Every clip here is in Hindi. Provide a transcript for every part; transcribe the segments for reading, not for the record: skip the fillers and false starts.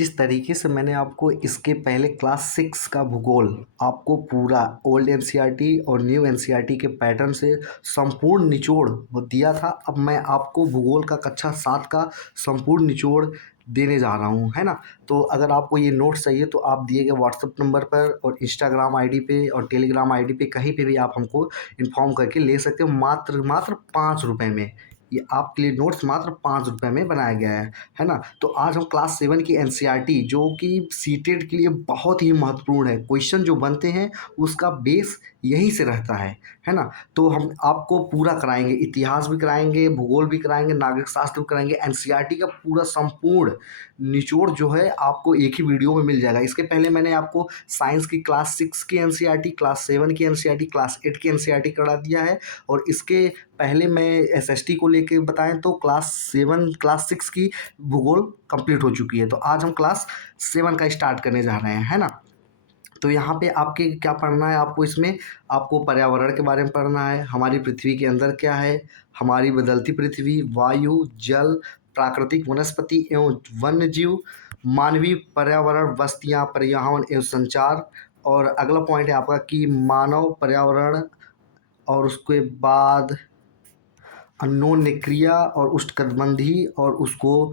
जिस तरीके से मैंने आपको इसके पहले क्लास 6 का भूगोल आपको पूरा ओल्ड एनसीईआरटी और न्यू एनसीईआरटी के पैटर्न से संपूर्ण निचोड़ वो दिया था, अब मैं आपको भूगोल का कक्षा 7 का संपूर्ण निचोड़ देने जा रहा हूँ, है ना। तो अगर आपको ये नोट्स चाहिए तो आप दिए गए व्हाट्सएप नंबर पर और इंस्टाग्राम आईडी पे और टेलीग्राम आईडी पे कहीं पे भी आप हमको इन्फॉर्म करके ले सकते हो, मात्र मात्र 5 रुपये में। ये आपके लिए नोट्स मात्र 5 रुपये में बनाया गया है ना। तो आज हम क्लास 7 की एनसीईआरटी जो कि सीटेट के लिए बहुत ही महत्वपूर्ण है, क्वेश्चन जो बनते हैं उसका बेस यहीं से रहता है ना। तो हम आपको पूरा कराएंगे, इतिहास भी कराएंगे, भूगोल भी कराएंगे, नागरिक शास्त्र भी कराएंगे, एनसीईआरटी का पूरा संपूर्ण निचोड़ जो है आपको एक ही वीडियो में मिल जाएगा। इसके पहले मैंने आपको साइंस की क्लास 6 की एनसीईआरटी, क्लास 7 की एनसीईआरटी, क्लास 8 की एनसीईआरटी करा दिया है। और इसके पहले मैं एसएसटी को लेके बताएं तो क्लास 6 की भूगोल कंप्लीट हो चुकी है। तो आज हम क्लास 7 का स्टार्ट करने जा रहे हैं, है ना। तो यहाँ पे आपके क्या पढ़ना है, आपको इसमें आपको पर्यावरण के बारे में पढ़ना है, हमारी पृथ्वी के अंदर क्या है, हमारी बदलती पृथ्वी, वायु, जल, प्राकृतिक वनस्पति एवं वन्य जीव, मानवीय पर्यावरण, बस्तियाँ, पर्यावरण एवं संचार। और अगला पॉइंट है आपका कि मानव पर्यावरण, और उसके बाद अननोन निक्रिया और उष्णकटिबंधीय और उसको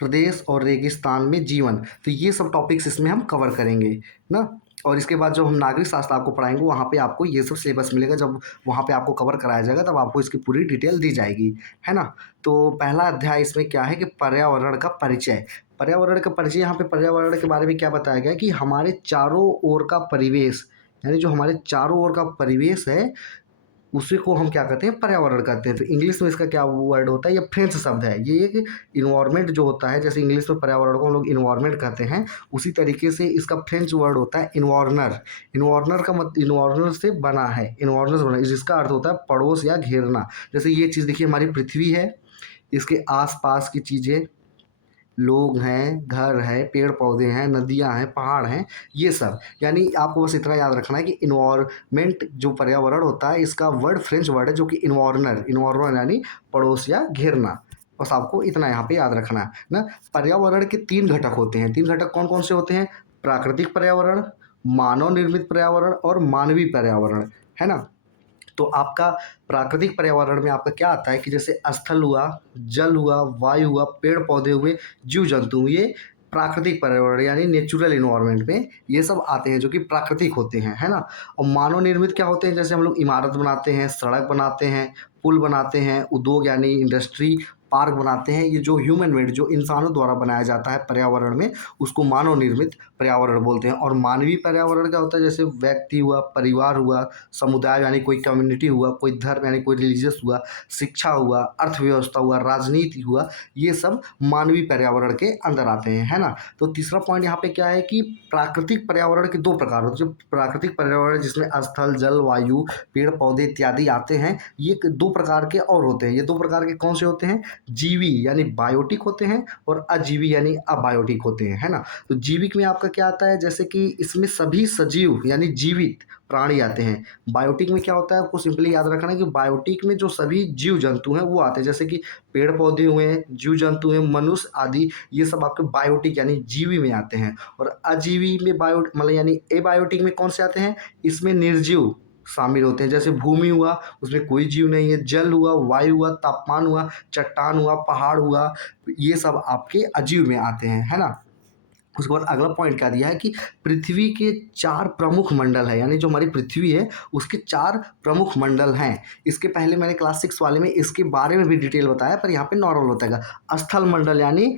प्रदेश और रेगिस्तान में जीवन। तो ये सब टॉपिक्स इसमें हम कवर करेंगे ना। और इसके बाद जब हम नागरिक शास्त्र आपको पढ़ाएंगे वहाँ पे आपको ये सब सिलेबस मिलेगा, जब वहाँ पे आपको कवर कराया जाएगा तब आपको इसकी पूरी डिटेल दी जाएगी, है ना। तो पहला अध्याय इसमें क्या है कि पर्यावरण का परिचय। पर्यावरण का परिचय, यहाँ पे पर्यावरण के बारे में क्या बताया गया है कि हमारे चारों ओर का परिवेश, यानी जो हमारे चारों ओर का परिवेश है उसी को हम क्या कहते हैं, पर्यावरण कहते हैं। तो इंग्लिश में इसका क्या वर्ड होता है, ये फ्रेंच शब्द है। ये एक इन्वायरमेंट जो होता है, जैसे इंग्लिश में पर्यावरण को हम लोग इन्वायरमेंट कहते हैं, उसी तरीके से इसका फ्रेंच वर्ड होता है इन्वायरनर। इन्वायरनर का मतलब इन्वायरनर से बना है, इन्वायरनर से बना है, जिसका अर्थ होता है पड़ोस या घेरना। जैसे ये चीज़ देखिए, हमारी पृथ्वी है, इसके आसपास की चीज़ें, लोग हैं, घर है, पेड़ पौधे हैं, नदियाँ हैं, पहाड़ हैं, ये सब। यानी आपको बस इतना याद रखना है कि इन्वायरमेंट जो पर्यावरण होता है, इसका वर्ड फ्रेंच वर्ड है जो कि इन्वायरनर, इन्वायरनर यानी पड़ोस या घेरना। बस आपको इतना यहाँ पे याद रखना है ना। पर्यावरण के 3 घटक होते हैं। 3 घटक कौन कौन से होते हैं? प्राकृतिक पर्यावरण, मानव निर्मित पर्यावरण और मानवीय पर्यावरण, है ना। तो आपका प्राकृतिक पर्यावरण में आपका क्या आता है कि जैसे स्थल हुआ, जल हुआ, वायु हुआ, पेड़ पौधे हुए, जीव जंतु हुए, ये प्राकृतिक पर्यावरण यानी नेचुरल इन्वायरमेंट में ये सब आते हैं जो कि प्राकृतिक होते हैं, है ना। और मानव निर्मित क्या होते हैं? जैसे हम लोग इमारत बनाते हैं, सड़क बनाते हैं, पुल बनाते हैं, उद्योग यानी इंडस्ट्री, पार्क बनाते हैं, ये जो ह्यूमन मेड, जो इंसानों द्वारा बनाया जाता है पर्यावरण में, उसको मानव निर्मित पर्यावरण बोलते हैं। और मानवीय पर्यावरण क्या होता है? जैसे व्यक्ति हुआ, परिवार हुआ, समुदाय यानी कोई कम्युनिटी हुआ, कोई धर्म यानी कोई रिलीजियस हुआ, शिक्षा हुआ, अर्थव्यवस्था हुआ, राजनीति हुआ, ये सब मानवीय पर्यावरण के अंदर आते हैं, है ना। तो तीसरा पॉइंट यहाँ पे क्या है कि प्राकृतिक पर्यावरण के 2 प्रकार होते हैं। जो प्राकृतिक पर्यावरण जिसमें स्थल, जल, वायु, पेड़ पौधे इत्यादि आते हैं, ये 2 प्रकार के और होते हैं। ये 2 प्रकार के कौन से होते हैं? जीवी यानी बायोटिक होते हैं और अजीवी यानी अबायोटिक होते हैं, है ना। तो जीविक में आपका क्या आता है? जैसे कि इसमें सभी सजीव यानी जीवित प्राणी आते हैं। बायोटिक में क्या होता है? आपको सिंपली याद रखना है कि बायोटिक में जो सभी जीव जंतु हैं वो आते हैं, जैसे कि पेड़ पौधे हुए, जीव जंतु हैं, मनुष्य आदि, ये सब आपके बायोटिक यानी जीवी में आते हैं। और अजीवी में बायो मतलब यानी एबायोटिक में कौन से आते हैं? इसमें निर्जीव शामिल होते हैं। जैसे भूमि हुआ, उसमें कोई जीव नहीं है, जल हुआ, वायु हुआ, तापमान हुआ, चट्टान हुआ, पहाड़ हुआ, ये सब आपके अजीव में आते हैं, है ना। उसके बाद अगला पॉइंट क्या दिया है कि पृथ्वी के 4 प्रमुख मंडल है, यानी जो हमारी पृथ्वी है उसके 4 प्रमुख मंडल हैं। इसके पहले मैंने क्लास 6 वाले में इसके बारे में भी डिटेल बताया, पर यहाँ पे नॉर्मल बताएगा। स्थल मंडल यानी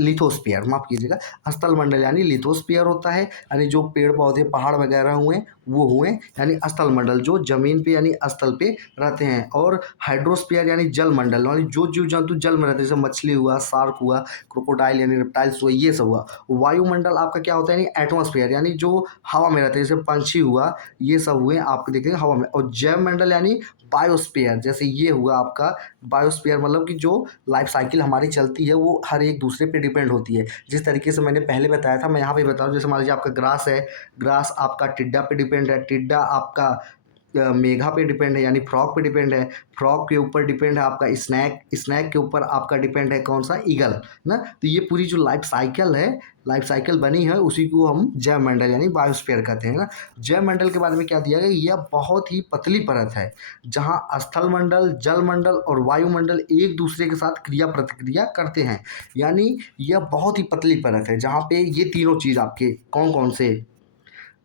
लिथोस्फीयर, माफ कीजिएगा, स्थल मंडल यानी लिथोस्फीयर होता है, यानी जो पेड़ पौधे पहाड़ वगैरह हुए वो हुए, यानी स्थल मंडल जो जमीन पे यानी स्थल पे रहते हैं। और हाइड्रोस्फीयर यानी जल मंडल, यानी जो जीव जंतु जल में रहते हैं, जैसे मछली हुआ, शार्क हुआ, क्रोकोडाइल यानी रेप्टाइल्स हुआ, ये सब हुआ। वायुमंडल आपका क्या होता है? यानी एटमॉस्फेयर, यानी जो हवा में रहते हैं, जैसे पंछी हुआ, ये सब हुए आपके देखेंगे हवा में। और जैव मंडल यानी बायोस्फीयर, जैसे ये हुआ आपका बायोस्फीयर, मतलब कि जो लाइफ साइकिल हमारी चलती है वो हर एक दूसरे पे डिपेंड होती है। जिस तरीके से मैंने पहले बताया था, मैं यहाँ पे बता रहा हूँ। जैसे मान लीजिए आपका ग्रास है, ग्रास आपका टिड्डा पे डिपेंड है, टिड्डा आपका मेघा पे डिपेंड है यानी फ्रॉग पे डिपेंड है, फ्रॉग के ऊपर डिपेंड है आपका स्नैक, स्नैक के ऊपर आपका डिपेंड है कौन सा, ईगल ना। तो ये पूरी जो लाइफ साइकिल बनी है उसी को हम जैवमंडल यानी बायोस्फीयर कहते हैं ना। जैवमंडल के बारे में क्या दिया गया, यह बहुत ही पतली परत है जहाँ स्थल मंडल, जल मंडल और वायुमंडल एक दूसरे के साथ क्रिया प्रतिक्रिया करते हैं। यानी यह बहुत ही पतली परत है जहाँ पे ये तीनों चीज़ आपके कौन कौन से,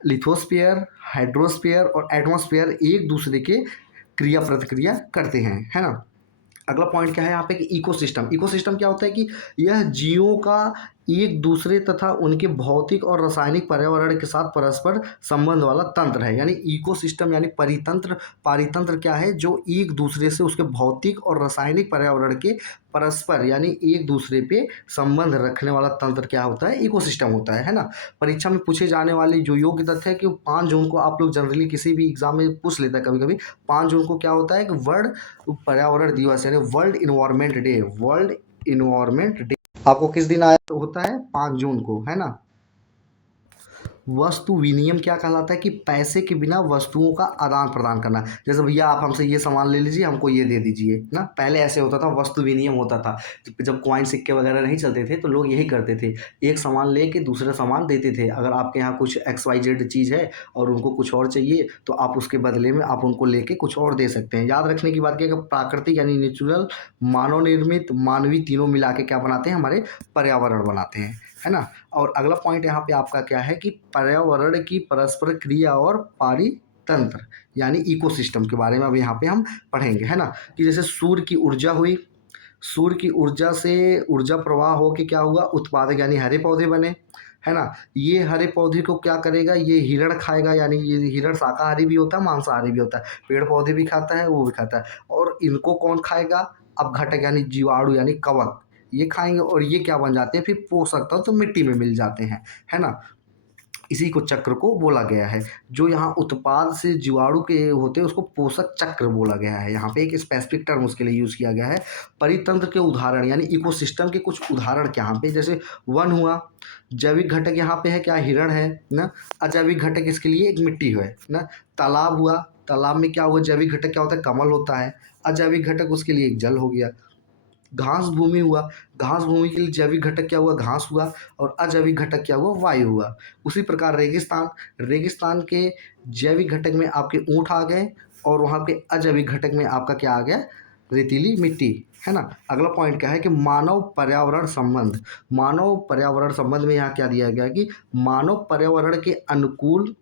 लिथोस्फीयर, हाइड्रोस्फीयर और एटमॉस्फेयर एक दूसरे के क्रिया प्रतिक्रिया करते हैं, है ना। अगला पॉइंट क्या है यहाँ पे कि इकोसिस्टम। इकोसिस्टम क्या होता है कि यह जीवों का एक दूसरे तथा उनके भौतिक और रासायनिक पर्यावरण के साथ परस्पर संबंध वाला तंत्र है। यानी इकोसिस्टम यानी परितंत्र, पारितंत्र क्या है, जो एक दूसरे से उसके भौतिक और रासायनिक पर्यावरण के परस्पर यानी एक दूसरे पे संबंध रखने वाला तंत्र क्या होता है, इकोसिस्टम होता है ना। परीक्षा में पूछे जाने वाले जो योग्य तथ्य है कि 5 जून को आप लोग जनरली किसी भी एग्जाम में पूछ लेता है कभी कभी, 5 जून को क्या होता है कि वर्ल्ड पर्यावरण दिवस यानी world environment day, world environment day आपको किस दिन आया होता है, 5 जून को, है ना। वस्तु विनिमय क्या कहलाता है कि पैसे के बिना वस्तुओं का आदान प्रदान करना। जैसे भैया आप हमसे ये सामान ले लीजिए, हमको ये दे दीजिए ना। पहले ऐसे होता था, वस्तु विनिमय होता था। जब कॉइन सिक्के वगैरह नहीं चलते थे तो लोग यही करते थे, एक सामान लेके दूसरा सामान देते थे। अगर आपके यहाँ कुछ XYZ चीज़ है और उनको कुछ और चाहिए तो आप उसके बदले में आप उनको लेके कुछ और दे सकते हैं। याद रखने की बात क्या है कि प्राकृतिक यानी नेचुरल, मानव निर्मित, मानवीय तीनों मिला के क्या बनाते हैं, हमारे पर्यावरण बनाते हैं, है ना। और अगला पॉइंट यहाँ पे आपका क्या है कि पर्यावरण की परस्पर क्रिया और पारितंत्र यानी इकोसिस्टम के बारे में अब यहाँ पे हम पढ़ेंगे, है ना। कि जैसे सूर्य की ऊर्जा हुई, सूर्य की ऊर्जा से ऊर्जा प्रवाह हो के क्या हुआ, उत्पादक यानी हरे पौधे बने, है ना। ये हरे पौधे को क्या करेगा, ये हिरण खाएगा, यानी ये हिरण शाकाहारी भी होता है मांसाहारी भी होता है, पेड़ पौधे भी खाता है वो भी खाता है। और इनको कौन खाएगा, अब घटक यानी जीवाणु यानी कवक, ये खाएंगे और ये क्या बन जाते हैं फिर पोषक तत्व तो मिट्टी में मिल जाते हैं, है ना। इसी को चक्र को बोला गया है। जो यहाँ उत्पाद से जीवाणु के होते हैं उसको पोषक चक्र बोला गया है। यहाँ पे एक स्पेसिफिक टर्म उसके लिए यूज़ किया गया है। परितंत्र के उदाहरण यानी इकोसिस्टम के कुछ उदाहरण क्या यहाँ पे, जैसे वन हुआ, जैविक घटक यहाँ पे है क्या, हिरण है ना। अजैविक घटक इसके लिए एक मिट्टी है ना। तालाब हुआ, तालाब में क्या हुआ, जैविक घटक क्या होता है, कमल होता है। अजैविक घटक उसके लिए एक जल हो गया। घास भूमि हुआ, घास भूमि के लिए जैविक घटक क्या हुआ, घास हुआ। और अजैविक घटक क्या हुआ, वायु हुआ। उसी प्रकार रेगिस्तान, रेगिस्तान के जैविक घटक में आपके ऊँट आ गए और वहाँ पे अजैविक घटक में आपका क्या आ गया, रेतीली मिट्टी, है ना। अगला पॉइंट क्या है कि मानव पर्यावरण संबंध। मानव पर्यावरण संबंध में यहाँ क्या दिया गया है कि मानव पर्यावरण के अनुकूल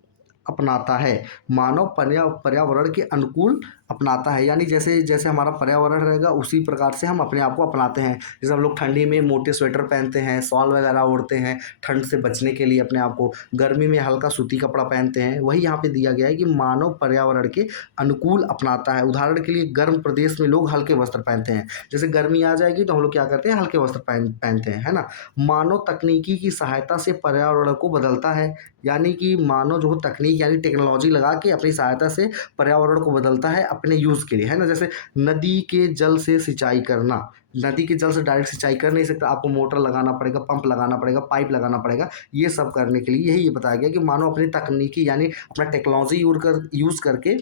अपनाता है, मानव पर्यावरण के अनुकूल अपनाता है। यानी जैसे जैसे हमारा पर्यावरण रहेगा उसी प्रकार से हम अपने आप को अपनाते हैं। जैसे हम लोग ठंडी में मोटे स्वेटर पहनते हैं, शॉल वगैरह ओढ़ते हैं ठंड से बचने के लिए अपने आप को, गर्मी में हल्का सूती कपड़ा पहनते हैं। वही यहाँ पे दिया गया है कि मानव पर्यावरण के अनुकूल अपनाता है। उदाहरण के लिए गर्म प्रदेश में लोग हल्के वस्त्र पहनते हैं, जैसे गर्मी आ जाएगी तो हम लोग क्या करते हैं, हल्के वस्त्र पहनते हैं, है ना। मानव तकनीकी की सहायता से पर्यावरण को बदलता है। यानी कि मानव जो तकनीक यानी टेक्नोलॉजी लगा के अपनी सहायता से पर्यावरण को बदलता है अपने यूज़ के लिए, है ना। जैसे नदी के जल से सिंचाई करना, नदी के जल से डायरेक्ट सिंचाई कर नहीं सकता, आपको मोटर लगाना पड़ेगा, पंप लगाना पड़ेगा, पाइप लगाना पड़ेगा। ये सब करने के लिए यही ये बताया गया कि मानव अपनी तकनीकी यानी अपना टेक्नोलॉजी यूज़ करके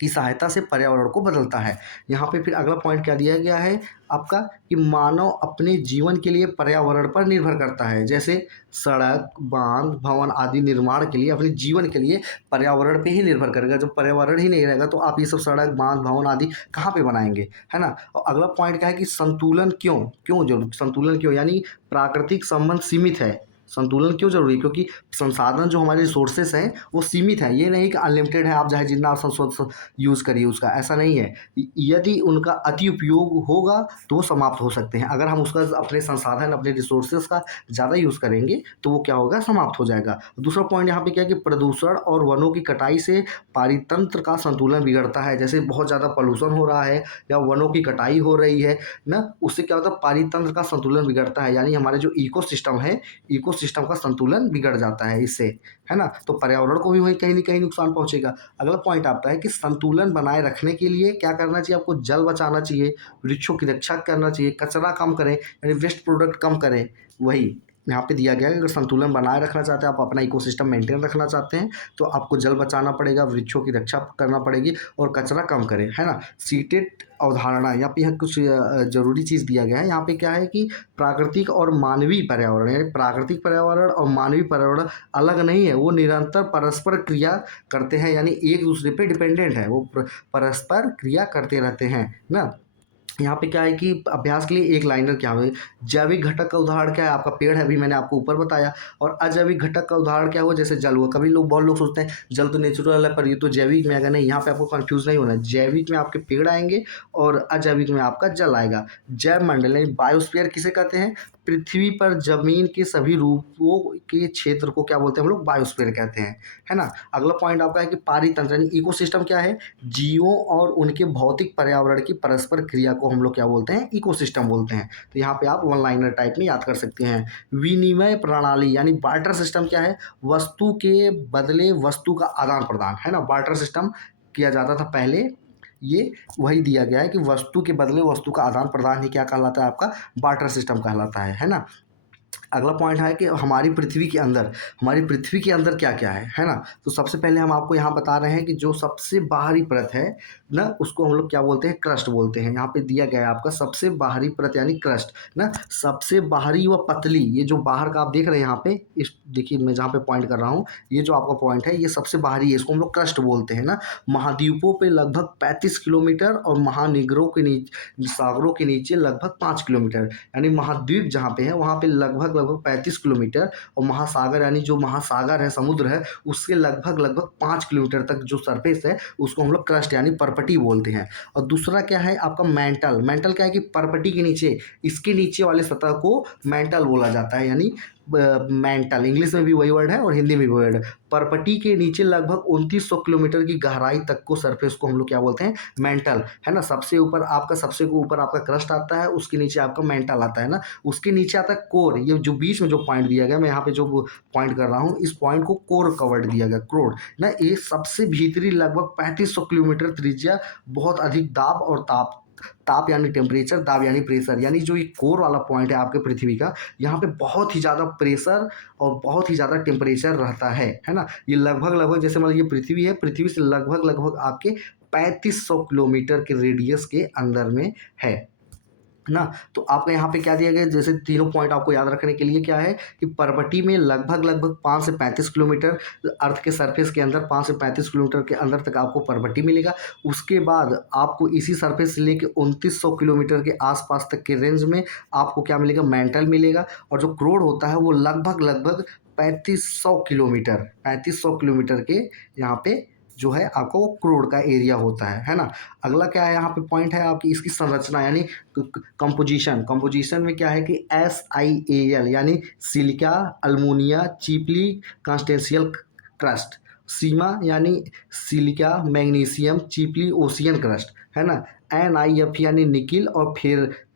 की सहायता से पर्यावरण को बदलता है। यहाँ पे फिर अगला पॉइंट क्या दिया गया है आपका कि मानव अपने जीवन के लिए पर्यावरण पर निर्भर करता है। जैसे सड़क, बांध, भवन आदि निर्माण के लिए अपने जीवन के लिए पर्यावरण पे ही निर्भर करेगा। जब पर्यावरण ही नहीं रहेगा तो आप ये सब सड़क, बांध, भवन आदि कहाँ पे बनाएंगे, है ना। और अगला पॉइंट क्या है कि संतुलन क्यों क्यों जरूर, संतुलन क्यों यानी प्राकृतिक संबंध सीमित है। संतुलन क्यों जरूरी है, क्योंकि संसाधन जो हमारे रिसोर्सेस हैं वो सीमित हैं। ये नहीं कि अनलिमिटेड है, आप चाहे जितना आप यूज़ करिए उसका, ऐसा नहीं है। यदि उनका अति उपयोग होगा तो वो समाप्त हो सकते हैं। अगर हम उसका अपने संसाधन, अपने रिसोर्सेज का ज़्यादा यूज़ करेंगे तो वो क्या होगा, समाप्त हो जाएगा। दूसरा पॉइंट यहाँ पे क्या है कि प्रदूषण और वनों की कटाई से पारितंत्र का संतुलन बिगड़ता है। जैसे बहुत ज़्यादा पॉल्यूशन हो रहा है या वनों की कटाई हो रही है ना, उससे क्या होता है, पारितंत्र का संतुलन बिगड़ता है। यानी हमारे जो इकोसिस्टम है, इकोसिस्टम का संतुलन बिगड़ जाता है इससे, है ना। तो पर्यावरण को भी वही कहीं ना कहीं नुकसान पहुंचेगा। अगला पॉइंट आता है कि संतुलन बनाए रखने के लिए क्या करना चाहिए, आपको जल बचाना चाहिए, वृक्षों की रक्षा करना चाहिए, कचरा कम करें यानी वेस्ट प्रोडक्ट कम करें, वही यहाँ पे दिया गया है कि अगर संतुलन बनाए रखना चाहते हैं, आप अपना इकोसिस्टम मेंटेन रखना चाहते हैं, तो आपको जल बचाना पड़ेगा, वृक्षों की रक्षा करना पड़ेगी और कचरा कम करें, है ना। सीटेड अवधारणा यहाँ पे कुछ ज़रूरी चीज़ दिया गया है। यहाँ पे क्या है कि प्राकृतिक और मानवीय पर्यावरण, यानी प्राकृतिक पर्यावरण और मानवीय पर्यावरण अलग नहीं है, वो निरंतर परस्पर क्रिया करते हैं, यानी एक दूसरे पे डिपेंडेंट है, वो परस्पर क्रिया करते रहते हैं ना। यहाँ पे क्या है कि अभ्यास के लिए एक लाइनर क्या है, जैविक घटक का उदाहरण क्या है, आपका पेड़ है, अभी मैंने आपको ऊपर बताया। और अजैविक घटक का उदाहरण क्या हुआ, जैसे जल हुआ। कभी लोग बहुत लोग सोचते हैं जल तो नेचुरल है पर ये तो जैविक में आएगा, नहीं, यहाँ पे आपको कंफ्यूज नहीं होना है। जैविक में आपके पेड़ आएंगे और अजैविक में आपका जल आएगा। जैव मंडल यानी बायोस्फीयर किसे कहते हैं, पृथ्वी पर जमीन के सभी रूपों के क्षेत्र को क्या बोलते हैं हम लोग, बायोस्फीयर कहते हैं, है ना। अगला पॉइंट आपका है कि पारितंत्र यानी इकोसिस्टम क्या है, जीवों और उनके भौतिक पर्यावरण की परस्पर क्रिया को हम लोग क्या बोलते हैं, इकोसिस्टम बोलते हैं। तो यहाँ पे आप वन लाइनर टाइप में याद कर सकते हैं। विनिमय प्रणाली यानी बार्टर सिस्टम क्या है, वस्तु के बदले वस्तु का आदान प्रदान, है ना। बार्टर सिस्टम किया जाता था पहले, ये वही दिया गया है कि वस्तु के बदले वस्तु का आदान प्रदान ही क्या कहलाता है, आपका बार्टर सिस्टम कहलाता है ना। अगला पॉइंट है कि हमारी पृथ्वी के अंदर क्या क्या है ना। तो सबसे पहले हम आपको यहाँ बता रहे हैं कि जो सबसे बाहरी परत है ना, उसको हम लोग क्या बोलते हैं, क्रस्ट बोलते हैं। यहाँ पे दिया गया है आपका सबसे बाहरी परत यानी क्रस्ट ना, सबसे बाहरी व पतली, ये जो बाहर का आप देख रहे हैं यहाँ पे, इस देखिए मैं जहाँ पे पॉइंट कर रहा हूँ, ये जो आपका पॉइंट है ये सबसे बाहरी है, इसको हम लोग क्रस्ट बोलते हैं ना। महाद्वीपों पे लगभग 35 किलोमीटर और महानिगरों के नीचे, सागरों के नीचे लगभग 5 किलोमीटर, यानी महाद्वीप जहाँ पे है वहाँ पे लगभग 35 किलोमीटर, और महासागर यानी जो महासागर है, समुद्र है, उसके लगभग 5 किलोमीटर तक जो सरफेस है उसको हम लोग क्रस्ट यानी परपटी बोलते हैं। और दूसरा क्या है आपका मैंटल। मैंटल क्या है कि परपटी के नीचे, इसके नीचे वाले सतह को मैंटल बोला जाता है, यानी मैंटल, इंग्लिश में भी वही वर्ड है और हिंदी में भी वर्ड है। परपटी के नीचे लगभग 2900 किलोमीटर की गहराई तक को सरफेस को हम लोग क्या बोलते हैं, मैंटल, है ना। सबसे ऊपर आपका क्रस्ट आता है, उसके नीचे आपका मैंटल आता है ना, उसके नीचे आता है कोर। ये जो बीच में जो पॉइंट दिया गया, मैं यहाँ पे जो पॉइंट कर रहा हूँ, इस पॉइंट को कोर कवर्ड दिया गया, कोर ना। ये सबसे भीतरी लगभग 3500 किलोमीटर त्रिज्या, बहुत अधिक दाब और ताप यानी टेम्परेचर, दाब यानी प्रेशर, यानी जो ये कोर वाला पॉइंट है आपके पृथ्वी का, यहाँ पे बहुत ही ज़्यादा प्रेशर और बहुत ही ज़्यादा टेम्परेचर रहता है ना। ये लगभग जैसे मतलब ये पृथ्वी है, पृथ्वी से लगभग आपके 3500 किलोमीटर के रेडियस के अंदर में है ना। तो आपका यहाँ पे क्या दिया गया, जैसे तीनों पॉइंट आपको याद रखने के लिए क्या है कि पर्वती में लगभग 5 से 35 किलोमीटर, अर्थ के सरफेस के अंदर 5 से 35 किलोमीटर के अंदर तक आपको पर्वती मिलेगा। उसके बाद आपको इसी सरफेस से लेके 2900 किलोमीटर के आसपास तक के रेंज में आपको क्या मिलेगा, मैंटल मिलेगा। और जो क्रोड होता है वो लगभग 3500 किलोमीटर के यहाँ पे जो है आपका वो क्रोड का एरिया होता है ना। अगला क्या है यहाँ पे पॉइंट है आपकी इसकी संरचना यानी कंपोजिशन में क्या है कि SiAl यानी सिलिका, अल्मोनिया, चीपली, कंस्टेंशियल क्रस्ट, सीमा यानी silica, magnesium, cheaply, ocean crust, है ना। NiF यानी निकिल और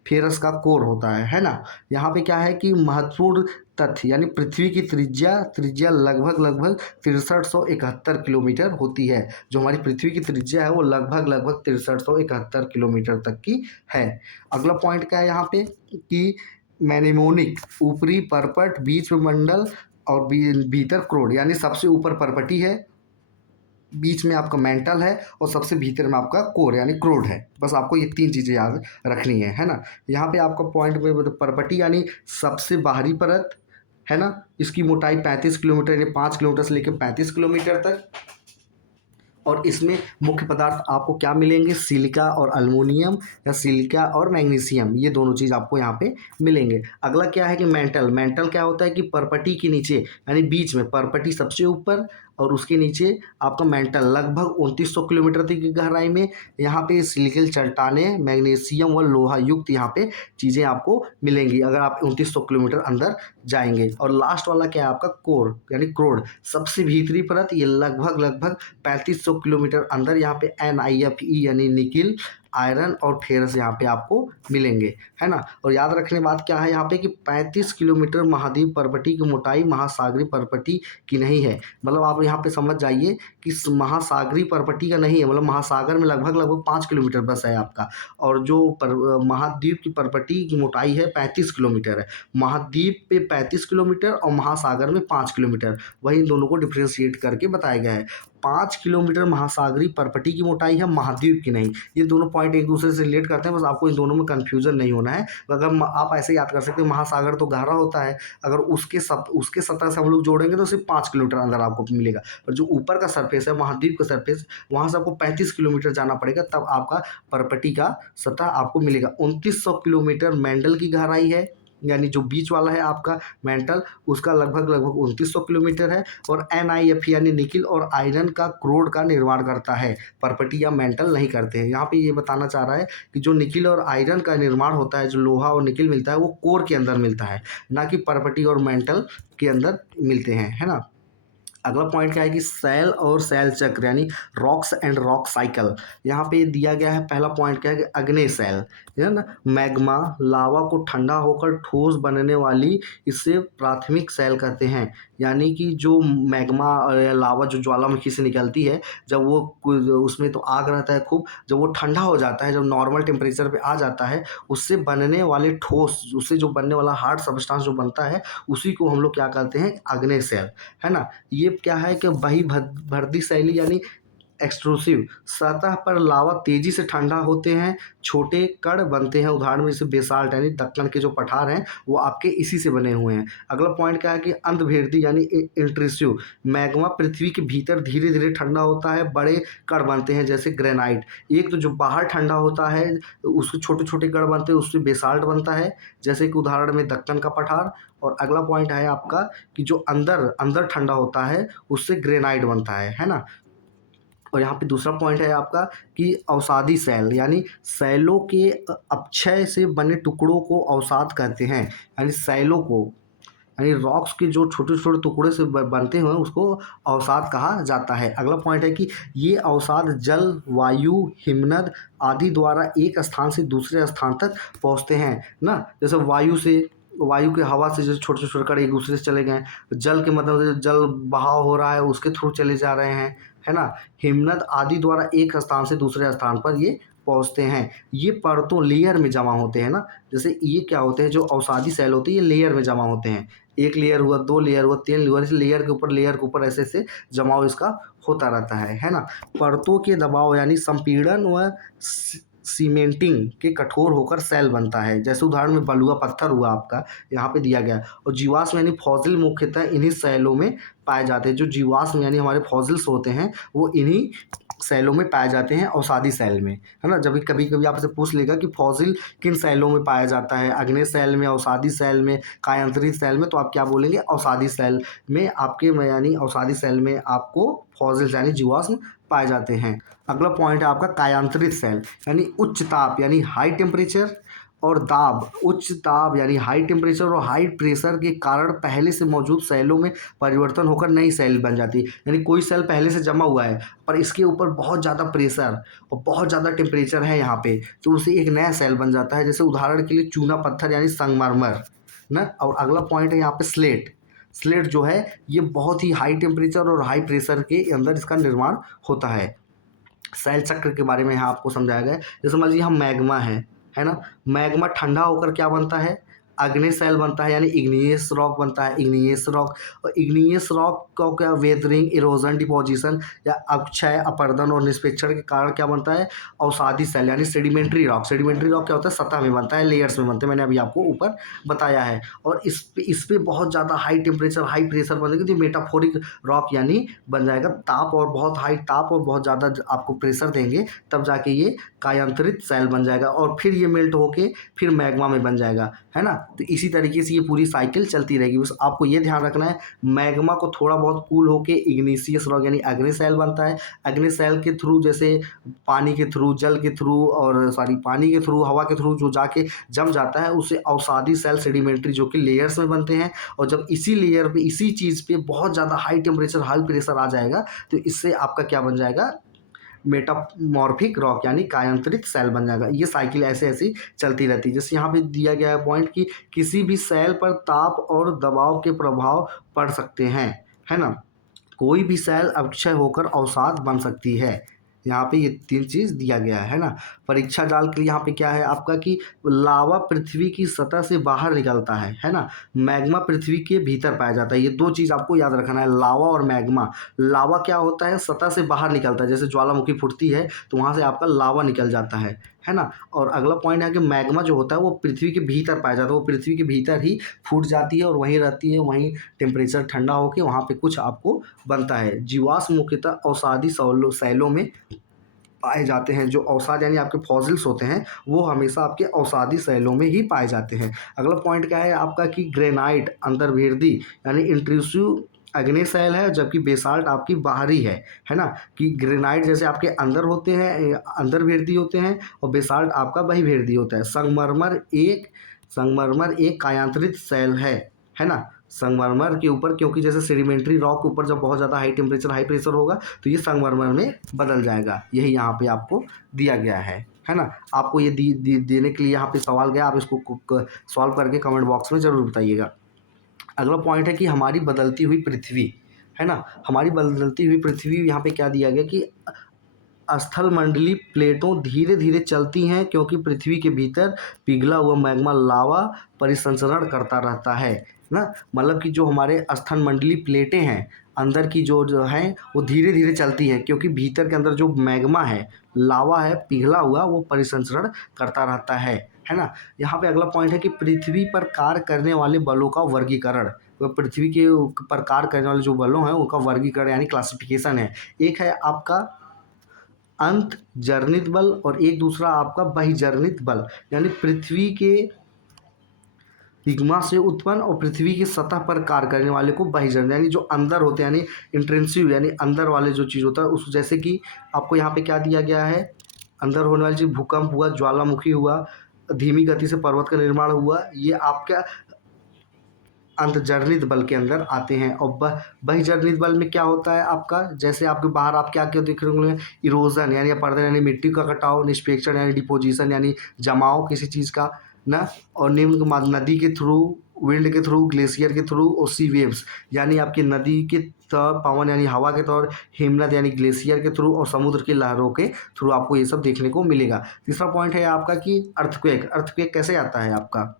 फेरस का कोर होता है ना। यहाँ पे क्या है कि महत्वपूर्ण तथ्य यानी पृथ्वी की त्रिज्या लगभग 6371 किलोमीटर होती है। जो हमारी पृथ्वी की त्रिज्या है वो लगभग 6371 किलोमीटर तक की है। अगला पॉइंट क्या है यहाँ पे कि मैनेमोनिक, ऊपरी परपट, बीच में मंडल और भीतर क्रोड, यानी सबसे ऊपर परपटी है, बीच में आपका मेंटल है और सबसे भीतर में आपका कोर यानी क्रोड है। बस आपको ये 3 चीज़ें याद रखनी है ना। यहाँ पे आपका पॉइंट में परपटी यानी सबसे बाहरी परत, है ना। इसकी मोटाई 35 किलोमीटर यानी 5 किलोमीटर से लेकर 35 किलोमीटर तक, और इसमें मुख्य पदार्थ आपको क्या मिलेंगे, सिलिका और अल्मोनियम, या सिलिका और मैग्नीशियम, ये दोनों चीज़ आपको यहाँ पे मिलेंगे। अगला क्या है कि मेंटल क्या होता है कि परपटी के नीचे यानी बीच में, परपटी सबसे ऊपर और उसके नीचे आपका मेंटल लगभग 2900 किलोमीटर तक की गहराई में, यहाँ पे सिलिकल चट्टानें, मैग्नीशियम व लोहा युक्त यहाँ पे चीज़ें आपको मिलेंगी अगर आप 2900 किलोमीटर अंदर जाएंगे। और लास्ट वाला क्या है आपका कोर यानी क्रोड, सबसे भीतरी परत, ये लगभग 3500 किलोमीटर अंदर, यहाँ पे NiFe यानी निकिल, आयरन और फेरस यहाँ पे आपको मिलेंगे, है ना। और याद रखने बात क्या है यहाँ पे कि 35 किलोमीटर महाद्वीप पर्वती की मोटाई महासागरीय पर्वती की नहीं है। मतलब आप यहाँ पे समझ जाइए कि महासागरीय पर्वती का नहीं है, मतलब महासागर में लगभग लगभग 5 किलोमीटर बस है आपका। और जो महाद्वीप की पर्वती की मोटाई है 35 किलोमीटर है। महाद्वीप पे 35 किलोमीटर और महासागर में 5 किलोमीटर, वही इन दोनों को डिफ्रेंशिएट करके बताया गया है। 5 किलोमीटर महासागरीय पर्वती की मोटाई है, महाद्वीप की नहीं। ये दोनों पॉइंट एक दूसरे से रिलेट करते हैं, बस आपको इन दोनों में कन्फ्यूजन नहीं होना है। अगर आप ऐसे याद कर सकते हैं, महासागर तो गहरा होता है, अगर उसके सतह से हम लोग जोड़ेंगे तो सिर्फ 5 किलोमीटर अंदर आपको मिलेगा। और जो ऊपर का सरफेस है महाद्वीप का सरफेस, वहाँ से आपको 35 किलोमीटर जाना पड़ेगा, तब आपका पर्वती का सतह आपको मिलेगा। 2900 किलोमीटर मेंडल की गहराई है, यानी जो बीच वाला है आपका मेंटल, उसका लगभग लगभग 2900 किलोमीटर है। और NiF यानी निकिल और आयरन का क्रोड का निर्माण करता है, पर्वती या मेंटल नहीं करते हैं। यहाँ पे ये बताना चाह रहा है कि जो निकिल और आयरन का निर्माण होता है, जो लोहा और निकिल मिलता है, वो कोर के अंदर मिलता है, ना कि पर्वती और मेंटल के अंदर मिलते हैं, है ना। अगला पॉइंट क्या है कि सेल और सेल चक्र यानी रॉक्स एंड रॉक साइकिल। यहाँ पे दिया गया है, पहला पॉइंट क्या है कि अग्नेय सेल, है ना। मैग्मा लावा को ठंडा होकर ठोस बनने वाली इसे प्राथमिक सेल कहते हैं। यानी कि जो मैग्मा या लावा जो ज्वालामुखी से निकलती है, जब वो उसमें तो आग रहता है खूब, जब वो ठंडा हो जाता है, जब नॉर्मल टेम्परेचर पे आ जाता है, उससे बनने वाले ठोस, उससे जो बनने वाला हार्ड सब्सटेंस जो बनता है, उसी को हम लोग क्या कहते हैं, अग्नेय सेल, है ना। ये क्या है कि वही भर्ती शैली यानी एक्सट्रूसिव सतह पर लावा तेजी से ठंडा होते हैं, छोटे कण बनते हैं। उदाहरण में जैसे बेसाल्ट यानी दक्कन के जो पठार हैं वो आपके इसी से बने हुए हैं। अगला पॉइंट क्या है कि अंतर्भेदी यानी इंट्रूसिव मैग्मा पृथ्वी के भीतर धीरे धीरे ठंडा होता है, बड़े कण बनते हैं जैसे ग्रेनाइट। एक तो जो बाहर ठंडा होता है उसके छोटे छोटे कण बनते हैं, उससे बेसाल्ट बनता है, जैसे कि उदाहरण में दक्कन का पठार। और अगला पॉइंट है आपका कि जो अंदर अंदर ठंडा होता है उससे ग्रेनाइट बनता है ना। और यहाँ पे दूसरा पॉइंट है आपका कि अवसादी सेल यानी सेलों के अपक्षय से बने टुकड़ों को अवसाद कहते हैं। यानी सेलों को, यानी रॉक्स के जो छोटे छोटे टुकड़े से बनते हुए उसको अवसाद कहा जाता है। अगला पॉइंट है कि ये अवसाद जल, वायु, हिमनद आदि द्वारा एक स्थान से दूसरे स्थान तक पहुँचते हैं ना। जैसे वायु के हवा से जो छोटे छोटे कण एक दूसरे से चले गए, जल के मतलब से जल बहाव हो रहा है उसके थ्रू चले जा रहे हैं, है ना। हिमनद आदि द्वारा एक स्थान से दूसरे स्थान पर ये पहुँचते हैं। ये परतों लेयर में जमा होते हैं ना। जैसे ये क्या होते हैं, जो अवसादी सेल होते हैं ये लेयर में जमा होते हैं। एक लेयर हुआ, दो लेयर हुआ, तीन लेयर, इस लेयर के ऊपर ऐसे ऐसे जमाव इसका होता रहता है ना। परतों के दबाव यानी संपीड़न व सीमेंटिंग के कठोर होकर सेल बनता है। जैसे उदाहरण में बलुआ पत्थर हुआ आपका, यहाँ पे दिया गया। और जीवाश्म यानी फॉसिल मुख्यतः इन्हीं सेलों में पाए जाते हैं। जो जीवाश्म यानी हमारे फॉसिल्स होते हैं वो इन्हीं सेलों में पाए जाते हैं, अवसादी सेल में, है ना। जब कभी कभी आपसे पूछ लेगा कि फॉसिल किन सेलों में पाया जाता है, अग्नेय सेल में, अवसादी सेल में, कायांतरित सेल में, तो आप क्या बोलेंगे, अवसादी सेल में आपके, यानी अवसादी सेल में आपको फॉसिल्स यानी जीवाश्म पाए जाते हैं। अगला पॉइंट है आपका कायांतरित सेल यानी उच्च ताप यानी हाई टेम्परेचर और दाब, उच्च ताप यानी हाई टेम्परेचर और हाई प्रेशर के कारण पहले से मौजूद सेलों में परिवर्तन होकर नई सेल बन जाती है। यानी कोई सेल पहले से जमा हुआ है पर इसके ऊपर बहुत ज़्यादा प्रेशर और बहुत ज़्यादा टेम्परेचर है यहाँ पे, तो उसे एक नया सेल बन जाता है। जैसे उदाहरण के लिए चूना पत्थर यानी संगमरमर ना। और अगला पॉइंट है यहाँ पे स्लेट जो है ये बहुत ही हाई टेम्परेचर और हाई प्रेशर के अंदर इसका निर्माण होता है। सेल चक्र के बारे में यहाँ आपको समझाया गया है। जैसे मान लीजिए हम मैग्मा है ना। मैग्मा ठंडा होकर क्या बनता है, अग्नि सेल बनता है, यानी इग्नियस रॉक बनता है, इग्नियस रॉक। और इग्नियस रॉक का क्या, वेदरिंग, इरोजन, डिपोजिशन या अपक्षय, अपरदन और निष्पेक्षण के कारण क्या बनता है, अवसादी सेल यानी सेडिमेंट्री रॉक। सेडिमेंट्री रॉक क्या होता है, सतह में बनता है, लेयर्स में बनते हैं, मैंने अभी आपको ऊपर बताया है। और इस पे बहुत ज़्यादा हाई टेम्परेचर हाई प्रेशर बनेगा तो मेटाफोरिक रॉक यानी बन जाएगा। ताप और बहुत हाई ताप और बहुत ज़्यादा आपको प्रेशर देंगे तब जाके ये कायांतरित सेल बन जाएगा, और फिर ये मेल्ट होके फिर मैग्मा में बन जाएगा, है ना। तो इसी तरीके से ये पूरी साइकिल चलती रहेगी। बस आपको ये ध्यान रखना है, मैग्मा को थोड़ा बहुत कूल होके इग्निशियस रॉक यानी अग्नि सेल बनता है। अग्नि सेल के थ्रू, जैसे पानी के थ्रू, जल के थ्रू, और पानी के थ्रू, हवा के थ्रू जो जाके जम जाता है उसे अवसादी सेल, सेडिमेंट्री, जो कि लेयर्स में बनते हैं। और जब इसी लेयर पे, इसी चीज़ पे बहुत ज़्यादा हाई टेम्परेचर हाई प्रेशर आ जाएगा तो इससे आपका क्या बन जाएगा, मेटामॉर्फिक रॉक यानी कायांतरित सेल बन जाएगा। ये साइकिल ऐसे ऐसे चलती रहती है। जैसे यहाँ पे दिया गया है पॉइंट कि किसी भी सेल पर ताप और दबाव के प्रभाव पड़ सकते हैं, है ना। कोई भी सेल अक्षय होकर अवसाद बन सकती है। यहाँ पे ये 3 चीज़ दिया गया है ना। परीक्षा जाल के लिए यहाँ पे क्या है आपका कि लावा पृथ्वी की सतह से बाहर निकलता है ना। मैग्मा पृथ्वी के भीतर पाया जाता है। ये 2 चीज़ आपको याद रखना है, लावा और मैग्मा। लावा क्या होता है, सतह से बाहर निकलता है, जैसे ज्वालामुखी फूटती है तो वहाँ से आपका लावा निकल जाता है ना। और अगला पॉइंट है कि मैग्मा जो होता है वो पृथ्वी के भीतर पाया जाता है, वो पृथ्वी के भीतर ही फूट जाती है और वहीं रहती है, वहीं टेम्परेचर ठंडा होकर वहाँ पे कुछ आपको बनता है। जीवाश्म मुख्यतः अवसादी सैलों में पाए जाते हैं। जो अवसाद यानी आपके फॉसिल्स होते हैं वो हमेशा आपके अवसादी सैलों में ही पाए जाते हैं। अगला पॉइंट क्या है आपका कि ग्रेनाइट अंतर्वेदी यानी इंट्रूसिव अग्नेय शैल है, जबकि बेसाल्ट आपकी बाहरी है ना। कि ग्रेनाइट जैसे आपके अंदर होते हैं, अंतर्वेदी होते हैं, और बेसाल्ट आपका बहिर्वेदी होता है। संगमरमर एक कायांतरित सेल है ना। संगमरमर के ऊपर, क्योंकि जैसे सेडिमेंट्री रॉक के ऊपर जब बहुत ज़्यादा हाई टेम्परेचर हाई प्रेशर होगा तो ये संगमरमर में बदल जाएगा। यही यहाँ पे आपको दिया गया है ना। आपको ये देने के लिए यहाँ पे सवाल गया, आप इसको सॉल्व करके कमेंट बॉक्स में ज़रूर बताइएगा। अगला पॉइंट है कि हमारी बदलती हुई पृथ्वी, है ना। हमारी बदलती हुई पृथ्वी, यहाँ पे क्या दिया गया कि स्थलमंडलीय प्लेटों धीरे धीरे चलती हैं क्योंकि पृथ्वी के भीतर पिघला हुआ मैग्मा लावा परिसंचरण करता रहता है ना। मतलब कि जो हमारे स्थलमंडलीय प्लेटें हैं अंदर की जो हैं वो धीरे धीरे चलती हैं क्योंकि भीतर के अंदर जो मैग्मा है, लावा है पिघला हुआ, वो परिसंचरण करता रहता है ना। यहाँ पे अगला पॉइंट है कि पृथ्वी पर कार्य करने वाले बलों का वर्गीकरण। वह पृथ्वी के पर कार्य करने वाले जो बलों हैं उनका वर्गीकरण यानी क्लासिफिकेशन है। एक है आपका अंतर्जनित बल और एक दूसरा आपका बहिर्जनित बल, यानी पृथ्वी के पिग्मा से उत्पन्न और पृथ्वी की सतह पर कार्य करने वाले को बहिर्जनित, यानी जो अंदर होते हैं, यानी इंट्रिंसिव यानी अंदर वाले जो चीज़ होता है उस, जैसे कि आपको यहाँ पे क्या दिया गया है, अंदर होने वाली चीज़ भूकंप हुआ, ज्वालामुखी हुआ, धीमी गति से पर्वत का निर्माण हुआ, ये आपका अंतर्जनित बल के अंदर आते हैं। और बहिर्जनित बल में क्या होता है आपका, जैसे आपके बाहर आप क्या क्या देख रहे होंगे, इरोजन यानी अपरदन यानी मिट्टी का कटाव, निष्पेक्षण यानी डिपोजिशन यानी जमाव किसी चीज़ का ना, और निम्न नदी के थ्रू, विंड के थ्रू, ग्लेशियर के थ्रू, और सी वेव्स यानी आपकी नदी के तौर, पवन यानी हवा के तौर, हिमनद यानी ग्लेशियर के थ्रू, और समुद्र की लहरों के थ्रू आपको ये सब देखने को मिलेगा। तीसरा पॉइंट है आपका कि अर्थक्वेक। अर्थक्वेक कैसे आता है आपका,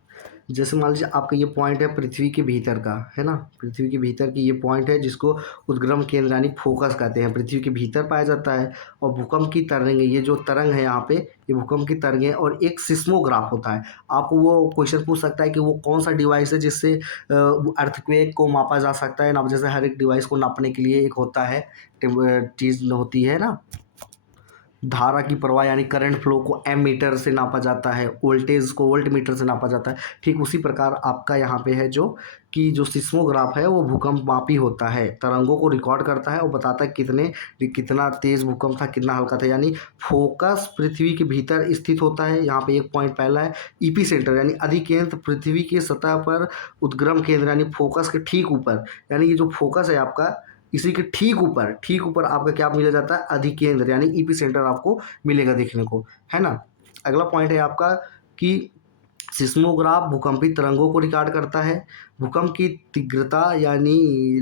जैसे मान लीजिए आपका ये पॉइंट है पृथ्वी के भीतर का, है ना। पृथ्वी के भीतर की ये पॉइंट है जिसको उद्गम केंद्र यानी फोकस कहते हैं, पृथ्वी के भीतर पाया जाता है। और भूकंप की तरंगें, ये जो तरंग है यहाँ पे, ये भूकंप की तरंगें, और एक सिस्मोग्राफ होता है। आपको वो क्वेश्चन पूछ सकता है कि वो कौन सा डिवाइस है जिससे अर्थक्वेक को मापा जा सकता है ना। जैसे हर एक डिवाइस को नापने के लिए एक होता है, चीज़ होती है ना, धारा की प्रवाह यानी करंट फ्लो को एम मीटर से नापा जाता है, वोल्टेज को वोल्ट मीटर से नापा जाता है। ठीक उसी प्रकार आपका यहाँ पे है जो कि जो सिस्मोग्राफ है वो भूकंप मापी होता है, तरंगों को रिकॉर्ड करता है और बताता है कितना तेज भूकंप था, कितना हल्का था। यानी फोकस पृथ्वी के भीतर स्थित होता है। यहाँ पे एक पॉइंट पहला है ईपी सेंटर यानी अधिकेंद्र पृथ्वी की सतह पर, उद्गम केंद्र यानी फोकस के ठीक ऊपर, यानी ये जो फोकस है आपका इसी के ठीक ऊपर आपका क्या मिला जाता है, अधिकेंद्र यानी ईपी सेंटर आपको मिलेगा देखने को, है ना। अगला पॉइंट है आपका कि सिस्मोग्राफ भूकंपी तरंगों को रिकॉर्ड करता है। भूकंप की तीव्रता यानी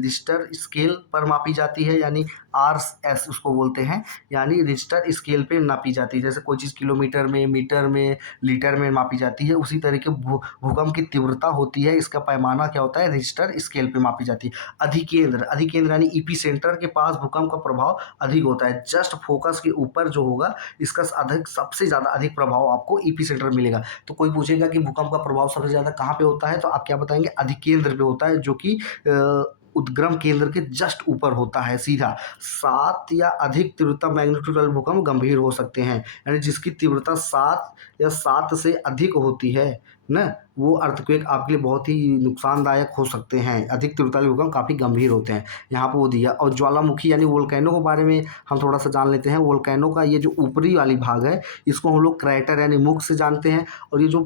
रिश्टर स्केल पर मापी जाती है, यानी RS उसको बोलते हैं, यानी रिश्टर स्केल पे नापी जाती है। जैसे कोई चीज़ किलोमीटर में, मीटर में, लीटर में मापी जाती है, उसी तरीके भूकंप की तीव्रता होती है, इसका पैमाना क्या होता है, रिश्टर स्केल पे मापी जाती है। अधिकेंद्र यानी ईपी सेंटर के पास भूकंप का प्रभाव अधिक होता है। जस्ट फोकस के ऊपर जो होगा इसका सबसे ज़्यादा अधिक प्रभाव आपको ईपी सेंटर मिलेगा। तो कोई पूछेगा कि भूकंप का प्रभाव सबसे ज़्यादा कहाँ पे होता है, तो आप क्या बताएंगे, अधिकेंद्र पे होता है, जो कि उद्गम केंद्र के जस्ट ऊपर होता है सीधा। 7 या अधिक तीव्रता मैग्नीट्यूड वाले भूकंप गंभीर हो सकते हैं, यानी जिसकी तीव्रता 7 या 7 से अधिक होती है ना, वो अर्थक्वेक आपके लिए बहुत ही नुकसानदायक हो सकते हैं। अधिक तीव्रता वाले भूकंप काफ़ी गंभीर होते हैं, यहाँ पे वो दिया। और ज्वालामुखी यानी वोल्केनो के बारे में हम थोड़ा सा जान लेते हैं। वोल्केनो का ये जो ऊपरी वाली भाग है, इसको हम लोग क्रैटर यानी मुख से जानते हैं। और ये जो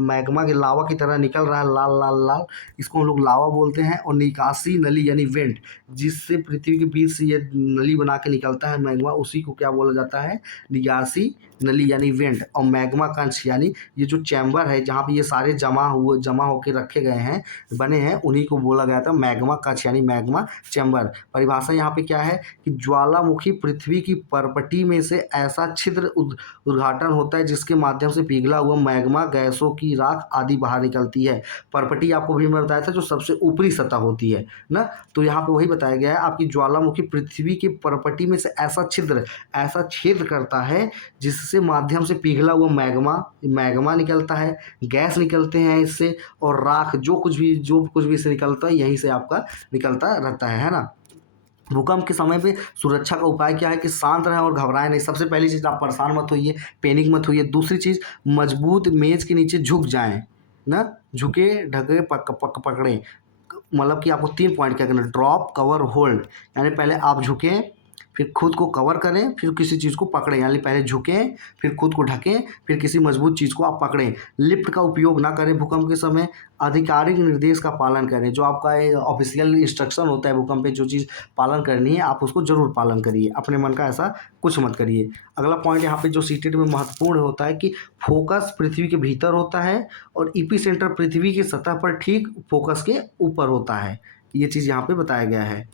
मैग्मा के लावा की तरह निकल रहा है लाल लाल लाल, इसको हम लोग लावा बोलते हैं। और निकासी नली यानी वेंट, जिससे पृथ्वी के बीच से ये नली बना के निकलता है मैग्मा, उसी को क्या बोला जाता है, निकासी नली यानी वेंट। और मैग्मा कंच यानी ये जो चैम्बर है जहाँ पे ये सारे जमा होके रखे गए हैं, बने हैं, उन्हीं को बोला गया था मैग्मा कक्ष यानी मैग्मा चैम्बर। परिभाषा यहाँ पे क्या है कि ज्वालामुखी पृथ्वी की परपटी में से ऐसा छिद्र उद्घाटन होता है जिसके माध्यम से पिघला हुआ मैग्मा, गैसों की राख आदि बाहर निकलती है। परपटी आपको भी मैं बताया था जो सबसे ऊपरी सतह होती है ना, तो यहाँ पे वही बताया गया है आपकी ज्वालामुखी पृथ्वी की परपटी में से ऐसा छेद करता है जिससे माध्यम से पिघला हुआ मैग्मा निकलता है, गैस निकलते हैं इससे, और राख जो कुछ भी इससे निकलता है यहीं से आपका निकलता रहता है ना। भूकंप के समय पे सुरक्षा का उपाय क्या है कि शांत रहें और घबराएं नहीं। सबसे पहली चीज़, आप परेशान मत होइए, पैनिक मत होइए। दूसरी चीज़, मजबूत मेज के नीचे झुक जाएं ना, झुके ढके पकड़ें। मतलब कि आपको 3 पॉइंट क्या करना है, ड्रॉप, कवर, होल्ड। यानी पहले आप झुकें, फिर खुद को कवर करें, फिर किसी चीज़ को पकड़ें। यानी पहले झुकें, फिर खुद को ढकें, फिर किसी मजबूत चीज़ को आप पकड़ें। लिफ्ट का उपयोग ना करें भूकंप के समय। आधिकारिक निर्देश का पालन करें, जो आपका ऑफिशियल इंस्ट्रक्शन होता है भूकंप पे, जो चीज़ पालन करनी है आप उसको ज़रूर पालन करिए, अपने मन का ऐसा कुछ मत करिए। अगला पॉइंट यहाँ पे जो सीटेड में महत्वपूर्ण होता है कि फोकस पृथ्वी के भीतर होता है और इपी सेंटर पृथ्वी की सतह पर ठीक फोकस के ऊपर होता है। ये चीज़ यहाँ पे बताया गया है।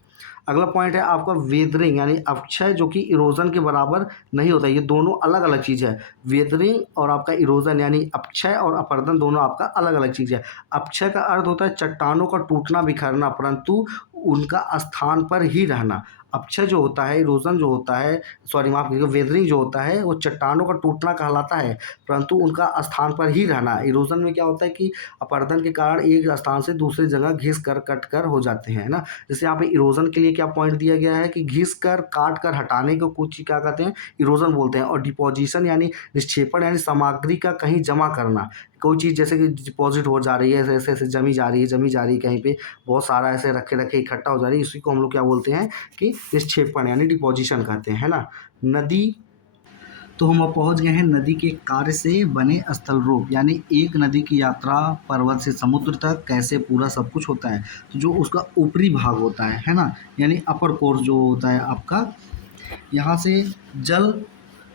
अगला पॉइंट है आपका वेदरिंग यानी अक्षय, जो कि इरोजन के बराबर नहीं होता। ये दोनों अलग अलग चीज़ है। वेदरिंग और आपका इरोजन यानी अक्षय और अपरदन दोनों आपका अलग अलग चीज़ है। अक्षय का अर्थ होता है चट्टानों का टूटना बिखरना, परंतु उनका स्थान पर ही रहना। अक्षय जो होता है, इरोजन जो होता है, सॉरी माफ कीजिएगा, वेदरिंग जो होता है वो चट्टानों का टूटना कहलाता है, परंतु उनका स्थान पर ही रहना। इरोजन में क्या होता है कि अपरदन के कारण एक स्थान से दूसरी जगह घिस कर कट कर हो जाते हैं ना। जैसे यहाँ पे इरोजन के लिए क्या पॉइंट दिया गया है कि घिस कर काट कर हटाने को कुछ क्या कहते हैं, इरोजन बोलते हैं। और डिपोजिशन यानी निक्षेपण यानी सामग्री का कहीं जमा करना। कोई चीज़ जैसे कि डिपॉजिट हो जा रही है, ऐसे ऐसे जमी जा रही है कहीं पे, बहुत सारा ऐसे रखे रखे इकट्ठा हो जा रही है, इसी को हम लोग क्या बोलते हैं कि निक्षेपण यानी डिपोजिशन कहते हैं ना। नदी, तो हम अब पहुंच गए हैं नदी के कार्य से बने स्थल रूप, यानी एक नदी की यात्रा पर्वत से समुद्र तक कैसे पूरा सब कुछ होता है। तो जो उसका ऊपरी भाग होता है ना, यानी अपर कोर्स जो होता है आपका, यहाँ से जल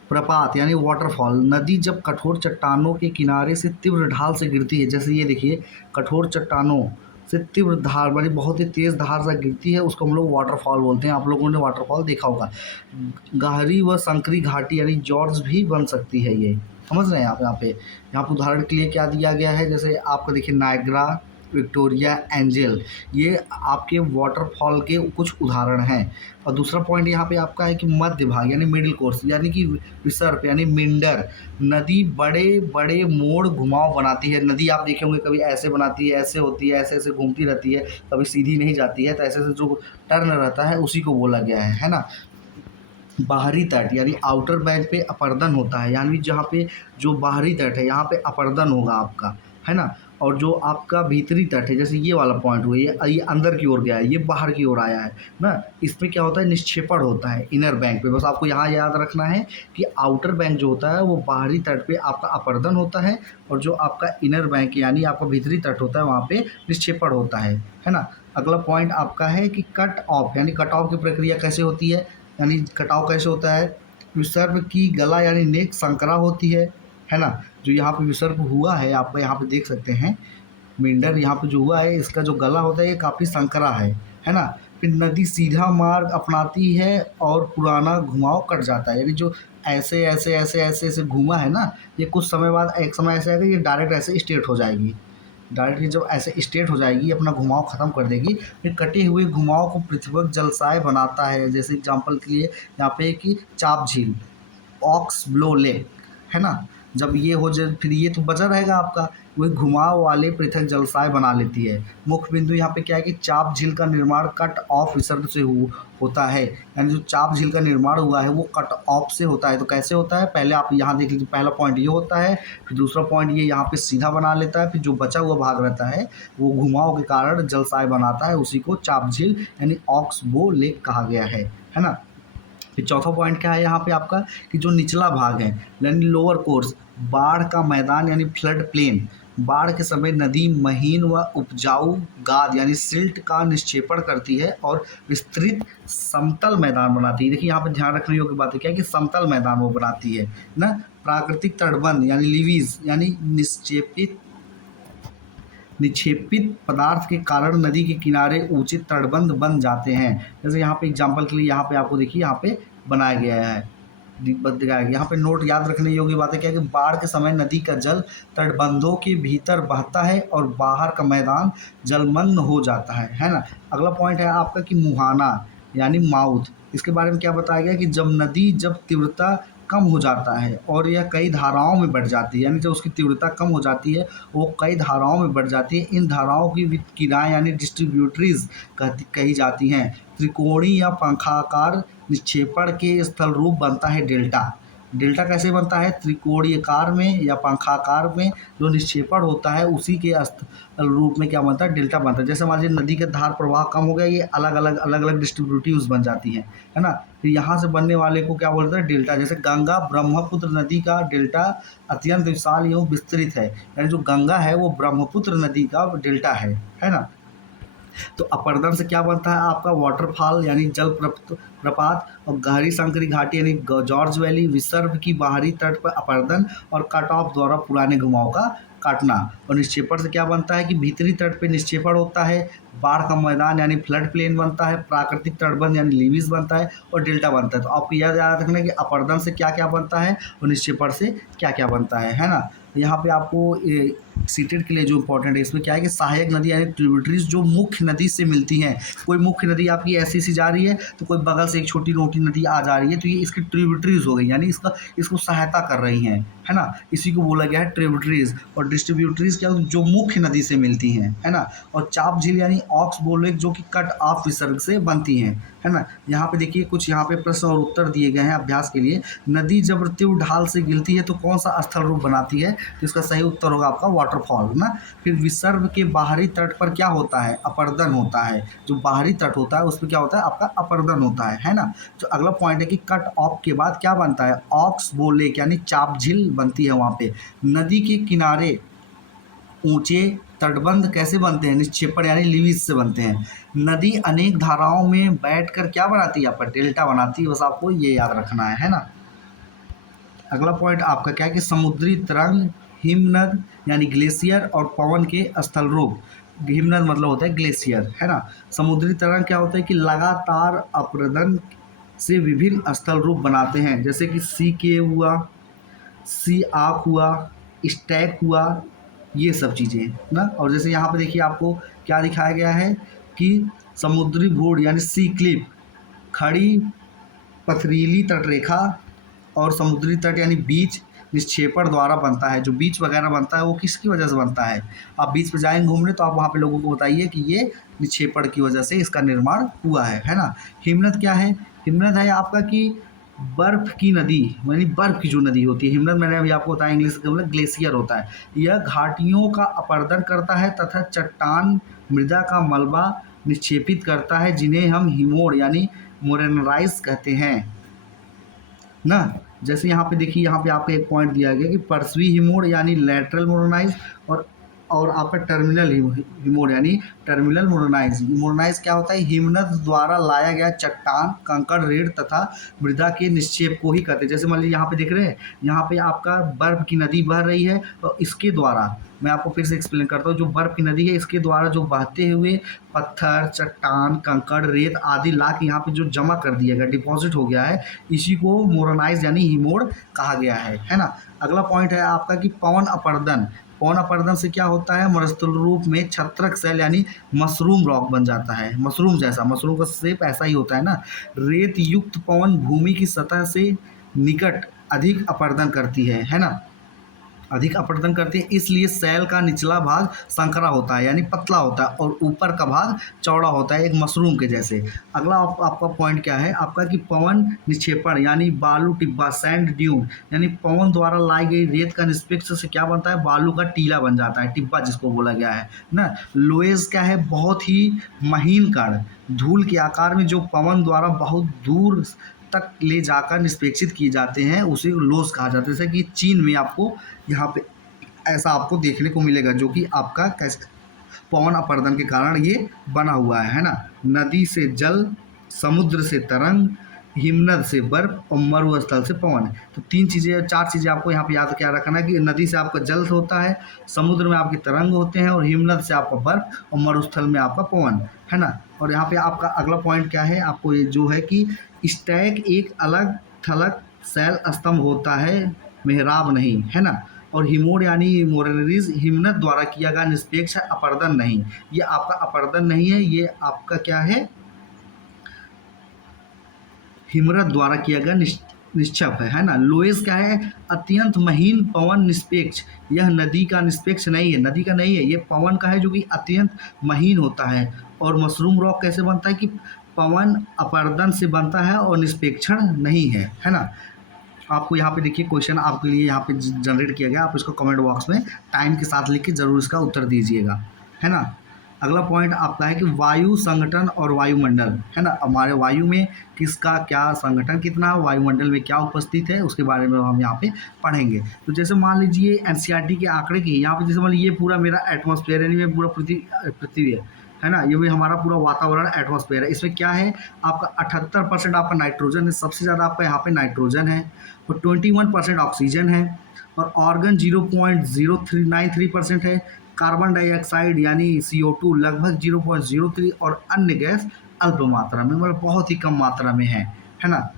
प्रपात यानी वाटरफॉल, नदी जब कठोर चट्टानों के किनारे से तीव्र ढाल से गिरती है, जैसे ये देखिए कठोर चट्टानों से तीव्र धार यानी बहुत ही तेज़ धार से गिरती है, उसको हम लोग वाटरफॉल बोलते हैं। आप लोगों ने वाटरफॉल देखा होगा। गहरी व संकरी घाटी यानी जॉर्ज भी बन सकती है ये, समझ रहे हैं आप। यहाँ पे उदाहरण के लिए क्या दिया गया है, जैसे आपको देखिए नायग्रा, विक्टोरिया, एंजल, ये आपके वाटरफॉल के कुछ उदाहरण हैं। और दूसरा पॉइंट यहाँ पे आपका है कि मध्य भाग यानी मिडिल कोर्स, यानी कि विसर्प यानी मिंडर, नदी बड़े बड़े मोड़ घुमाव बनाती है। नदी आप देखे होंगे कभी ऐसे बनाती है, ऐसे होती है, ऐसे ऐसे घूमती रहती है, कभी सीधी नहीं जाती है, तो ऐसे ऐसे जो टर्न रहता है उसी को बोला गया है ना। बाहरी तट यानी आउटर बैंक पे अपर्दन होता है, यानी जहाँ पे जो बाहरी तट है यहाँ पे अपर्दन होगा आपका, है ना। और जो आपका भीतरी तट है, जैसे ये वाला पॉइंट हुआ, ये अंदर की ओर गया है, ये बाहर की ओर आया है ना, इसमें क्या होता है, निक्षेपण होता है इनर बैंक पे। बस आपको यहाँ याद रखना है कि आउटर बैंक जो होता है वो बाहरी तट पे आपका अपर्दन होता है, और जो आपका इनर बैंक यानी आपका भीतरी तट होता है वहाँ पे निक्षेपण होता है ना। अगला पॉइंट आपका है कि कट ऑफ, यानी कट ऑफ की प्रक्रिया कैसे होती है, यानी कटाव कैसे होता है। विसर्प की गला यानी नेक संकरा होती है ना। जो यहाँ पे विसर्प हुआ है आप यहाँ पे देख सकते हैं, मिंडर यहाँ पे जो हुआ है इसका जो गला होता है ये काफ़ी संकरा है ना। फिर नदी सीधा मार्ग अपनाती है और पुराना घुमाव कट जाता है, यानी जो ऐसे ऐसे ऐसे ऐसे ऐसे घूमा है ना, ये कुछ समय बाद एक समय ऐसे आएगा ये डायरेक्ट ऐसे स्ट्रेट हो जाएगी। डायरेक्टली जब ऐसे स्ट्रेट हो जाएगी अपना घुमाव ख़त्म कर देगी, फिर कटे हुए घुमाव को पृथ्वी जलसाय बनाता है। जैसे एग्जांपल के लिए यहाँ पे कि चाप झील, ऑक्स ब्लो लेक, है ना। जब ये हो जाए फिर ये तो बचा रहेगा आपका, वही घुमाव वाले पृथक जलसाय बना लेती है। मुख्य बिंदु यहाँ पे क्या है कि चाप झील का निर्माण कट ऑफ विसर्ग से होता है, यानी जो चाप झील का निर्माण हुआ है वो कट ऑफ से होता है। तो कैसे होता है, पहले आप यहाँ देख लीजिए, पहला पॉइंट ये होता है, फिर दूसरा पॉइंट ये यहाँ पे सीधा बना लेता है, फिर जो बचा हुआ भाग रहता है वो घुमाव के कारण जलसाय बनाता है, उसी को चाप झील यानी ऑक्स बो लेक कहा गया है ना। फिर चौथा पॉइंट क्या है यहाँ पे आपका कि जो निचला भाग है यानी लोअर कोर्स, बाढ़ का मैदान यानी फ्लड प्लेन, बाढ़ के समय नदी महीन व उपजाऊ गाद यानी सिल्ट का निक्षेपण करती है और विस्तृत समतल मैदान बनाती है। देखिए यहाँ पे ध्यान रखने योग्य बात है क्या है कि समतल मैदान वो बनाती है ना। प्राकृतिक तटबंध यानी लीवीज यानी निक्षेपित पदार्थ के कारण नदी के किनारे ऊंचे तटबंध बन जाते हैं। जैसे यहाँ पे एग्जांपल के लिए यहाँ पे आपको देखिए यहाँ पे बनाया गया है, दिखाया गया। यहाँ पे नोट याद रखने योग्य बात है क्या कि बाढ़ के समय नदी का जल तटबंधों के भीतर बहता है और बाहर का मैदान जलमग्न हो जाता है ना। अगला पॉइंट है आपका कि मुहाना यानी माउथ, इसके बारे में क्या बताया गया कि जब तीव्रता कम हो जाता है और यह कई धाराओं में बढ़ जाती है, यानी जब उसकी तीव्रता कम हो जाती है वो कई धाराओं में बढ़ जाती है। इन धाराओं की विकिरणाएं यानी डिस्ट्रीब्यूटरीज कही जाती हैं। त्रिकोणीय या पंखाकार निक्षेपण के स्थल रूप बनता है डेल्टा। डेल्टा कैसे बनता है, त्रिकोणीयकार में या पंखाकार में जो निक्षेपण होता है उसी के स्थल रूप में क्या बनता है, डेल्टा बनता है। जैसे मान लीजिए नदी का धार प्रवाह कम हो गया, ये अलग अलग डिस्ट्रीब्यूटिव्स बन जाती हैं, है ना। फिर यहाँ से बनने वाले को क्या बोलते हैं, डेल्टा। जैसे गंगा ब्रह्मपुत्र नदी का डेल्टा अत्यंत विशाल एवं विस्तृत है, यानी जो गंगा है वो ब्रह्मपुत्र नदी का डेल्टा है ना। तो अपर्दन से क्या बनता है आपका, वाटरफॉल यानी जल प्रपात, और गहरी संकरी घाटी यानी जॉर्ज वैली, विसर्ग की बाहरी तट पर अपर्दन, और कट ऑफ द्वारा पुराने घुमाव का काटना। और निक्षेपण से क्या बनता है कि भीतरी तट पे निक्षेपण होता है, बाढ़ का मैदान यानी फ्लड प्लेन बनता है, प्राकृतिक तटबंध यानी लीवीज बनता है, और डेल्टा बनता है। तो आपको याद रखना कि अपर्दन से क्या क्या बनता है और निक्षेपण से क्या क्या बनता है ना। यहाँ पे आपको सीटेड के लिए जो इम्पोर्टेंट है इसमें क्या है कि सहायक नदी यानी ट्रिब्यूटरीज जो मुख्य नदी से मिलती हैं। कोई मुख्य नदी आपकी ऐसी सी जा रही है तो कोई बगल से एक छोटी मोटी नदी आ जा रही है, तो ये इसकी ट्रिब्यूटरीज हो गई, यानी इसको सहायता कर रही हैं, है ना। इसी को बोला गया है ट्रिब्यूटरीज। और डिस्ट्रीब्यूटरीज क्या, जो मुख्य नदी से मिलती हैं, है ना। और चाप झील यानी ऑक्स बो लेक जो कि कट ऑफ विसर्ग से बनती हैं, है ना। यहाँ पे देखिए कुछ यहाँ पे प्रश्न और उत्तर दिए गए हैं अभ्यास के लिए। नदी जब तीव्र ढाल से गिरती है तो कौन सा स्थल रूप बनाती है, तो इसका सही उत्तर होगा आपका वाटरफॉल ना। फिर विसर्ग के बाहरी तट पर क्या होता है, अपर्दन होता है। जो बाहरी तट होता है उस पर क्या होता है आपका अपर्दन होता है ना। जो अगला पॉइंट है कि कट ऑफ के बाद क्या बनता है, ऑक्स बो लेक यानी चाप झील बनती है। वहाँ पे नदी के किनारे ऊंचे तटबंध कैसे बनते हैं, निक्षेपण यानी लीवीज से बनते हैं। नदी अनेक धाराओं में बैठकर क्या बनाती है, आपका डेल्टा बनाती है। बस आपको ये याद रखना है ना। अगला पॉइंट आपका क्या है कि समुद्री तरंग, हिमनद यानी ग्लेशियर, और पवन के स्थल रूप। हिमनद मतलब होता है ग्लेशियर, है ना। समुद्री तरंग क्या होता है कि लगातार अपरदन से विभिन्न स्थल रूप बनाते हैं, जैसे कि सी के हुआ, सी आक हुआ, स्टैक हुआ, ये सब चीज़ें ना। और जैसे यहाँ पे देखिए आपको क्या दिखाया गया है कि समुद्री भूड यानी सी क्लिप, खड़ी पथरीली तटरेखा, और समुद्री तट यानी बीच निक्षेपण द्वारा बनता है। जो बीच वगैरह बनता है वो किसकी वजह से बनता है, आप बीच पे जाएंगे घूमने तो आप वहाँ पे लोगों को बताइए कि ये निक्षेपण की वजह से इसका निर्माण हुआ है ना। हिमनद क्या है, हिमनद है आपका कि बर्फ़ की नदी, यानी बर्फ़ की जो नदी होती है। हिमनद मैंने अभी आपको बताया इंग्लिश का मतलब ग्लेशियर होता है। यह घाटियों का अपर्दन करता है तथा चट्टान मृदा का मलबा निक्षेपित करता है, जिन्हें हम हिमोड़ यानी मोरेनराइज कहते हैं ना। जैसे यहाँ पे देखिए, यहाँ पे आपको एक पॉइंट दिया गया कि पार्श्वी हिमोड़ यानी लैटरल मोरेनाइज, और आपका टर्मिनल हिमोड़ यानी टर्मिनल मोरेनाइज। मोरेनाइज क्या होता है, हिमनद द्वारा लाया गया चट्टान, कंकड़, रेत तथा मृदा के निक्षेप को ही कहते हैं। जैसे मान लीजिए यहाँ पे देख रहे हैं, यहाँ पे आपका बर्फ़ की नदी बह रही है, तो इसके द्वारा मैं आपको फिर से एक्सप्लेन करता हूँ। जो बर्फ़ की नदी है इसके द्वारा जो बहते हुए पत्थर, चट्टान, कंकड़, रेत आदि ला के यहाँ पे जो जमा कर दिया गया, डिपॉजिट हो गया है, इसी को मोरेनाइज यानी हिमोड़ कहा गया है ना। अगला पॉइंट है आपका कि पवन अपर्दन। पवन अपर्दन से क्या होता है, मरुस्थल रूप में छत्रक सेल यानी मशरूम रॉक बन जाता है, मशरूम जैसा, मशरूम का शेप ऐसा ही होता है ना। रेत युक्त पवन भूमि की सतह से निकट अधिक अपर्दन करती है ना। अधिक अपरदन करती है, इसलिए सेल का निचला भाग संकरा होता है यानी पतला होता है और ऊपर का भाग चौड़ा होता है, एक मशरूम के जैसे। अगला आपका पॉइंट क्या है आपका कि पवन निक्षेपण यानी बालू टिब्बा सैंड ड्यून यानी पवन द्वारा लाई गई रेत का निक्षेपण से क्या बनता है, बालू का टीला बन जाता है, टिब्बा जिसको बोला गया है ना। लोएज क्या है, बहुत ही महीन कण धूल के आकार में जो पवन द्वारा बहुत दूर तक ले जाकर निष्पेक्षित किए जाते हैं, उसे लोस कहा जाता है। जैसे कि चीन में आपको यहाँ पे ऐसा आपको देखने को मिलेगा, जो कि आपका कैसे पवन अपर्दन के कारण ये बना हुआ है ना। नदी से जल, समुद्र से तरंग, हिमनद से बर्फ और मरुस्थल से पवन। तो चार चीज़ें आपको यहाँ पे याद क्या रखना है कि नदी से आपका जल होता है, समुद्र में आपके तरंग होते हैं और हिमनद से आपका बर्फ और मरुस्थल में आपका पवन, है ना। और यहाँ पे आपका अगला पॉइंट क्या है, आपको ये जो है कि स्टैक एक अलग थलग शैल स्तंभ होता है, मेहराब नहीं, है ना। और हिमोड यानी मोरनरीज हिमनद द्वारा किया गया निष्पेक्ष अपर्दन नहीं, ये आपका अपर्दन नहीं है, ये आपका क्या है, हिमरत द्वारा किया गया निक्षेप है ना। लोएस क्या है, अत्यंत महीन पवन निष्पेक्ष, यह नदी का निष्पेक्ष नहीं है, नदी का नहीं है, ये पवन का है जो कि अत्यंत महीन होता है। और मशरूम रॉक कैसे बनता है कि पवन अपर्दन से बनता है और निष्पेक्षण नहीं है ना। आपको यहाँ पे देखिए क्वेश्चन आपके लिए यहाँ पे जनरेट किया गया, आप इसको कमेंट बॉक्स में टाइम के साथ लिख के जरूर इसका उत्तर दीजिएगा, है ना। अगला पॉइंट आपका है कि वायु संगठन और वायुमंडल, है ना। हमारे वायु में किसका क्या संगठन कितना है, वायुमंडल में क्या उपस्थित है, उसके बारे में हम यहाँ पे पढ़ेंगे। तो जैसे मान लीजिए एनसीईआरटी के आंकड़े की यहाँ पे जैसे मान लीजिए ये पूरा मेरा एटमॉस्फेयर यानी ये पूरा पृथ्वी है ना, ये भी हमारा पूरा वातावरण एटमॉस्फेयर है। इसमें क्या है आपका 78% आपका नाइट्रोजन है, सबसे ज़्यादा आपका यहाँ पे नाइट्रोजन है, और 21% ऑक्सीजन है, और ऑर्गन 0.0393% है, कार्बन डाइऑक्साइड यानी CO2 लगभग 0.03 और अन्य गैस अल्प मात्रा में, मतलब बहुत ही कम मात्रा में है ना।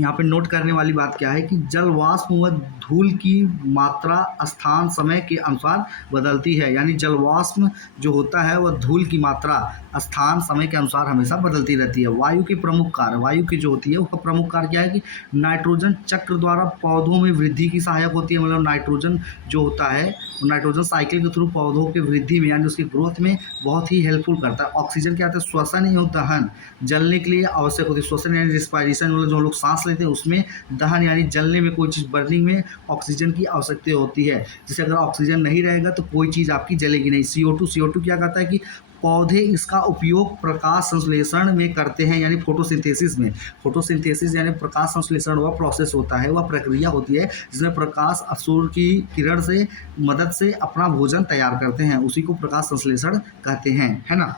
यहाँ पे नोट करने वाली बात क्या है कि जल वाष्प व धूल की मात्रा स्थान समय के अनुसार बदलती है, यानी जल वाष्प जो होता है वह धूल की मात्रा स्थान समय के अनुसार हमेशा बदलती रहती है। वायु के प्रमुख कार्य, वायु की जो होती है उसका प्रमुख कार्य क्या है कि नाइट्रोजन चक्र द्वारा पौधों में वृद्धि की सहायक होती है, मतलब नाइट्रोजन जो होता है नाइट्रोजन साइकिल के थ्रू पौधों के वृद्धि में यानी उसकी ग्रोथ में बहुत ही हेल्पफुल करता है। ऑक्सीजन क्या होता है, श्वसन या दहन जलने के लिए आवश्यक होती है, श्वसन यानी रिस्पायरेशन, मतलब जो लोग सांस लेते हैं उसमें, दहन यानी जलने में, कोई चीज़ बर्निंग में ऑक्सीजन की आवश्यकता होती है। जैसे अगर ऑक्सीजन नहीं रहेगा तो कोई चीज़ आपकी जलेगी नहीं। CO2 क्या करता है कि पौधे इसका उपयोग प्रकाश संश्लेषण में करते हैं, यानी फोटोसिंथेसिस में। फोटोसिंथेसिस यानी प्रकाश संश्लेषण वह प्रोसेस होता है, वह प्रक्रिया होती है जिसमें प्रकाश सूर्य की किरण से मदद से अपना भोजन तैयार करते हैं, उसी को प्रकाश संश्लेषण कहते हैं, है ना।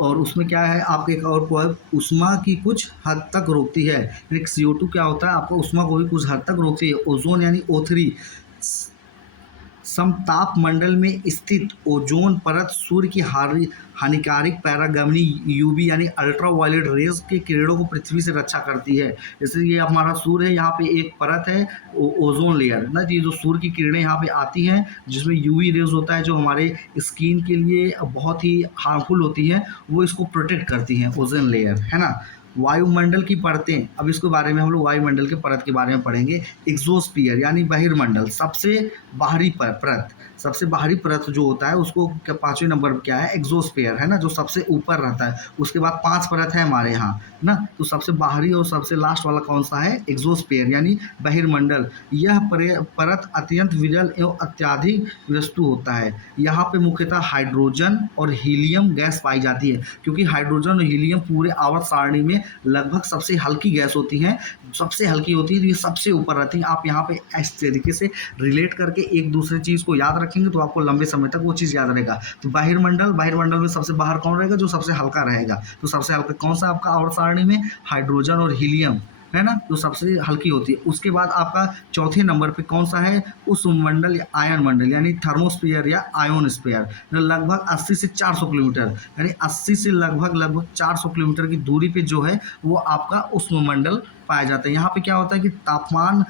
और उसमें क्या है आपके एक और पॉइंट, ऊष्मा की कुछ हद तक रोकती है। एक CO2 क्या होता है आपको ऊष्मा को भी कुछ हद तक रोकती है। ओजोन यानी O3 समताप मंडल में स्थित ओजोन परत सूर्य की हानिकारक पैरागमनी UV यानी अल्ट्रावायलेट रेज के किरणों को पृथ्वी से रक्षा करती है। जैसे ये हमारा सूर्य है, यहाँ पे एक परत है ओजोन लेयर ना, ये जो सूर्य की किरणें यहाँ पे आती हैं जिसमें UV रेज होता है जो हमारे स्किन के लिए बहुत ही हार्मफुल होती है, वो इसको प्रोटेक्ट करती हैं, ओजोन लेयर, है ना। वायुमंडल की परतें, अब इसके बारे में हम लोग वायुमंडल के परत के बारे में पढ़ेंगे। एक्सोस्फीयर यानी बहिर्मंडल, सबसे बाहरी परत, सबसे बाहरी परत जो होता है उसको 5वें नंबर पर क्या है, एक्सोस्फीयर, है ना, जो सबसे ऊपर रहता है। उसके बाद 5 परत है हमारे यहाँ ना, तो सबसे बाहरी और सबसे लास्ट वाला कौन सा है, एक्सोस्फीयर यानी बहिर्मंडल। यह परत अत्यंत विरल एवं अत्यधिक वस्तु होता है। यहाँ पे मुख्यतः हाइड्रोजन और हीलियम गैस पाई जाती है, क्योंकि हाइड्रोजन और हीलियम पूरे आवर्त सारणी में लगभग सबसे हल्की गैस होती हैं, सबसे हल्की होती है, तो ये सबसे ऊपर रहती हैं। आप यहाँ पे इस तरीके से रिलेट करके एक दूसरे चीज़ को याद रखेंगे तो आपको लंबे समय तक वो चीज़ याद रहेगा। तो बहिर्मंडल में सबसे बाहर कौन रहेगा, जो सबसे हल्का रहेगा। तो सबसे हल्का कौन सा आपका आवर्त सारणी में, हाइड्रोजन और हीलियम, है ना, जो सबसे हल्की होती है। उसके बाद आपका चौथे नंबर पे कौन सा है, उष्णमंडल या आयन मंडल यानी थर्मोस्फीयर या आयोनस्फीयर, लगभग 80 से 400 किलोमीटर, यानी 80 से लगभग 400 किलोमीटर की दूरी पे जो है वो आपका उष्णमंडल पाया जाता है। यहाँ पे क्या होता है कि तापमान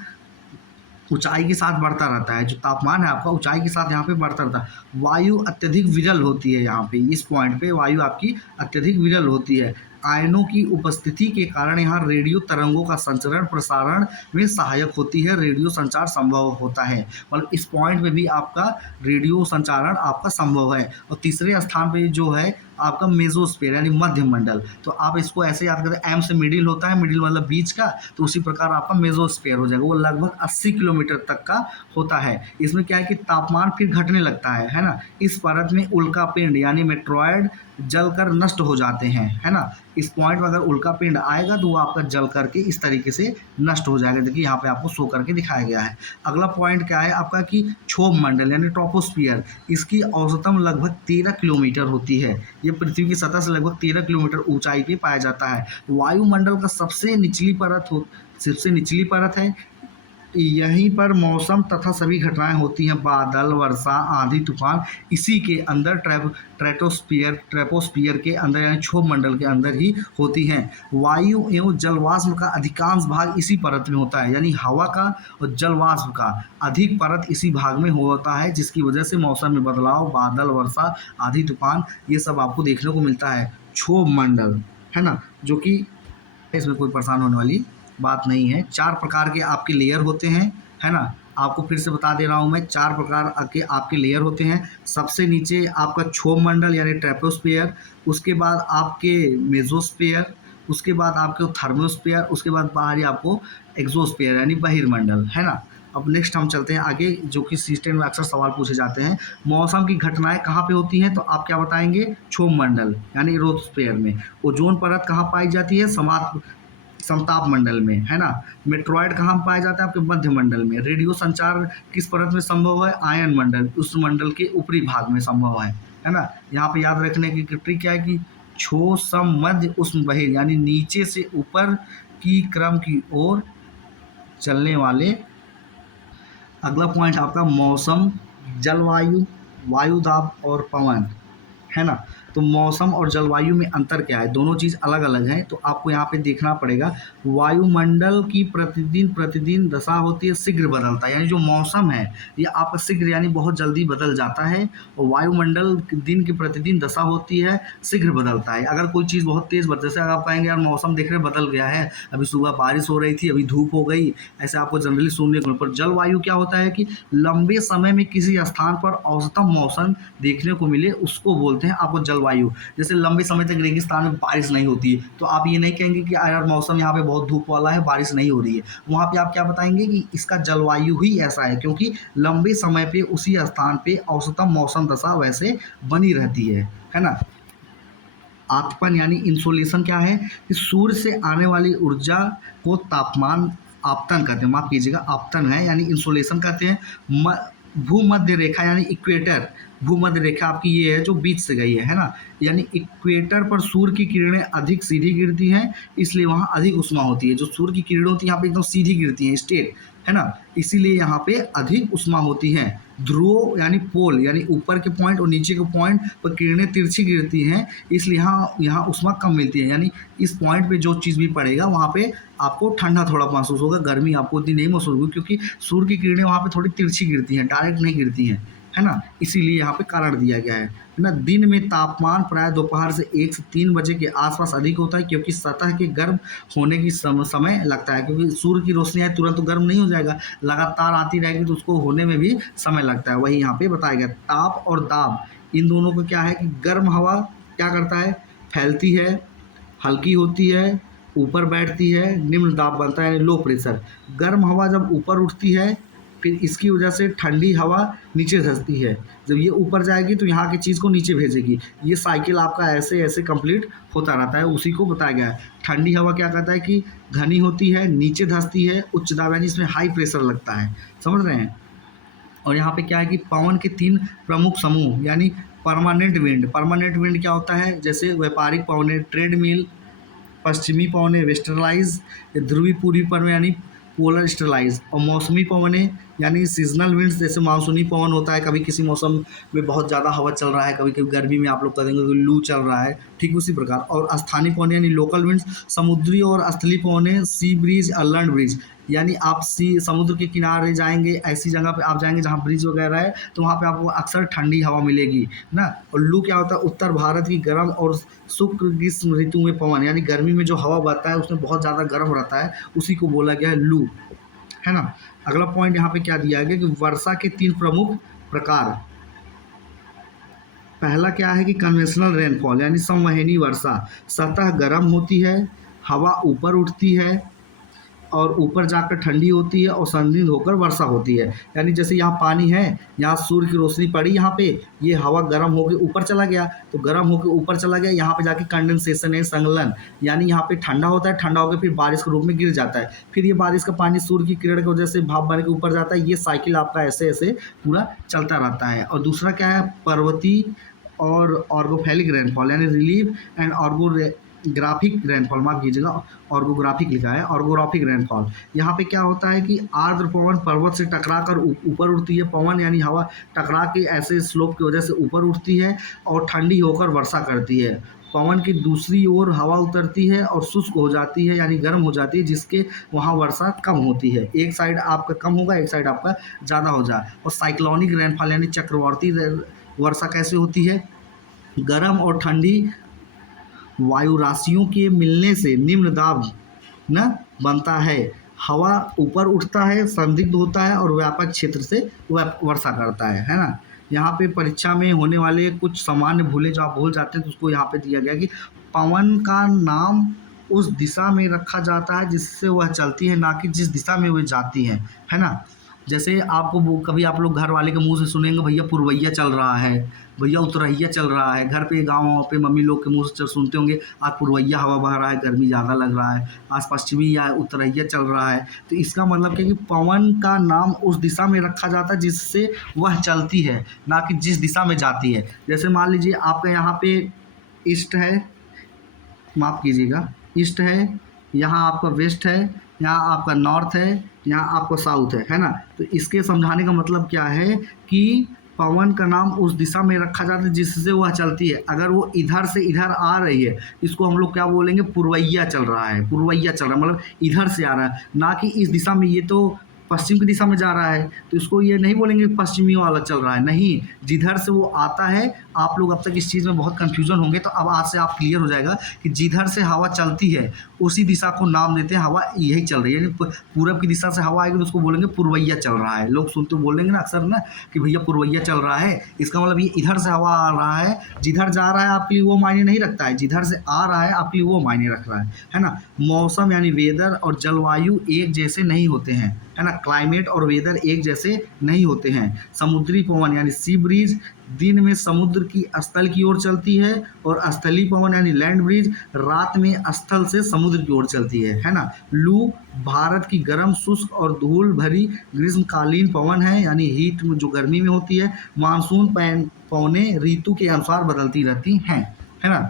ऊंचाई के साथ बढ़ता रहता है, जो तापमान है आपका ऊंचाई के साथ यहाँ पे बढ़ता रहता है। वायु अत्यधिक विरल होती है, यहाँ पे इस पॉइंट पे वायु आपकी अत्यधिक विरल होती है। आयनों की उपस्थिति के कारण यहाँ रेडियो तरंगों का संचरण प्रसारण में सहायक होती है, रेडियो संचार संभव होता है। मतलब इस पॉइंट पे भी आपका रेडियो संचारण आपका संभव है। और तीसरे स्थान पे जो है आपका मेसोस्फीयर यानी मध्य मंडल। तो आप इसको ऐसे याद करते हैं, एम से मिडिल होता है, मिडिल मतलब बीच का, तो उसी प्रकार आपका मेसोस्फीयर हो जाएगा। वो लगभग 80 किलोमीटर तक का होता है। इसमें क्या है कि तापमान फिर घटने लगता है ना। इस परत में उल्का पिंड यानी मेट्रॉयड जलकर नष्ट हो जाते हैं, है ना। इस पॉइंट पर अगर उल्का पिंड आएगा तो वो आपका जल करके इस तरीके से नष्ट हो जाएगा। देखिए यहाँ पे आपको शो करके दिखाया गया है। अगला पॉइंट क्या है आपका कि क्षोभ मंडल यानी ट्रोपोस्फियर। इसकी औसतन लगभग 13 किलोमीटर होती है। ये पृथ्वी की सतह से लगभग 13 किलोमीटर ऊंचाई पे पाया जाता है। वायुमंडल का सबसे निचली परत है। यहीं पर मौसम तथा सभी घटनाएं होती हैं, बादल, वर्षा, आंधी, तूफान इसी के अंदर ट्रेपोस्फियर के अंदर यानी क्षोभ मंडल के अंदर ही होती हैं। वायु एवं जलवाष्प का अधिकांश भाग इसी परत में होता है, यानी हवा का और जलवाष्प का अधिक परत इसी भाग में होता है, जिसकी वजह से मौसम में बदलाव, बादल, वर्षा, आंधी, तूफान ये सब आपको देखने को मिलता है। क्षोभ मंडल है ना, जो कि इसमें कोई परेशान होने वाली बात नहीं है। 4 प्रकार के आपके लेयर होते हैं, है ना। आपको फिर से बता दे रहा हूँ मैं, 4 प्रकार के आपके लेयर होते हैं। सबसे नीचे आपका क्षोभ मंडल यानी ट्रोपोस्फियर, उसके बाद आपके मेसोस्फियर, उसके बाद आपके थर्मोस्फियर, उसके बाद बाहरी आपको एक्सोस्फियर यानी बहिर्मंडल, है ना। अब नेक्स्ट हम चलते हैं आगे, जो कि सिस्टम में अक्सर सवाल पूछे जाते हैं। मौसम की घटनाएं कहाँ पे होती हैं, तो आप क्या बताएंगे, क्षोभ मंडल यानी एरोस्फीयर में। ओजोन परत कहाँ पाई जाती है, समताप मंडल में, है ना। मेट्रॉयड कहाँ पाया जाता है, आपके मध्य मंडल में। रेडियो संचार किस परत में संभव है, आयन मंडल, उस मंडल के ऊपरी भाग में संभव है ना। यहाँ पे याद रखने की ट्रिक क्या है कि क्षो सम मध्य उष्ण बहिर यानी नीचे से ऊपर की क्रम की ओर चलने वाले। अगला पॉइंट आपका मौसम, जलवायु, वायुदाब और पवन, है ना। तो मौसम और जलवायु में अंतर क्या है, दोनों चीज़ अलग अलग हैं। तो आपको यहाँ पे देखना पड़ेगा। वायुमंडल की प्रतिदिन दशा होती है, शीघ्र बदलता है, यानी जो मौसम है ये आपका शीघ्र यानी बहुत जल्दी बदल जाता है। और वायुमंडल दिन की प्रतिदिन दशा होती है, शीघ्र बदलता है। अगर कोई चीज़ बहुत तेज़ जैसे अगर आप कहेंगे यार मौसम देख रहे बदल गया है, अभी सुबह बारिश हो रही थी अभी धूप हो गई, ऐसे आपको जनरली सुनने को। पर जलवायु क्या होता है कि लंबे समय में किसी स्थान पर औसतम मौसम देखने को मिले उसको बोलते हैं आपको जलवायु। जैसे लंबे समय तक रेगिस्तान में बारिश नहीं होती है तो आप ये नहीं कहेंगे कि यार मौसम यहाँ पे बहुत धूप वाला है, बारिश नहीं हो रही है। वहाँ पे आप क्या बताएंगे कि इसका जलवायु ही ऐसा है, क्योंकि लंबे समय पे उसी स्थान पे औसतम मौसम दशा वैसे बनी रहती है ना। आतपन यानी इंसोलेशन क्या है कि सूर्य से आने वाली ऊर्जा को तापमान आपतन कहते हैं, माफ कीजिएगा आपतन है, यानी इंसोलेशन कहते हैं। भूमध्य रेखा यानी इक्वेटर, भूमध्य रेखा आपकी ये है जो बीच से गई है ना। यानी इक्वेटर पर सूर्य की किरणें अधिक सीधी गिरती हैं, इसलिए वहाँ अधिक ऊष्मा होती है। जो सूर्य की किरणें होती हैं यहाँ पे एकदम सीधी गिरती हैं, स्ट्रेट, है ना, इसीलिए यहाँ पे अधिक ऊष्मा होती है। ध्रुव यानी पोल यानी ऊपर के पॉइंट और नीचे के पॉइंट पर किरणें तिरछी गिरती हैं, इसलिए यहाँ ऊष्मा कम मिलती है। यानी इस पॉइंट पे जो चीज़ भी पड़ेगा वहाँ पे आपको ठंडा थोड़ा महसूस होगा, गर्मी आपको उतनी नहीं महसूस होगी, क्योंकि सूर्य की किरणें वहाँ पे थोड़ी तिरछी गिरती हैं, डायरेक्ट नहीं गिरती हैं, है ना। इसीलिए यहाँ पे कारण दिया गया है ना। दिन में तापमान प्राय दोपहर से 1 से 3 बजे के आसपास अधिक होता है, क्योंकि सतह के गर्म होने की समय लगता है, क्योंकि सूर्य की रोशनी है तुरंत तो गर्म नहीं हो जाएगा, लगातार आती रहेगी तो उसको होने में भी समय लगता है। वही यहाँ पे बताया गया। ताप और दाब इन दोनों को क्या है कि गर्म हवा क्या करता है, फैलती है, हल्की होती है, ऊपर बैठती है, निम्न दाब बनता है, लो प्रेशर। गर्म हवा जब ऊपर उठती है फिर इसकी वजह से ठंडी हवा नीचे धंसती है, जब ये ऊपर जाएगी तो यहाँ की चीज़ को नीचे भेजेगी। ये साइकिल आपका ऐसे ऐसे कंप्लीट होता रहता है, उसी को बताया गया है। ठंडी हवा क्या कहता है कि घनी होती है, नीचे धंसती है, उच्च दाब यानी इसमें हाई प्रेशर लगता है, समझ रहे हैं। और यहाँ पे क्या है कि पवन के 3 प्रमुख समूह यानी परमानेंट विंड क्या होता है, जैसे व्यापारिक पवने ट्रेडमिल, पश्चिमी पवने वेस्टर्लाइज, ध्रुवी पूर्वी पवन यानी पोलर स्टरलाइज, और मौसमी पवने यानी सीजनल विंड्स, जैसे मानसूनी पवन होता है, कभी किसी मौसम में बहुत ज़्यादा हवा चल रहा है, कभी कभी गर्मी में आप लोग कहेंगे कि लू चल रहा है, ठीक उसी प्रकार। और स्थानीय पवने यानी लोकल विंड्स, समुद्री और स्थलीय पवने सी ब्रीज और लैंड ब्रीज, यानी आप समुद्र के किनारे जाएंगे, ऐसी जगह पे आप जाएंगे जहाँ ब्रिज वगैरह है, तो वहाँ पे आपको अक्सर ठंडी हवा मिलेगी ना। और लू क्या होता है, उत्तर भारत की गर्म और शुष्क ग्रीष्म ऋतु में पवन, यानी गर्मी में जो हवा बहता है उसमें बहुत ज़्यादा गर्म रहता है, उसी को बोला गया है लू, है ना। अगला पॉइंट यहाँ पे क्या दिया गया कि वर्षा के 3 प्रमुख प्रकार। पहला क्या है कि कन्वेंशनल रेनफॉल यानी संवहनी वर्षा, सतह गर्म होती है, हवा ऊपर उठती है और ऊपर जाकर ठंडी होती है और संघनित होकर वर्षा होती है। यानी जैसे यहाँ पानी है, यहाँ सूर्य की रोशनी पड़ी यहाँ पे, ये हवा गर्म होकर ऊपर चला गया, तो गर्म होकर ऊपर चला गया, यहाँ पे जाके कंडेंसेशन है, संघनन, यानी यहाँ पे ठंडा होता है, ठंडा होकर फिर बारिश के रूप में गिर जाता है, फिर ये बारिश का पानी सूर्य की किरण की वजह से भाप बन के ऊपर जाता है। ये साइकिल आपका ऐसे ऐसे पूरा चलता रहता है। और दूसरा क्या है, पर्वतीय और ऑर्गोफैलिक रेनफॉल यानी रिलीफ एंड ऑर्गोग्राफिक रेनफॉल, माफ कीजिएगा, ऑर्गोग्राफिक लिखा है, ऑर्गोग्राफिक रेनफॉल। यहाँ पे क्या होता है कि आर्द्र पवन पर्वत से टकरा कर ऊपर उठती है, पवन यानी हवा टकरा के ऐसे स्लोप की वजह से ऊपर उठती है और ठंडी होकर वर्षा करती है। पवन की दूसरी ओर हवा उतरती है और शुष्क हो जाती है यानी गर्म हो जाती है, जिसके वहाँ वर्षा कम होती है। एक साइड आपका कम होगा, एक साइड आपका ज़्यादा हो जाए। और साइक्लोनिक रेनफॉल यानी चक्रवाती वर्षा कैसे होती है, गर्म और ठंडी वायु राशियों के मिलने से निम्न दाब न बनता है, हवा ऊपर उठता है, संदिग्ध होता है और व्यापक क्षेत्र से वर्षा करता है ना। यहाँ पे परीक्षा में होने वाले कुछ सामान्य भूलें जो आप भूल जाते हैं, तो उसको यहाँ पे दिया गया कि पवन का नाम उस दिशा में रखा जाता है जिससे वह चलती है, ना कि जिस दिशा में वह जाती है ना। जैसे आपको कभी आप लोग घर वाले के मुंह से सुनेंगे, भैया पुरवैया चल रहा है, भैया उतरैया चल रहा है। घर पे गाँव पे मम्मी लोग के मुंह से सुनते होंगे, आज पुरवैया हवा बह रहा है, गर्मी ज़्यादा लग रहा है, आज पश्चिमी या उत्तरैया चल रहा है। तो इसका मतलब क्या है कि पवन का नाम उस दिशा में रखा जाता है जिससे वह चलती है, ना कि जिस दिशा में जाती है। जैसे मान लीजिए आपका यहाँ पे ईस्ट है, माफ़ कीजिएगा, ईस्ट है, यहाँ आपका वेस्ट है, यहाँ आपका नॉर्थ है, यहाँ आपका साउथ है ना। तो इसके समझाने का मतलब क्या है कि पवन का नाम उस दिशा में रखा जाता है जिससे वह चलती है। अगर वो इधर से इधर आ रही है, इसको हम लोग क्या बोलेंगे, पुरवैया चल रहा है, पुरवैया चल रहा है मतलब इधर से आ रहा है, ना कि इस दिशा में। ये तो पश्चिम की दिशा में जा रहा है, तो इसको ये नहीं बोलेंगे पश्चिमी वाला चल रहा है, नहीं, जिधर से वो आता है। आप लोग अब तक इस चीज़ में बहुत कन्फ्यूजन होंगे, तो अब आज से आप क्लियर हो जाएगा कि जिधर से हवा चलती है उसी दिशा को नाम देते हैं, हवा यही चल रही है। यानी पूरब की दिशा से हवा आएगी तो उसको बोलेंगे पुरवैया चल रहा है। लोग सुनते बोलेंगे ना अक्सर ना कि भैया पुरवैया चल रहा है, इसका मतलब ये इधर से हवा आ रहा है, जिधर जा रहा है आपके लिए वो मायने नहीं रखता है, जिधर से आ रहा है आपके लिए वो मायने रख रहा है ना। मौसम यानी वेदर और जलवायु एक जैसे नहीं होते हैं, है ना। क्लाइमेट और वेदर एक जैसे नहीं होते हैं। समुद्री पवन यानी सी ब्रीज दिन में समुद्र की स्थल की ओर चलती है, और स्थलीय पवन यानी लैंड ब्रीज रात में स्थल से समुद्र की ओर चलती है ना। लू भारत की गर्म शुष्क और धूल भरी ग्रीष्मकालीन पवन है, यानी हीट में जो गर्मी में होती है। मानसून पवनें ऋतु के अनुसार बदलती रहती हैं, है ना।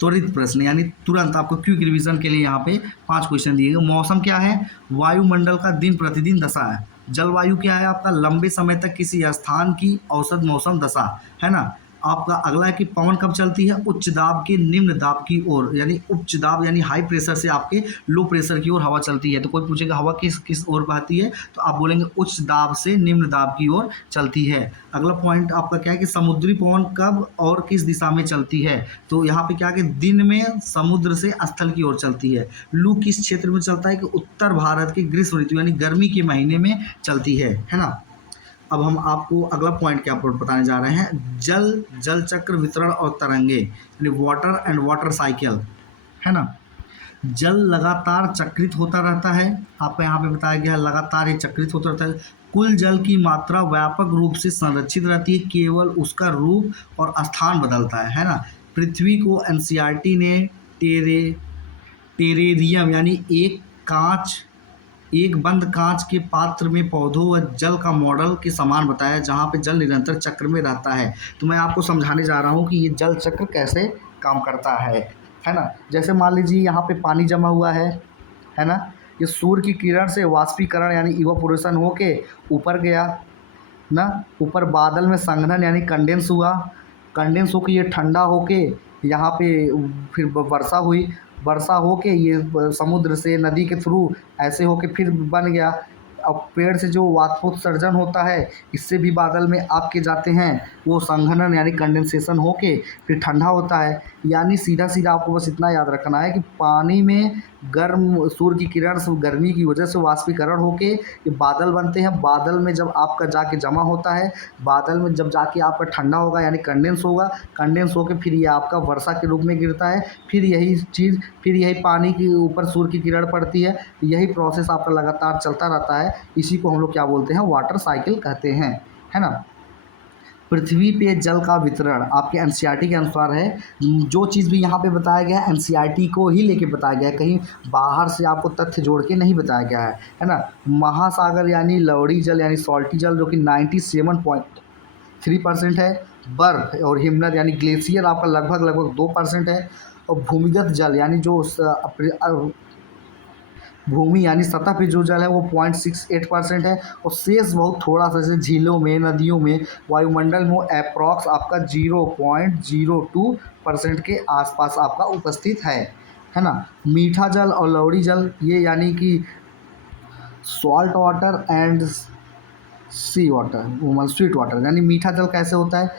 त्वरित प्रश्न यानी तुरंत आपको क्विक रिवीजन के लिए यहाँ पे 5 क्वेश्चन दिए गए। मौसम क्या है, वायुमंडल का दिन प्रतिदिन दशा है। जलवायु क्या है, आपका लंबे समय तक किसी स्थान की औसत मौसम दशा, है ना। आपका अगला है कि पवन कब चलती है, उच्च दाब के निम्न दाब की ओर, यानी उच्च दाब यानी हाई प्रेशर से आपके लो प्रेशर की ओर हवा चलती है। तो कोई पूछेगा हवा किस किस ओर बहती है, तो आप बोलेंगे उच्च दाब से निम्न दाब की ओर चलती है। अगला पॉइंट आपका क्या है कि समुद्री पवन कब और किस दिशा में चलती है, तो यहाँ पे क्या है कि दिन में समुद्र से स्थल की ओर चलती है। लू किस क्षेत्र में चलता है कि उत्तर भारत की ग्रीष्म ऋतु यानी गर्मी के महीने में चलती है ना। अब हम आपको अगला पॉइंट क्या बताने जा रहे हैं, जल चक्र वितरण और तरंगे यानी वाटर एंड वाटर साइकिल, है ना। जल लगातार चक्रित होता रहता है, आपको यहाँ पे बताया गया है लगातार ही चक्रित होता रहता है। कुल जल की मात्रा व्यापक रूप से संरक्षित रहती है, केवल उसका रूप और स्थान बदलता है ना। पृथ्वी को एनसीईआरटी ने टेरेरियम यानी एक बंद कांच के पात्र में पौधों व जल का मॉडल के समान बताया, जहाँ पे जल निरंतर चक्र में रहता है। तो मैं आपको समझाने जा रहा हूँ कि ये जल चक्र कैसे काम करता है ना। जैसे मान लीजिए यहाँ पे पानी जमा हुआ है ना, ये सूर्य की किरण से वाष्पीकरण यानी इवापोरेशन होके ऊपर गया ना, ऊपर बादल में संघनन यानी कंडेंस हुआ, कंडेंस होके ये ठंडा होके यहाँ पे फिर वर्षा हुई, वर्षा हो के ये समुद्र से नदी के थ्रू ऐसे हो के फिर बन गया। अब पेड़ से जो वाष्पोत्सर्जन होता है, इससे भी बादल में आपके जाते हैं, वो संघनन यानी कंडेंसेशन होके फिर ठंडा होता है। यानी सीधा सीधा आपको बस इतना याद रखना है कि पानी में गर्म सूर्य की किरण से गर्मी की वजह से वाष्पीकरण होके ये बादल बनते हैं। बादल में जब आपका जाके जमा होता है, बादल में जब जाके आपका ठंडा होगा यानी कंडेंस होगा, कंडेंस होके फिर ये आपका वर्षा के रूप में गिरता है। फिर यही पानी के ऊपर सूर्य की किरण पड़ती है। यही प्रोसेस आपका लगातार चलता रहता है। इसी को हम लोग क्या बोलते हैं, वाटर साइकिल कहते हैं, है ना। पृथ्वी पे जल का वितरण आपके एनसीईआरटी के अनुसार है। जो चीज़ भी यहाँ पे बताया गया है एनसीईआरटी को ही लेके बताया गया है, कहीं बाहर से आपको तथ्य जोड़ के नहीं बताया गया है ना। महासागर यानी लवड़ी जल यानी सॉल्टी जल जो कि 97.3% है। बर्फ और हिमनद यानी ग्लेशियर आपका लगभग 2% है। और भूमिगत जल यानी जो भूमि यानी सतह पे जो जल है वो 0.68% है। और शेष बहुत थोड़ा सा, जैसे झीलों में, नदियों में, वायुमंडल में अप्रॉक्स आपका 0.02% के आसपास आपका उपस्थित है ना। मीठा जल और लवड़ी जल ये यानी कि salt water and sea water, मतलब स्वीट वाटर, यानी मीठा जल कैसे होता है,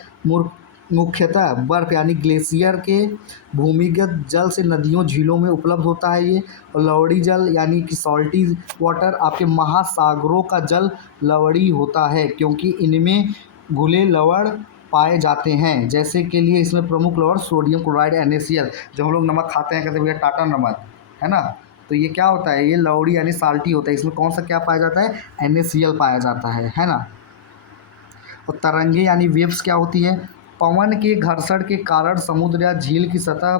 मुख्यतः बर्फ यानी ग्लेशियर के भूमिगत जल से नदियों झीलों में उपलब्ध होता है ये। और लवड़ी जल यानी कि सॉल्टी वाटर आपके महासागरों का जल लवड़ी होता है, क्योंकि इनमें घुले लवण पाए जाते हैं। जैसे के लिए इसमें प्रमुख लवण सोडियम क्लोराइड NaCl, जो हम लोग नमक खाते हैं कहते हैं भैया टाटा नमक, है ना। तो ये क्या होता है, ये लवड़ी यानी साल्टी होता है। इसमें कौन सा क्या पाया जाता है, NaCl पाया जाता है ना। और तरंगे यानी वेव्स क्या होती है, पवन के घर्षण के कारण समुद्र या झील की सतह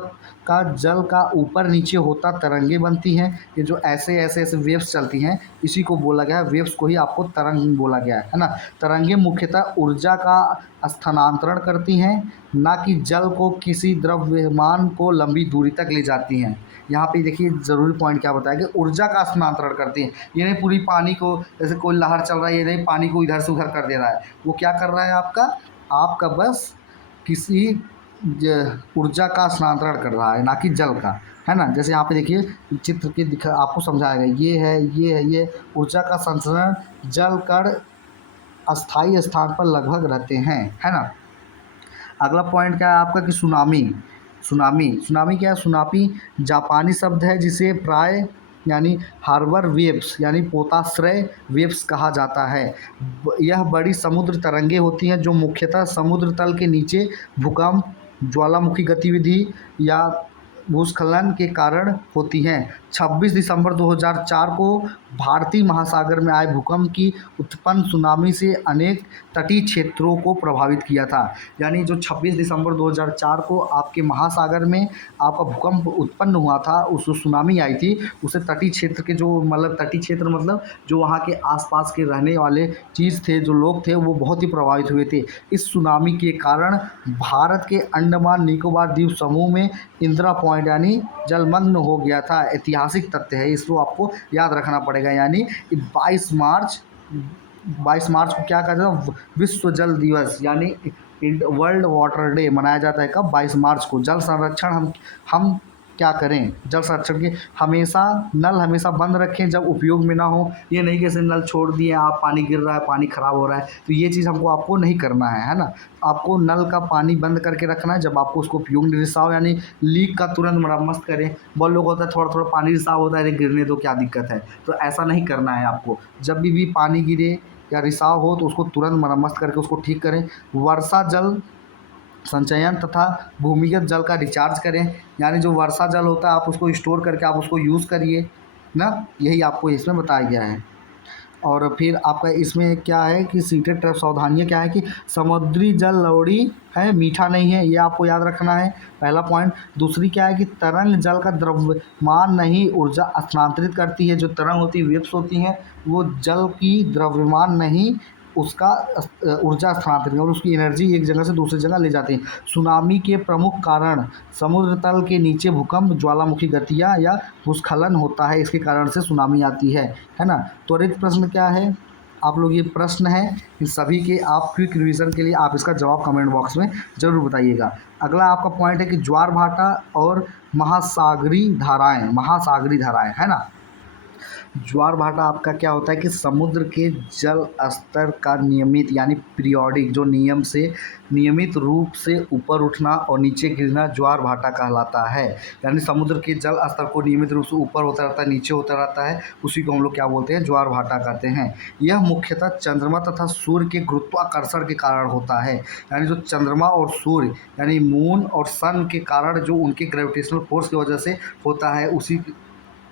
का जल का ऊपर नीचे होता तरंगे बनती हैं। ये जो ऐसे वेव्स चलती हैं, इसी को बोला गया है, वेव्स को ही आपको तरंग बोला गया है ना। तरंगे मुख्यतः ऊर्जा का स्थानांतरण करती हैं, ना कि जल को किसी द्रव्यमान को लंबी दूरी तक ले जाती हैं। यहाँ पे देखिए ज़रूरी पॉइंट क्या बताया कि ऊर्जा का स्थानांतरण करती हैं। ये नहीं पूरी पानी को, जैसे कोई लहर चल रहा है, ये नहीं पानी को इधर से उधर कर दे रहा है। वो क्या कर रहा है, आपका बस किसी ऊर्जा का स्थानांतरण कर रहा है, ना कि जल का, है ना। जैसे यहाँ पे देखिए चित्र के दिखा आपको समझाया गया, ये ऊर्जा का संचरण जल कण अस्थायी स्थान पर लगभग रहते हैं, है ना। अगला पॉइंट क्या है आपका कि सुनामी क्या है, सुनामी जापानी शब्द है जिसे प्राय यानी हार्बर वेव्स यानी पोताश्रय वेव्स कहा जाता है। यह बड़ी समुद्र तरंगे होती हैं जो मुख्यतः समुद्र तल के नीचे भूकंप, ज्वालामुखी गतिविधि या भूस्खलन के कारण होती हैं। 26 दिसंबर 2004 को भारतीय महासागर में आए भूकंप की उत्पन्न सुनामी से अनेक तटीय क्षेत्रों को प्रभावित किया था। यानी जो 26 दिसंबर 2004 को आपके महासागर में आपका भूकंप उत्पन्न हुआ था, उस सुनामी आई थी, उससे तटीय क्षेत्र के जो मतलब तटीय क्षेत्र मतलब जो वहाँ के आसपास के रहने वाले चीज़ थे, जो लोग थे, वो बहुत ही प्रभावित हुए थे। इस सुनामी के कारण भारत के अंडमान निकोबार द्वीप समूह में इंदिरा पॉइंट यानी जलमग्न हो गया था। ऐतिहासिक तथ्य है, इसको आपको याद रखना पड़ेगा। यानी 22 मार्च को क्या कहा जाता है, विश्व जल दिवस यानी वर्ल्ड वाटर डे मनाया जाता है। कब, 22 मार्च को। जल संरक्षण हम क्या करें, जल संरक्षण के हमेशा नल हमेशा बंद रखें जब उपयोग में ना हो। ये नहीं कि ऐसे नल छोड़ दिए आप, पानी गिर रहा है, पानी ख़राब हो रहा है, तो ये चीज़ आपको नहीं करना है ना। आपको नल का पानी बंद करके रखना है जब आपको उसको उपयोग में रिसाव यानी लीक का तुरंत मरम्मत करें। बहुत लोग होता है थोड़ा पानी रिसाव होता है, गिरने दो क्या दिक्कत है, तो ऐसा नहीं करना है आपको। जब भी पानी गिरे या रिसाव हो तो उसको तुरंत मरम्मत करके उसको ठीक करें। वर्षा जल संचयन तथा भूमिगत जल का रिचार्ज करें, यानी जो वर्षा जल होता है आप उसको स्टोर करके आप उसको यूज़ करिए ना, यही आपको इसमें बताया गया है। और फिर आपका इसमें क्या है कि सीटेड तरफ सावधानियाँ क्या है कि समुद्री जल लवड़ी है, मीठा नहीं है, ये आपको याद रखना है, पहला पॉइंट। दूसरी क्या है कि तरंग जल का द्रव्यमान नहीं ऊर्जा स्थानांतरित करती है। जो तरंग होती है, वेव्स होती हैं, वो जल की द्रव्यमान नहीं उसका ऊर्जा स्थानांतरित और उसकी एनर्जी एक जगह से दूसरी जगह ले जाती है। सुनामी के प्रमुख कारण समुद्र तल के नीचे भूकंप, ज्वालामुखी गतियाँ या भूस्खलन होता है, इसके कारण से सुनामी आती है ना। त्वरित प्रश्न क्या है आप लोग ये प्रश्न है इन सभी के आप क्विक रिवीजन के लिए आप इसका जवाब कमेंट बॉक्स में ज़रूर बताइएगा। अगला आपका पॉइंट है कि ज्वार भाटा और महासागरी धाराएं है ना। ज्वार भाटा आपका क्या होता है कि समुद्र के जल स्तर का नियमित यानी पीरियोडिक जो नियमित रूप से ऊपर उठना और नीचे गिरना ज्वार भाटा कहलाता है। यानी समुद्र के जल स्तर को नियमित रूप से ऊपर होता रहता है, नीचे होता रहता है, उसी को हम लोग क्या बोलते हैं, ज्वार भाटा कहते हैं। यह मुख्यतः चंद्रमा तथा सूर्य के गुरुत्वाकर्षण के कारण होता है। यानी जो चंद्रमा और सूर्य यानी मून और सन के कारण जो उनके ग्रेविटेशनल फोर्स की वजह से होता है, उसी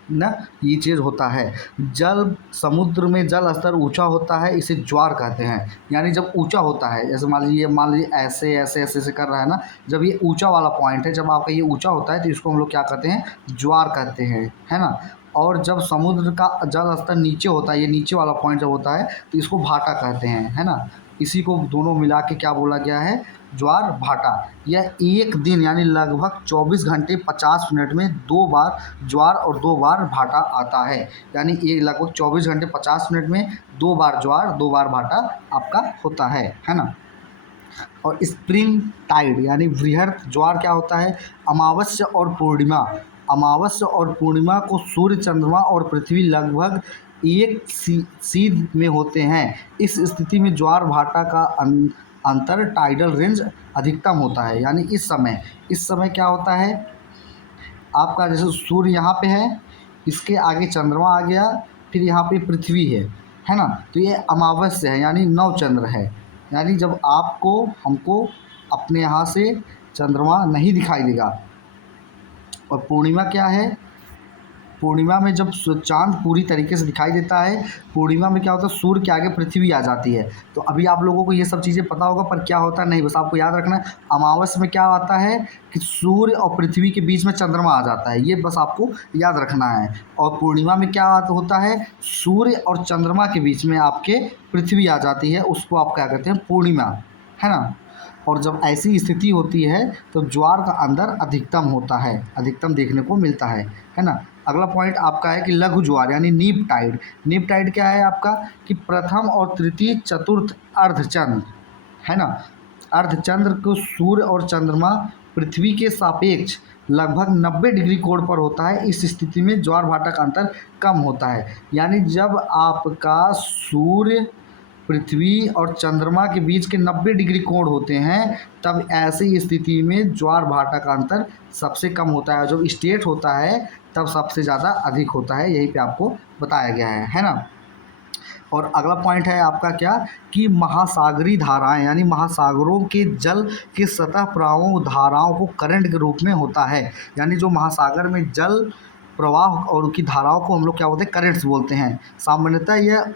ना ये चीज़ होता है। जल समुद्र में जल स्तर ऊंचा होता है, इसे ज्वार कहते हैं। यानी जब ऊंचा होता है, जैसे मान लीजिए ऐसे ऐसे ऐसे ऐसे कर रहा है ना, जब ये ऊंचा वाला पॉइंट है, जब आपका ये ऊंचा होता है तो इसको हम लोग क्या कहते हैं, ज्वार कहते हैं, है ना। और जब समुद्र का जल स्तर नीचे होता है, ये नीचे वाला पॉइंट जब होता है तो इसको भाटा कहते हैं, है ना। इसी को दोनों मिला के क्या बोला गया है, ज्वार भाटा। यह एक दिन यानी लगभग 24 घंटे 50 मिनट में 2 बार ज्वार और 2 बार भाटा आता है। यानी ये लगभग 24 घंटे 50 मिनट में 2 बार ज्वार 2 बार भाटा आपका होता है ना। और स्प्रिंग टाइड यानी वृहद ज्वार क्या होता है, अमावस्या और पूर्णिमा को सूर्य, चंद्रमा और पृथ्वी लगभग एक सीध में होते हैं। इस स्थिति में ज्वार भाटा का अंतर टाइडल रेंज अधिकतम होता है। यानी इस समय क्या होता है आपका, जैसे सूर्य यहाँ पे है, इसके आगे चंद्रमा आ गया, फिर यहाँ पे पृथ्वी है ना। तो ये अमावस्या है यानी नौ चंद्र है। यानी जब हमको अपने यहाँ से चंद्रमा नहीं दिखाई देगा। और पूर्णिमा क्या है, पूर्णिमा में जब चांद पूरी तरीके से दिखाई देता है, पूर्णिमा में क्या होता है, सूर्य के आगे पृथ्वी आ जाती है। तो अभी आप लोगों को ये सब चीज़ें पता होगा, पर क्या होता है नहीं, बस आपको याद रखना है। अमावस्या में क्या आता है कि सूर्य और पृथ्वी के बीच में चंद्रमा आ जाता है, ये बस आपको याद रखना है। और पूर्णिमा में क्या होता है, सूर्य और चंद्रमा के बीच में आपके पृथ्वी आ जाती है, उसको आप क्या कहते हैं, पूर्णिमा, है ना। और जब ऐसी स्थिति होती है तो ज्वार का अंदर अधिकतम होता है, अधिकतम देखने को मिलता है ना। अगला पॉइंट आपका है कि लघु ज्वार यानी नीप टाइड क्या है आपका, कि प्रथम और तृतीय चतुर्थ अर्धचंद्र, है ना। अर्धचंद्र को सूर्य और चंद्रमा पृथ्वी के सापेक्ष लगभग 90 डिग्री कोण पर होता है। इस स्थिति में ज्वार भाटा का अंतर कम होता है। यानी जब आपका सूर्य, पृथ्वी और चंद्रमा के बीच के 90 डिग्री कोण होते हैं, तब ऐसी स्थिति में ज्वार भाटा का अंतर सबसे कम होता है। जब स्टेट होता है तब सबसे ज़्यादा अधिक होता है, यहीं पे आपको बताया गया है ना। और अगला पॉइंट है आपका क्या, कि महासागरी धाराएं यानी महासागरों के जल के सतह प्रवाहों धाराओं को करंट के रूप में होता है। यानी जो महासागर में जल प्रवाह और उनकी धाराओं को हम लोग क्या बोलते हैं, करंट्स बोलते हैं। सामान्यतः यह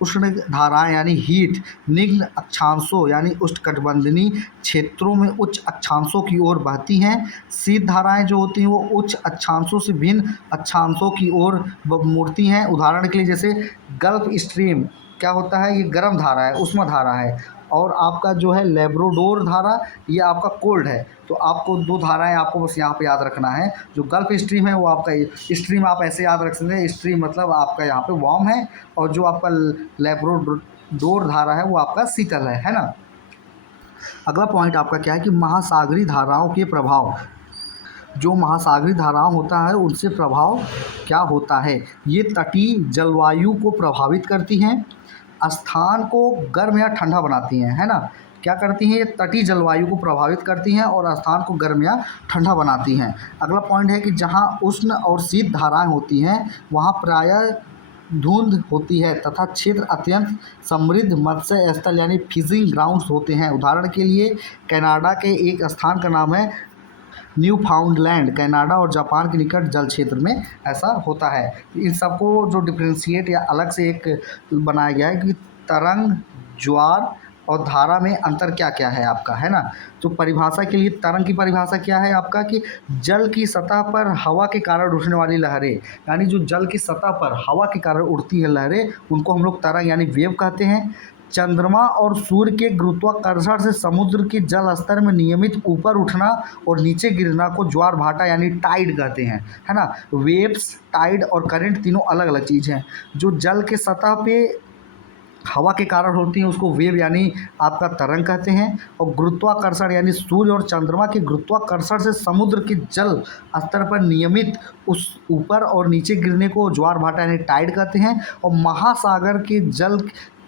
उष्ण धाराएं यानी हीट निम्न अक्षांशों यानी उष्णकटिबंधीय क्षेत्रों में उच्च अक्षांशों की ओर बहती हैं। शीत धाराएं जो होती हैं वो उच्च अक्षांशों से भिन्न अक्षांशों की ओर मुड़ती हैं। उदाहरण के लिए जैसे गल्फ स्ट्रीम क्या होता है, ये गर्म धारा है, उष्ण धारा है। और आपका जो है लेब्राडोर धारा, ये आपका कोल्ड है। तो आपको 2 धाराएं आपको बस यहाँ पे याद रखना है। जो गल्फ स्ट्रीम है वो आपका स्ट्रीम आप ऐसे याद रख सकते हैं, स्ट्रीम मतलब आपका यहाँ पे वार्म है, और जो आपका लेब्राडोर धारा है वो आपका शीतल है ना। अगला पॉइंट आपका क्या है कि महासागरी धाराओं के प्रभाव, जो महासागरी धाराएं होता है उनसे प्रभाव क्या होता है। ये तटीय जलवायु को प्रभावित करती हैं, स्थान को गर्म या ठंडा बनाती हैं, है ना। क्या करती हैं, ये तटीय जलवायु को प्रभावित करती हैं और स्थान को गर्म या ठंडा बनाती हैं। अगला पॉइंट है कि जहाँ उष्ण और शीत धाराएं होती हैं वहाँ प्रायः धुंध होती है तथा क्षेत्र अत्यंत समृद्ध मत्स्य स्थल यानी फिशिंग ग्राउंड्स होते हैं। उदाहरण के लिए कनाडा के एक स्थान का नाम है न्यूफाउंडलैंड, कनाडा और जापान के निकट जल क्षेत्र में ऐसा होता है। इन सबको जो डिफ्रेंशिएट या अलग से एक बनाया गया है कि तरंग, ज्वार और धारा में अंतर क्या क्या है आपका, है ना। तो परिभाषा के लिए तरंग की परिभाषा क्या है आपका, कि जल की सतह पर हवा के कारण उठने वाली लहरें, यानी जो जल की सतह पर हवा के कारण उड़ती है लहरें, उनको हम लोग तरंग यानी वेव कहते हैं। चंद्रमा और सूर्य के गुरुत्वाकर्षण से समुद्र के जल स्तर में नियमित ऊपर उठना और नीचे गिरना को ज्वार भाटा यानी टाइड कहते हैं, है ना। वेव्स, टाइड और करंट तीनों अलग अलग चीज़ हैं। जो जल के सतह पे हवा के कारण होती हैं उसको वेव यानी आपका तरंग कहते हैं। और गुरुत्वाकर्षण यानी सूर्य और चंद्रमा के गुरुत्वाकर्षण से समुद्र के जल स्तर पर नियमित उस ऊपर और नीचे गिरने को ज्वार भाटा यानी टाइड कहते हैं। और महासागर के जल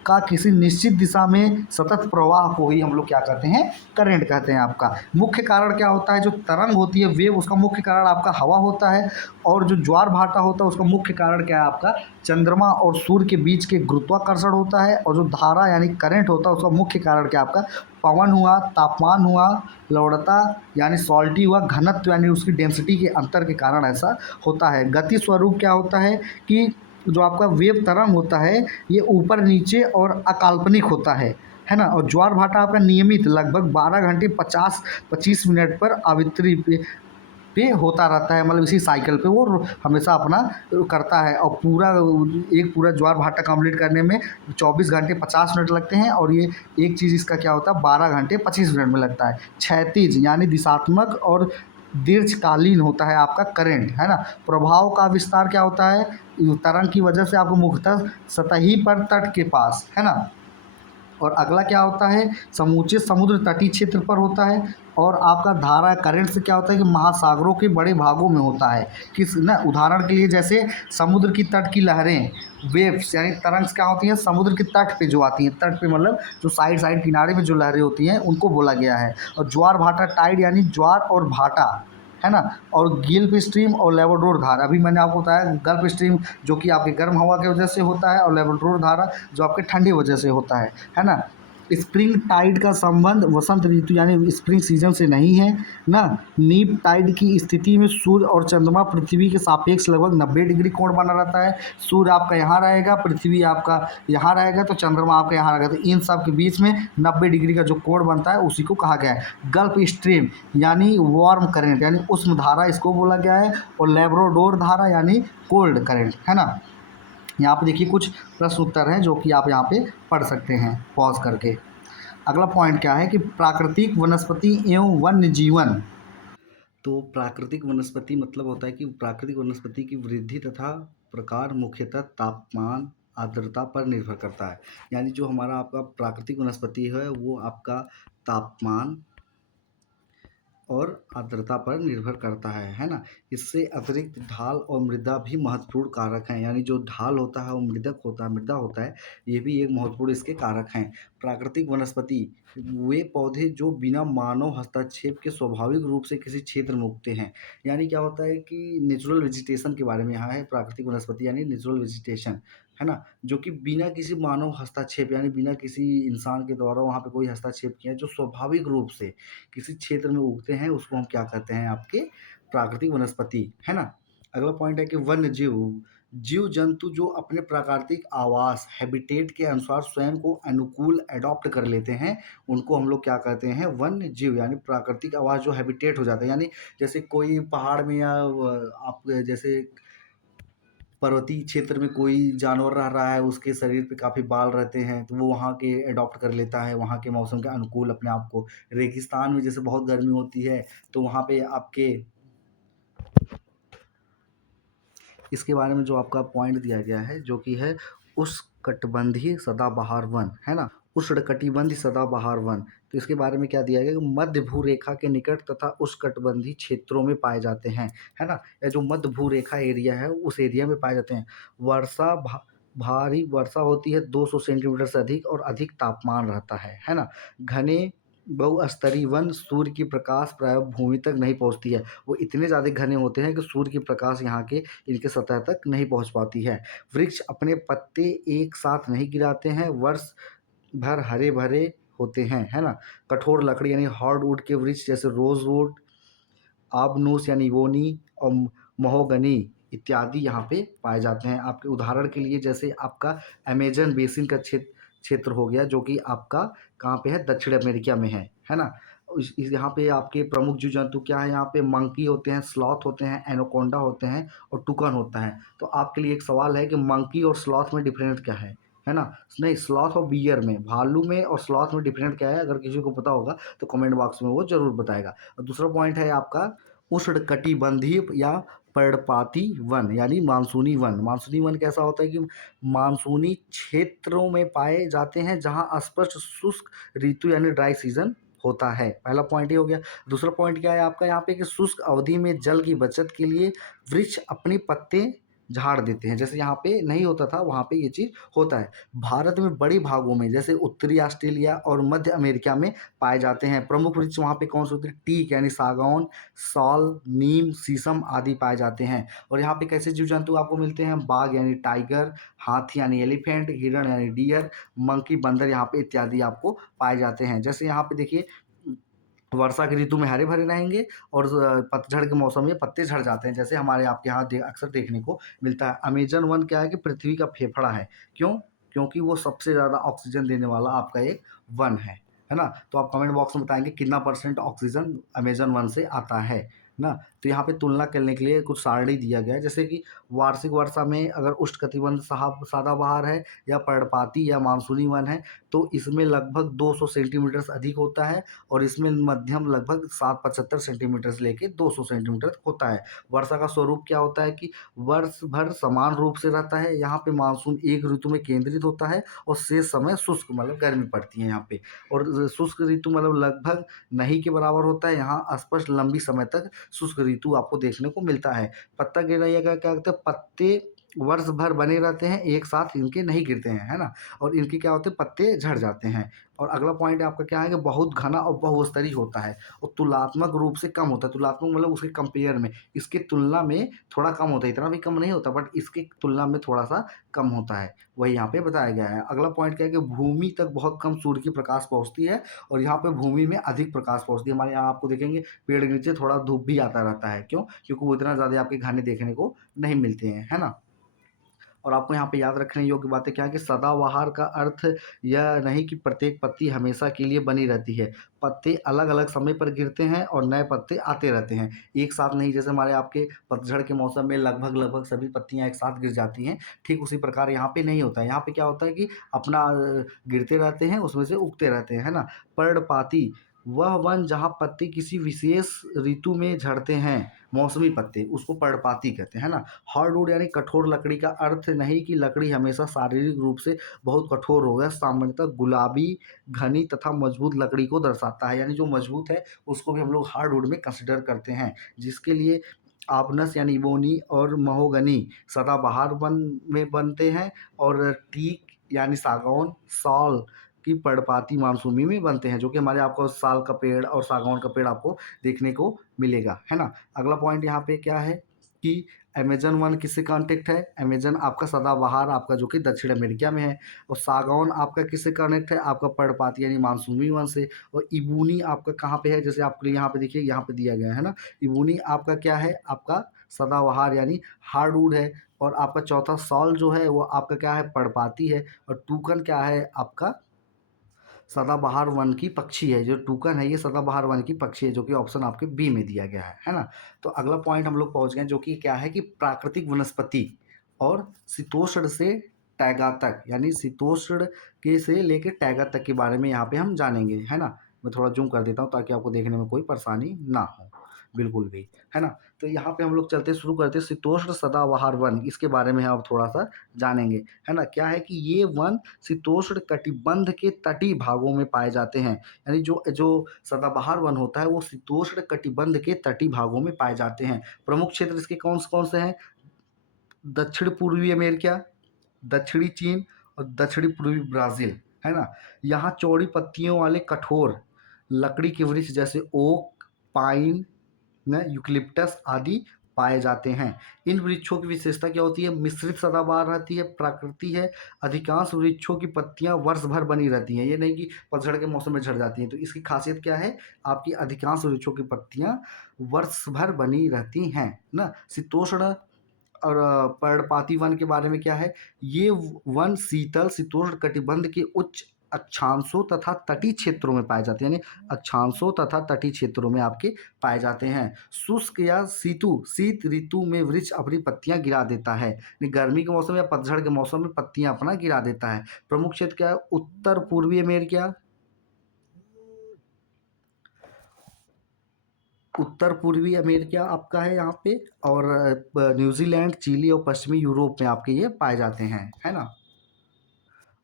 का किसी निश्चित दिशा में सतत प्रवाह को ही हम लोग क्या कहते हैं, करंट कहते हैं। आपका मुख्य कारण क्या होता है, जो तरंग होती है वेव, उसका मुख्य कारण आपका हवा होता है। और जो ज्वार भाटा होता है उसका मुख्य कारण क्या है, आपका चंद्रमा और सूर्य के बीच के गुरुत्वाकर्षण होता है। और जो धारा यानी करंट होता है उसका मुख्य कारण क्या है, आपका पवन हुआ, तापमान हुआ, लवणता यानी सॉल्टी हुआ, घनत्व यानी उसकी डेंसिटी के अंतर के कारण ऐसा होता है। गति स्वरूप क्या होता है कि जो आपका वेव तरंग होता है ये ऊपर नीचे और अकाल्पनिक होता है ना। और ज्वार भाटा आपका नियमित लगभग 12 घंटे 25 मिनट पर आवृत्ति पे होता रहता है, मतलब इसी साइकिल पे वो हमेशा अपना करता है। और पूरा ज्वार भाटा कंप्लीट करने में 24 घंटे 50 मिनट लगते हैं। और ये एक चीज़ इसका क्या होता है, 12 घंटे 25 मिनट में लगता है। क्षैतिज यानी दिशात्मक और दीर्घकालीन होता है आपका करंट, है ना। प्रभाव का विस्तार क्या होता है, तरंग की वजह से आपको मुख्यतः सतही पर तट के पास, है ना। और अगला क्या होता है, समूचे समुद्र तटीय क्षेत्र पर होता है। और आपका धारा करंट से क्या होता है कि महासागरों के बड़े भागों में होता है। किस ना, उदाहरण के लिए जैसे समुद्र की तट की लहरें, वेव्स यानी तरंग क्या होती हैं, समुद्र के तट पे जो आती हैं, तट पे मतलब जो साइड साइड किनारे में जो लहरें होती हैं उनको बोला गया है। और ज्वार भाटा टाइड यानी ज्वार और भाटा, है ना। और गिल्फ स्ट्रीम और लेबरडोर धारा, अभी मैंने आपको बताया गल्फ स्ट्रीम जो कि आपकी गर्म हवा की वजह से होता है, और लेबरडोर धारा जो आपके ठंडी वजह से होता है ना। स्प्रिंग टाइड का संबंध वसंत ऋतु यानी स्प्रिंग सीजन से नहीं है ना। नीप टाइड की स्थिति में सूर्य और चंद्रमा पृथ्वी के सापेक्ष लगभग 90 डिग्री कोण बना रहता है। सूर्य आपका यहाँ रहेगा, पृथ्वी आपका यहाँ रहेगा, तो चंद्रमा आपका यहाँ रहेगा, तो इन सब के बीच में 90 डिग्री का जो कोण बनता है उसी को कहा गया है। गल्फ स्ट्रीम यानी वार्म करंट यानी उष्ण धारा इसको बोला गया है। और लेब्राडोर धारा यानी कोल्ड करंट, है ना। यहाँ पे देखिए कुछ प्रश्न उत्तर हैं जो कि आप यहाँ पे पढ़ सकते हैं पॉज करके। अगला पॉइंट क्या है कि प्राकृतिक वनस्पति एवं वन्य जीवन। तो प्राकृतिक वनस्पति मतलब होता है कि प्राकृतिक वनस्पति की वृद्धि तथा प्रकार मुख्यतः तापमान आर्द्रता पर निर्भर करता है। यानी जो हमारा आपका प्राकृतिक वनस्पति है वो आपका तापमान और आर्द्रता पर निर्भर करता है ना। इससे अतिरिक्त ढाल और मृदा भी महत्वपूर्ण कारक हैं। यानी जो ढाल होता है वो मृदा होता है, ये भी एक महत्वपूर्ण इसके कारक हैं। प्राकृतिक वनस्पति वे पौधे जो बिना मानव हस्तक्षेप के स्वाभाविक रूप से किसी क्षेत्र में उगते हैं। यानी क्या होता है कि नेचुरल वेजिटेशन के बारे में यहाँ है प्राकृतिक वनस्पति यानी नेचुरल वेजिटेशन, है ना। जो कि बिना किसी मानव हस्तक्षेप यानी बिना किसी इंसान के द्वारा वहाँ पे कोई हस्तक्षेप किया, जो स्वाभाविक रूप से किसी क्षेत्र में उगते हैं उसको हम क्या कहते हैं, आपके प्राकृतिक वनस्पति, है ना। अगला पॉइंट है कि वन्य जीव जंतु जो अपने प्राकृतिक आवास हैबिटेट के अनुसार स्वयं को अनुकूल एडॉप्ट कर लेते हैं, उनको हम लोग क्या कहते हैं, वन्य जीव। यानी प्राकृतिक आवास जो हैबिटेट हो जाता है, यानी जैसे कोई पहाड़ में या आप जैसे पर्वतीय क्षेत्र में कोई जानवर रह रहा है, उसके शरीर पे काफ़ी बाल रहते हैं, तो वो वहाँ के एडॉप्ट कर लेता है, वहाँ के मौसम के अनुकूल अपने आप को। रेगिस्तान में जैसे बहुत गर्मी होती है तो वहाँ पे आपके इसके बारे में जो आपका पॉइंट दिया गया है जो कि है उष्णकटिबंधीय सदाबहार वन, है ना। उष्णकटिबंधीय सदाबहार वन, तो इसके बारे में क्या दिया गया कि मध्य भूरेखा के निकट तथा उष्णकटिबंधीय क्षेत्रों में पाए जाते हैं, है ना। या जो मध्य भूरेखा एरिया है उस एरिया में पाए जाते हैं। भारी वर्षा होती है 200 सेंटीमीटर से अधिक, और अधिक तापमान रहता है ना। घने बहुस्तरीय वन सूर्य की प्रकाश प्राय भूमि तक नहीं पहुंचती है, वो इतने ज़्यादा घने होते हैं कि सूर्य की प्रकाश यहाँ के इनके सतह तक नहीं पहुंच पाती है। वृक्ष अपने पत्ते एक साथ नहीं गिराते हैं, वर्ष भर हरे भरे होते हैं, है ना। कठोर लकड़ी यानी हार्डवुड के वृक्ष जैसे रोजवुड, आबनूस यानी इवोनी और महोगनी इत्यादि यहाँ पे पाए जाते हैं। आपके उदाहरण के लिए जैसे आपका अमेजन बेसिन का क्षेत्र हो गया जो कि आपका कहाँ पे है, दक्षिण अमेरिका में है ना। यहाँ पे आपके प्रमुख जीव जंतु क्या है, यहाँ पे मंकी होते हैं, स्लॉथ होते हैं, एनाकोंडा होते हैं और टुकन होता है। तो आपके लिए एक सवाल है कि मंकी और स्लॉथ में डिफरेंट क्या है ना। नहीं, स्लॉथ और बियर में, भालू में और स्लॉथ में डिफरेंट क्या है, अगर किसी को पता होगा तो कमेंट बॉक्स में वो जरूर बताएगा। और दूसरा पॉइंट है आपका उष्णकटिबंधीय या पर्णपाती वन यानी मानसूनी वन। मानसूनी वन कैसा होता है कि मानसूनी क्षेत्रों में पाए जाते हैं जहां स्पष्ट शुष्क ऋतु यानी ड्राई सीजन होता है। पहला पॉइंट ये हो गया। दूसरा पॉइंट क्या है आपका यहाँ पे कि शुष्क अवधि में जल की बचत के लिए वृक्ष अपने पत्ते झाड़ देते हैं। जैसे यहाँ पे नहीं होता था वहाँ पे ये चीज़ होता है। भारत में बड़े भागों में जैसे उत्तरी ऑस्ट्रेलिया और मध्य अमेरिका में पाए जाते हैं। प्रमुख वृक्ष वहाँ पे कौन से होते हैं? टीक यानी सागौन, साल, नीम, शीशम आदि पाए जाते हैं। और यहाँ पे कैसे जीव जंतु आपको मिलते हैं? बाघ यानी टाइगर, हाथी यानी एलिफेंट, हिरण यानी डियर, मंकी बंदर यहाँ पे इत्यादि आपको पाए जाते हैं। जैसे यहाँ पे देखिए वर्षा की ऋतु में हरे भरे रहेंगे और पतझड़ के मौसम में पत्ते झड़ जाते हैं, जैसे हमारे आपके यहाँ अक्सर देखने को मिलता है। अमेजन वन क्या है कि पृथ्वी का फेफड़ा है। क्यों? क्योंकि वो सबसे ज़्यादा ऑक्सीजन देने वाला आपका एक वन है ना? तो आप कमेंट बॉक्स में बताएंगे कितना % ऑक्सीजन अमेजन वन से आता है ना? तो यहाँ पे तुलना करने के लिए कुछ सारणी दिया गया है, जैसे कि वार्षिक वर्षा में अगर उष्णकटिबंध सदाबहार है या पर्णपाती या मानसूनी वन है तो इसमें लगभग 200 सेंटीमीटर से अधिक होता है और इसमें मध्यम लगभग 775 सेंटीमीटर से लेके 200 सेंटीमीटर तक होता है। वर्षा का स्वरूप क्या होता है कि वर्ष भर समान रूप से रहता है। यहाँ पे मानसून एक ऋतु में केंद्रित होता है और शेष समय शुष्क मतलब गर्मी पड़ती है यहाँ पे। और शुष्क ऋतु मतलब लगभग नहीं के बराबर होता है। यहाँ स्पष्ट लंबी समय तक शुष्क ऋतु आपको देखने को मिलता है। पत्ता गिरैया का क्या कहते हैं? पत्ते वर्ष भर बने रहते हैं, एक साथ इनके नहीं गिरते हैं, है ना? और इनके क्या होते हैं? पत्ते झड़ जाते हैं। और अगला पॉइंट आपका क्या है कि बहुत घना और बहुस्तरीय होता है और तुलनात्मक रूप से कम होता है। तुलनात्मक मतलब उसके कंपेयर में, इसके तुलना में थोड़ा कम होता है, इतना भी कम नहीं होता बट इसके तुलना में थोड़ा सा कम होता है, वही यहाँ पे बताया गया है। अगला पॉइंट क्या है कि भूमि तक बहुत कम सूर्य की प्रकाश पहुँचती है और यहाँ पे भूमि में अधिक प्रकाश पहुँचती है। हमारे यहाँ आपको देखेंगे पेड़ के नीचे थोड़ा धूप भी आता रहता है। क्यों? क्योंकि वो इतना ज़्यादा आपके घने देखने को नहीं मिलते हैं, है ना? और आपको यहाँ पे याद रखने योग्य बातें क्या है कि सदाबहार का अर्थ यह नहीं कि प्रत्येक पत्ती हमेशा के लिए बनी रहती है। पत्ते अलग अलग समय पर गिरते हैं और नए पत्ते आते रहते हैं, एक साथ नहीं। जैसे हमारे आपके पतझड़ के मौसम में लगभग लगभग सभी पत्तियां एक साथ गिर जाती हैं, ठीक उसी प्रकार यहाँ पे नहीं होता है। यहाँ पे क्या होता है कि अपना गिरते रहते हैं, उसमें से उगते रहते हैं, है ना? पर्णपाती वह वन जहाँ पत्ते किसी विशेष ऋतु में झड़ते हैं, मौसमी पत्ते, उसको पर्णपाती कहते हैं, है ना? हार्डवुड यानी कठोर लकड़ी का अर्थ नहीं कि लकड़ी हमेशा शारीरिक रूप से बहुत कठोर होगा। सामान्यतः गुलाबी, घनी तथा मजबूत लकड़ी को दर्शाता है, यानी जो मजबूत है उसको भी हम लोग हार्डवुड में कंसिडर करते हैं। जिसके लिए आपनस यानी इबोनी और महोगनी सदाबहार वन में बनते हैं और टीक यानी सागौन, साल की पर्णपाती मानसूनी में बनते हैं, जो कि हमारे आपको साल का पेड़ और सागौन का पेड़ आपको देखने को मिलेगा, है ना? अगला पॉइंट यहाँ पे क्या है कि अमेजन वन किससे कनेक्ट है? अमेजन आपका सदाबहार आपका जो कि दक्षिण अमेरिका में है। और सागौन आपका किससे कनेक्ट है? आपका पर्णपाती यानी मानसूनी वन से। और इबूनी आपका कहाँ पे है? जैसे आपको यहाँ पे देखिए, यहाँ पे दिया गया है ना। इबूनी आपका क्या है? आपका सदाबहार यानी हार्डवुड है। और आपका चौथा सॉल जो है वो आपका क्या है? पर्णपाती है। और टूकन क्या है? आपका सदाबहार वन की पक्षी है। जो टूकन है ये सदाबहार वन की पक्षी है, जो कि ऑप्शन आपके बी में दिया गया है ना? तो अगला पॉइंट हम लोग पहुंच गए, जो कि क्या है कि प्राकृतिक वनस्पति और शीतोष्ण से टैगा तक, यानी शीतोष्ण के से लेकर टैगा तक के बारे में यहाँ पे हम जानेंगे, है ना? मैं थोड़ा जूम कर देता हूँ ताकि आपको देखने में कोई परेशानी ना हो, बिल्कुल भी, है ना? तो यहाँ पे हम लोग चलते शुरू करते शीतोष्ण सदाबहार वन, इसके बारे में हम थोड़ा सा जानेंगे, है ना? क्या है कि ये वन शीतोष्ण कटिबंध के तटीय भागों में पाए जाते हैं। यानी जो जो सदाबहार वन होता है वो शीतोष्ण कटिबंध के तटीय भागों में पाए जाते हैं। प्रमुख क्षेत्र इसके कौन से हैं? दक्षिण पूर्वी अमेरिका, दक्षिणी चीन और दक्षिणी पूर्वी ब्राज़ील, है ना? यहाँ चौड़ी पत्तियों वाले कठोर लकड़ी के वृक्ष जैसे ओक, पाइन, यूकलिप्टस आदि पाए जाते हैं। इन वृक्षों की विशेषता क्या होती है? मिश्रित सदाबहार रहती है, प्रकृति है। अधिकांश वृक्षों की पत्तियां वर्ष भर बनी रहती हैं, ये नहीं कि पतझड़ के मौसम में झड़ जाती हैं। तो इसकी खासियत क्या है? आपकी अधिकांश वृक्षों की पत्तियां वर्ष भर बनी रहती हैं ना। शीतोष्ण और पर्णपाती वन के बारे में क्या है? ये वन शीतल शीतोष्ण कटिबंध के उच्च अक्षांशों तथा तटीय क्षेत्रों में पाए जाते हैं, यानी अक्षांशों तथा तटीय क्षेत्रों में आपके पाए जाते हैं। शुष्क या शीत ऋतु में वृक्ष अपनी पत्तियां गिरा देता है, यानी गर्मी के मौसम या पतझड़ के मौसम में पत्तियां अपना गिरा देता है। प्रमुख क्षेत्र क्या है? उत्तर पूर्वी अमेरिका, उत्तर पूर्वी अमेरिका आपका है यहाँ पे, और न्यूजीलैंड, चिली और पश्चिमी यूरोप में आपके ये पाए जाते हैं, है ना।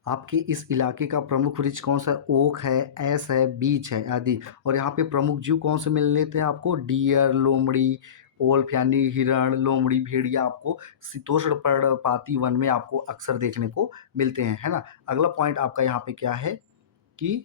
आपके इस इलाके का प्रमुख वृक्ष कौन सा है? ओक है, एस है, बीच है आदि। और यहाँ पे प्रमुख जीव कौन से मिल लेते हैं आपको? डियर, लोमड़ी, ओल्फ यानी हिरण, लोमड़ी, भेड़िया आपको शीतोष्ण पर्णपाती वन में आपको अक्सर देखने को मिलते हैं, है ना। अगला पॉइंट आपका यहाँ पे क्या है कि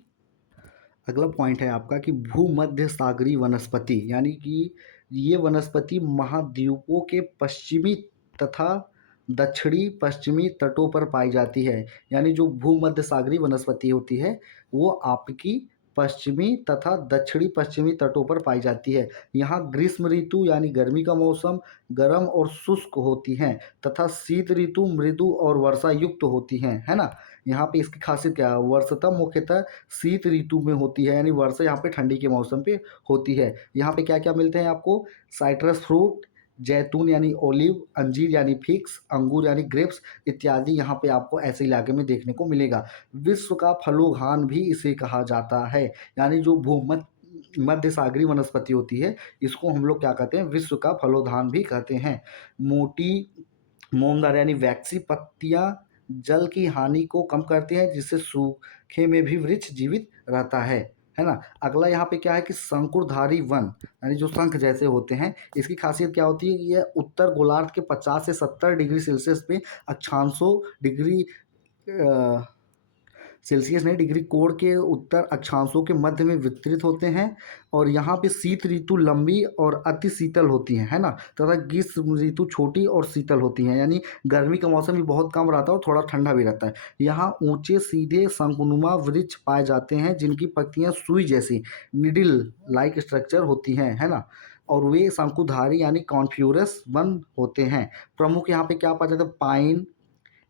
अगला पॉइंट है आपका कि भूमध्य सागरीय वनस्पति, यानी कि ये वनस्पति महाद्वीपों के पश्चिमी तथा दक्षिणी पश्चिमी तटों पर पाई जाती है। यानी जो भूमध्य सागरीय वनस्पति होती है वो आपकी पश्चिमी तथा दक्षिणी पश्चिमी तटों पर पाई जाती है। यहाँ ग्रीष्म ऋतु यानी गर्मी का मौसम गर्म और शुष्क होती हैं तथा शीत ऋतु मृदु और वर्षा युक्त होती हैं, है ना। यहाँ पे इसकी खासियत क्या है? वर्षता मुख्यतः शीत ऋतु में होती है, यानी वर्षा यहाँ पे ठंडी के मौसम पे होती है। यहाँ पे क्या क्या मिलते हैं आपको? साइट्रस फ्रूट, जैतून यानी ओलिव, अंजीर यानी फिक्स, अंगूर यानी ग्रेप्स इत्यादि यहाँ पे आपको ऐसे इलाके में देखने को मिलेगा। विश्व का फलोघान भी इसे कहा जाता है, यानी जो भूमध्य मध्य सागरीय वनस्पति होती है इसको हम लोग क्या कहते हैं? विश्व का फलोधान भी कहते हैं। मोटी मोमदार यानी वैक्सी पत्तियां जल की हानि को कम करती हैं, जिससे सूखे में भी वृक्ष जीवित रहता है ना। अगला यहाँ पे क्या है कि शंकुधारी वन, यानी जो शंख जैसे होते हैं, इसकी खासियत क्या होती है? यह उत्तर गोलार्ध के 50 से 70 डिग्री सेल्सियस पे अक्षांशों डिग्री सेल्सियस नहीं, डिग्री कोण के उत्तर अक्षांशों के मध्य में विस्तृत होते हैं। और यहाँ पे शीत ऋतु लंबी और अति शीतल होती है ना, तथा ग्रीष्म ऋतु छोटी और शीतल होती हैं, यानी गर्मी का मौसम भी बहुत कम रहता है और थोड़ा ठंडा भी रहता है। यहाँ ऊंचे सीधे शंकुनुमा वृक्ष पाए जाते हैं जिनकी पत्तियां सुई जैसी निडिल लाइक स्ट्रक्चर होती हैं, है ना। और वे शंकुधारी यानी कॉन्फ्यूरस वन होते हैं। प्रमुख यहाँ पे क्या पाया जाता है? पाइन,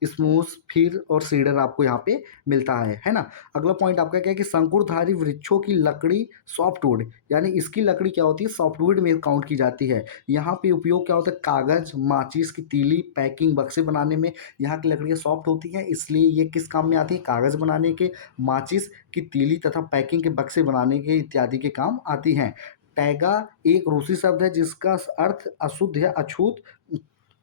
स्मूस, फिर और सीडर आपको यहाँ पे मिलता है ना। अगला पॉइंट आपका क्या है कि शंकुधारी वृक्षों की लकड़ी सॉफ्टवुड, यानी इसकी लकड़ी क्या होती है? सॉफ्टवुड में काउंट की जाती है। यहाँ पे उपयोग क्या होता है? कागज, माचिस की तीली, पैकिंग बक्से बनाने में यहाँ की लकड़ियाँ सॉफ्ट होती हैं, इसलिए ये किस काम में आती है? कागज बनाने के, माचिस की तीली तथा पैकिंग के बक्से बनाने के इत्यादि के काम आती हैं। टैगा एक रूसी शब्द है जिसका अर्थ अशुद्ध या अछूत,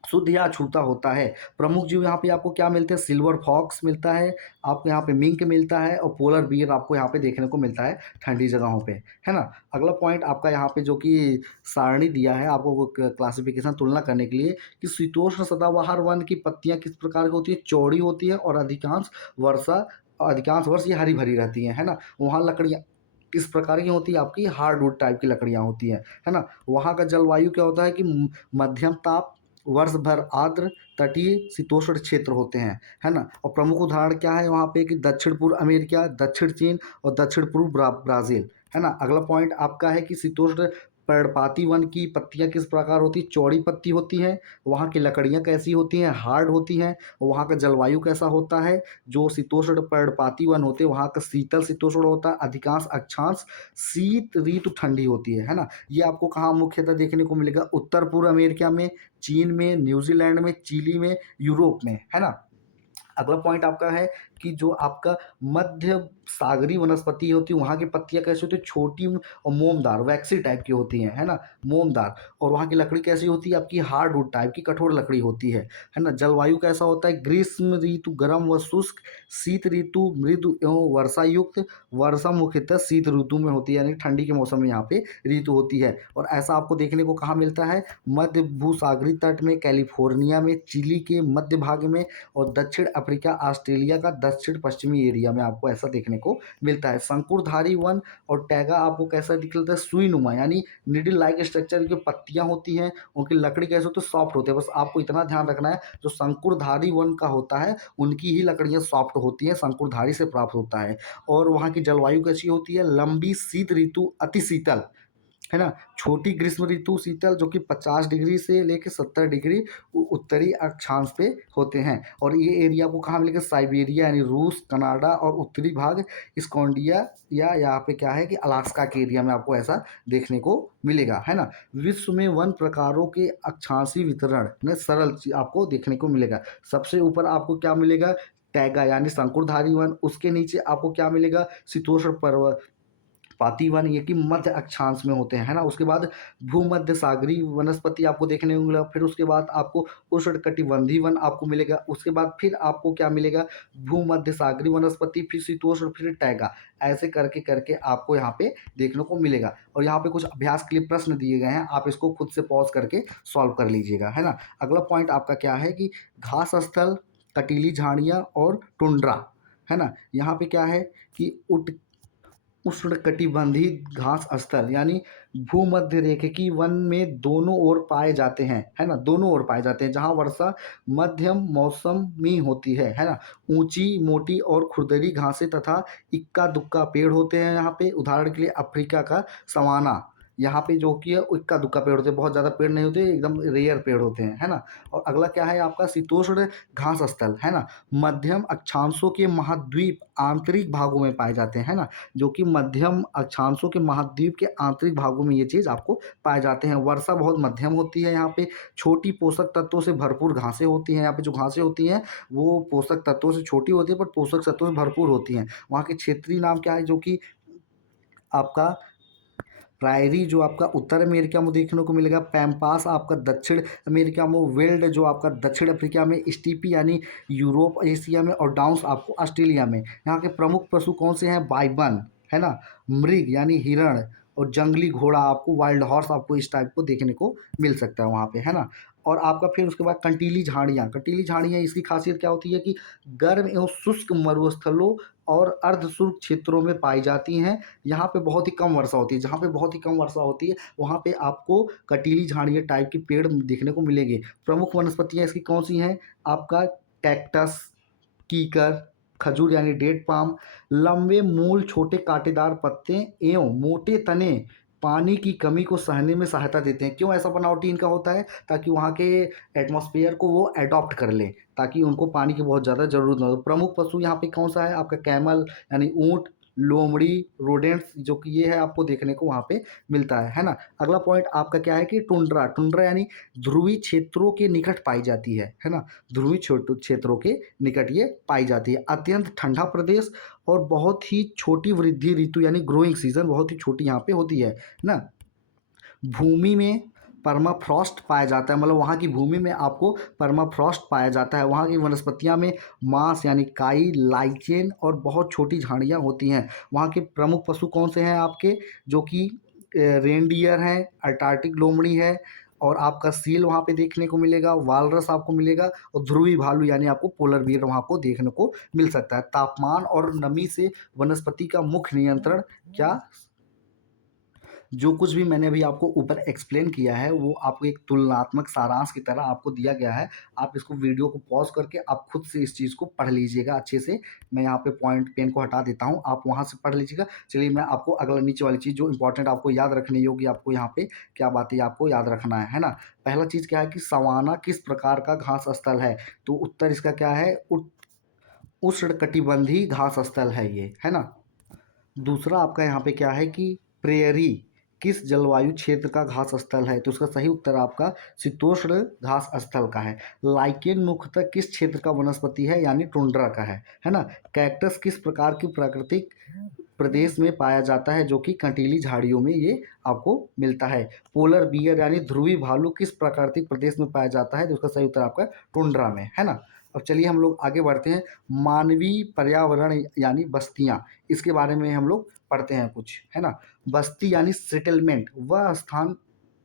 शुद्ध या अछूता होता है। प्रमुख जीव यहाँ पे आपको क्या मिलते हैं? सिल्वर फॉक्स मिलता है आपको, यहाँ पे मिंक मिलता है, और पोलर बियर आपको यहाँ पे देखने को मिलता है ठंडी जगहों पे, है ना। अगला पॉइंट आपका यहाँ पे जो कि सारणी दिया है आपको क्लासिफिकेशन तुलना करने के लिए कि शीतोष्ण सदाबहार वन की पत्तियाँ किस प्रकार की होती है? चौड़ी होती है और अधिकांश वर्ष ये हरी भरी रहती हैं, है ना। वहाँ लकड़ियाँ किस प्रकार की होती है? आपकी हार्डवुड टाइप की लकड़ियाँ होती हैं, है ना। वहाँ का जलवायु क्या होता है कि मध्यम ताप, वर्ष भर आर्द्र, तटीय शीतोष्ण क्षेत्र होते हैं, है ना। और प्रमुख उदाहरण क्या है वहाँ पे कि दक्षिण पूर्व अमेरिका, दक्षिण चीन और दक्षिण पूर्व ब्राज़ील, है ना। अगला पॉइंट आपका है कि शीतोष्ण पर्णपाती वन की पत्तियाँ किस प्रकार होती? चौड़ी पत्ती होती हैं। वहाँ की लकड़ियाँ कैसी होती हैं? हार्ड होती हैं। वहाँ का जलवायु कैसा होता है? जो शीतोष्ण पर्णपाती वन होते हैं वहाँ का शीतल शीतोष्ण होता है, अधिकांश अक्षांश शीत ऋतु ठंडी होती है ना। ये आपको कहाँ मुख्यतः देखने को मिलेगा? उत्तर पूर्व अमेरिका में, चीन में, न्यूजीलैंड में, चिली में, यूरोप में, है ना। अगला पॉइंट आपका है कि जो आपका मध्य सागरीय वनस्पति होती है वहाँ की पत्तियाँ कैसी होती है? छोटी और मोमदार, वैक्सी टाइप की होती हैं, है ना, मोमदार। और वहाँ की लकड़ी कैसी होती है? आपकी हार्डवुड टाइप की कठोर लकड़ी होती है ना। जलवायु कैसा होता है? ग्रीष्म ऋतु गर्म व शुष्क, शीत ऋतु मृदु एवं वर्षा युक्त। वर्षा मुख्यतः शीत ऋतु में होती है, यानी ठंडी के मौसम में यहाँ पे ऋतु होती है। और ऐसा आपको देखने को कहाँ मिलता है? मध्य भूसागरीय तट में, कैलिफोर्निया में, चिली के मध्य भाग में, और दक्षिण अफ्रीका, ऑस्ट्रेलिया का दक्षिण पश्चिमी एरिया में आपको ऐसा देखने को मिलता है। शंकुधारी वन और टैगा आपको कैसा दिखता है? सुई नुमा, यानी निडल लाइक स्ट्रक्चर की पत्तियां होती हैं, उनकी लकड़ी कैसे होती है? सॉफ्ट होती है। बस आपको इतना ध्यान रखना है जो शंकुधारी वन का होता है उनकी ही लकड़ियां सॉफ्ट होती हैं, शंकुधारी से प्राप्त होता है। और वहाँ की जलवायु कैसी होती है? लंबी शीत ऋतु अति शीतल, है ना। छोटी ग्रीष्म ऋतु शीतल जो कि 50 डिग्री से लेकर 70 डिग्री उत्तरी अक्षांश पे होते हैं। और ये एरिया को कहाँ मिलेगा? साइबेरिया यानी रूस, कनाडा और उत्तरी भाग स्कॉन्डिया, या यहाँ पे क्या है कि अलास्का के एरिया में आपको ऐसा देखने को मिलेगा, है ना। विश्व में वन प्रकारों के अक्षांशीय वितरण में सरल आपको देखने को मिलेगा। सबसे ऊपर आपको क्या मिलेगा? टैगा यानी शंकुधारी वन। उसके नीचे आपको क्या मिलेगा? शीतोष्ण उष्णकटिबंधीय वन ये कि मध्य अक्षांश में होते हैं, है ना। उसके बाद भूमध्य सागरीय वनस्पति आपको देखने को मिलेगा। फिर उसके बाद आपको उष्णकटिबंधीय वन आपको मिलेगा। उसके बाद फिर आपको क्या मिलेगा, भूमध्य सागरीय वनस्पति, फिर शीतोष्ण, फिर टैगा। ऐसे करके करके आपको यहाँ पे देखने को मिलेगा। और यहाँ पे कुछ अभ्यास के लिए प्रश्न दिए गए हैं, आप इसको खुद से पॉज करके सॉल्व कर लीजिएगा, है ना। अगला पॉइंट आपका क्या है कि घास स्थल, कटीली झाड़ियाँ और टुंड्रा, है ना। यहाँ पे क्या है कि उष्णकटिबंधीय घास स्थल यानी भूमध्य रेखीय वन में दोनों ओर पाए जाते हैं, है ना, दोनों ओर पाए जाते हैं, जहाँ वर्षा मध्यम मौसमी होती है ना। ऊंची, मोटी और खुरदरी घासें तथा इक्का दुक्का पेड़ होते हैं यहाँ पे। उदाहरण के लिए अफ्रीका का सवाना, यहाँ पे जो कि है इक्का दुक्का पेड़ होते हैं, बहुत ज़्यादा पेड़ नहीं होते, एकदम रेयर पेड़ होते हैं, है ना। और अगला क्या है आपका शीतोष्ण घास स्थल, है ना, मध्यम अक्षांशों के महाद्वीप आंतरिक भागों में पाए जाते हैं, है ना। जो कि मध्यम अक्षांशों के महाद्वीप के आंतरिक भागों में ये चीज़ आपको पाए जाते हैं। वर्षा बहुत मध्यम होती है यहाँ पे। छोटी पोषक तत्वों से भरपूर घासें होती हैं यहाँ पे। जो घासें होती हैं वो पोषक तत्वों से छोटी होती है पर पोषक तत्वों से भरपूर होती हैं। वहाँ के क्षेत्रीय नाम क्या है, जो कि आपका प्रायरी जो आपका उत्तर अमेरिका में देखने को मिलेगा, पैम्पास आपका दक्षिण अमेरिका में, वेल्ड जो आपका दक्षिण अफ्रीका में, स्टीपी यानी यूरोप एशिया में, और डाउन्स आपको ऑस्ट्रेलिया में। यहाँ के प्रमुख पशु कौन से हैं, बाइबन, है ना, मृग यानी हिरण, और जंगली घोड़ा आपको, वाइल्ड हॉर्स आपको इस टाइप को देखने को मिल सकता है वहाँ पे, है ना। और आपका फिर उसके बाद कंटीली झाड़ियाँ इसकी खासियत क्या होती है कि गर्म एवं शुष्क मरुस्थलों और अर्धशुष्क क्षेत्रों में पाई जाती हैं। यहाँ पे बहुत ही कम वर्षा होती है। जहाँ पे बहुत ही कम वर्षा होती है वहाँ पे आपको कटीली झाड़ियाँ टाइप के पेड़ देखने को मिलेंगे। प्रमुख वनस्पतियाँ इसकी कौन सी हैं, आपका कैक्टस, कीकर, खजूर यानी डेट पाम। लंबे मूल, छोटे कांटेदार पत्ते एवं मोटे तने पानी की कमी को सहने में सहायता देते हैं। क्यों ऐसा बनावटी इनका होता है, ताकि वहाँ के एटमॉस्फेयर को वो एडॉप्ट कर लें, ताकि उनको पानी की बहुत ज़्यादा ज़रूरत ना हो। प्रमुख पशु यहाँ पे कौन सा है आपका, कैमल यानी ऊँट, लोमड़ी, रोडेंट्स, जो कि ये है आपको देखने को वहाँ पे मिलता है ना। अगला पॉइंट आपका क्या है कि टुंड्रा यानी ध्रुवीय क्षेत्रों के निकट पाई जाती है ना। ध्रुवीय क्षेत्रों के निकट ये पाई जाती है। अत्यंत ठंडा प्रदेश और बहुत ही छोटी वृद्धि ऋतु यानी ग्रोइंग सीजन बहुत ही छोटी यहाँ पे होती है ना। भूमि में परमाफ्रॉस्ट पाया जाता है, मतलब वहाँ की भूमि में आपको परमाफ्रॉस्ट पाया जाता है। वहाँ की वनस्पतियाँ में मांस यानी काई, लाइकेन और बहुत छोटी झाड़ियाँ होती हैं। वहाँ के प्रमुख पशु कौन से हैं आपके, जो कि रेनडियर हैं, अंटार्कटिक लोमड़ी है, और आपका सील वहाँ पे देखने को मिलेगा, वालरस आपको मिलेगा, और ध्रुवी भालू यानी आपको पोलर बियर वहाँ को देखने को मिल सकता है। तापमान और नमी से वनस्पति का मुख्य नियंत्रण क्या, जो कुछ भी मैंने अभी आपको ऊपर एक्सप्लेन किया है वो आपको एक तुलनात्मक सारांश की तरह आपको दिया गया है। आप इसको वीडियो को पॉज करके आप खुद से इस चीज़ को पढ़ लीजिएगा अच्छे से। मैं यहाँ पे पॉइंट पेन को हटा देता हूँ, आप वहाँ से पढ़ लीजिएगा। चलिए मैं आपको अगला नीचे वाली चीज़ जो इंपॉर्टेंट आपको याद रखनी होगी, आपको यहाँ पे क्या बातें आपको याद रखना है ना। पहला चीज़ क्या है कि सवाना किस प्रकार का घास स्थल है, तो उत्तर इसका क्या है, उष्णकटिबंधीय घास स्थल है ये, है ना। दूसरा आपका यहाँ पे क्या है कि प्रेयरी किस जलवायु क्षेत्र का घास स्थल है, तो उसका सही उत्तर आपका शीतोष्ण घास स्थल का है। लाइकेन मुख्यतः किस क्षेत्र का वनस्पति है, यानी टुंड्रा का है ना। कैक्टस किस प्रकार की प्राकृतिक प्रदेश में पाया जाता है, जो कि कंटीली झाड़ियों में ये आपको मिलता है। पोलर बियर यानी ध्रुवी भालू किस प्राकृतिक प्रदेश में पाया जाता है, तो उसका सही उत्तर आपका टुंड्रा में, है ना। अब चलिए हम लोग आगे बढ़ते हैं। मानवीय पर्यावरण यानी बस्तियाँ, इसके बारे में हम लोग पढ़ते हैं कुछ, है ना। बस्ती यानी सेटलमेंट, वह स्थान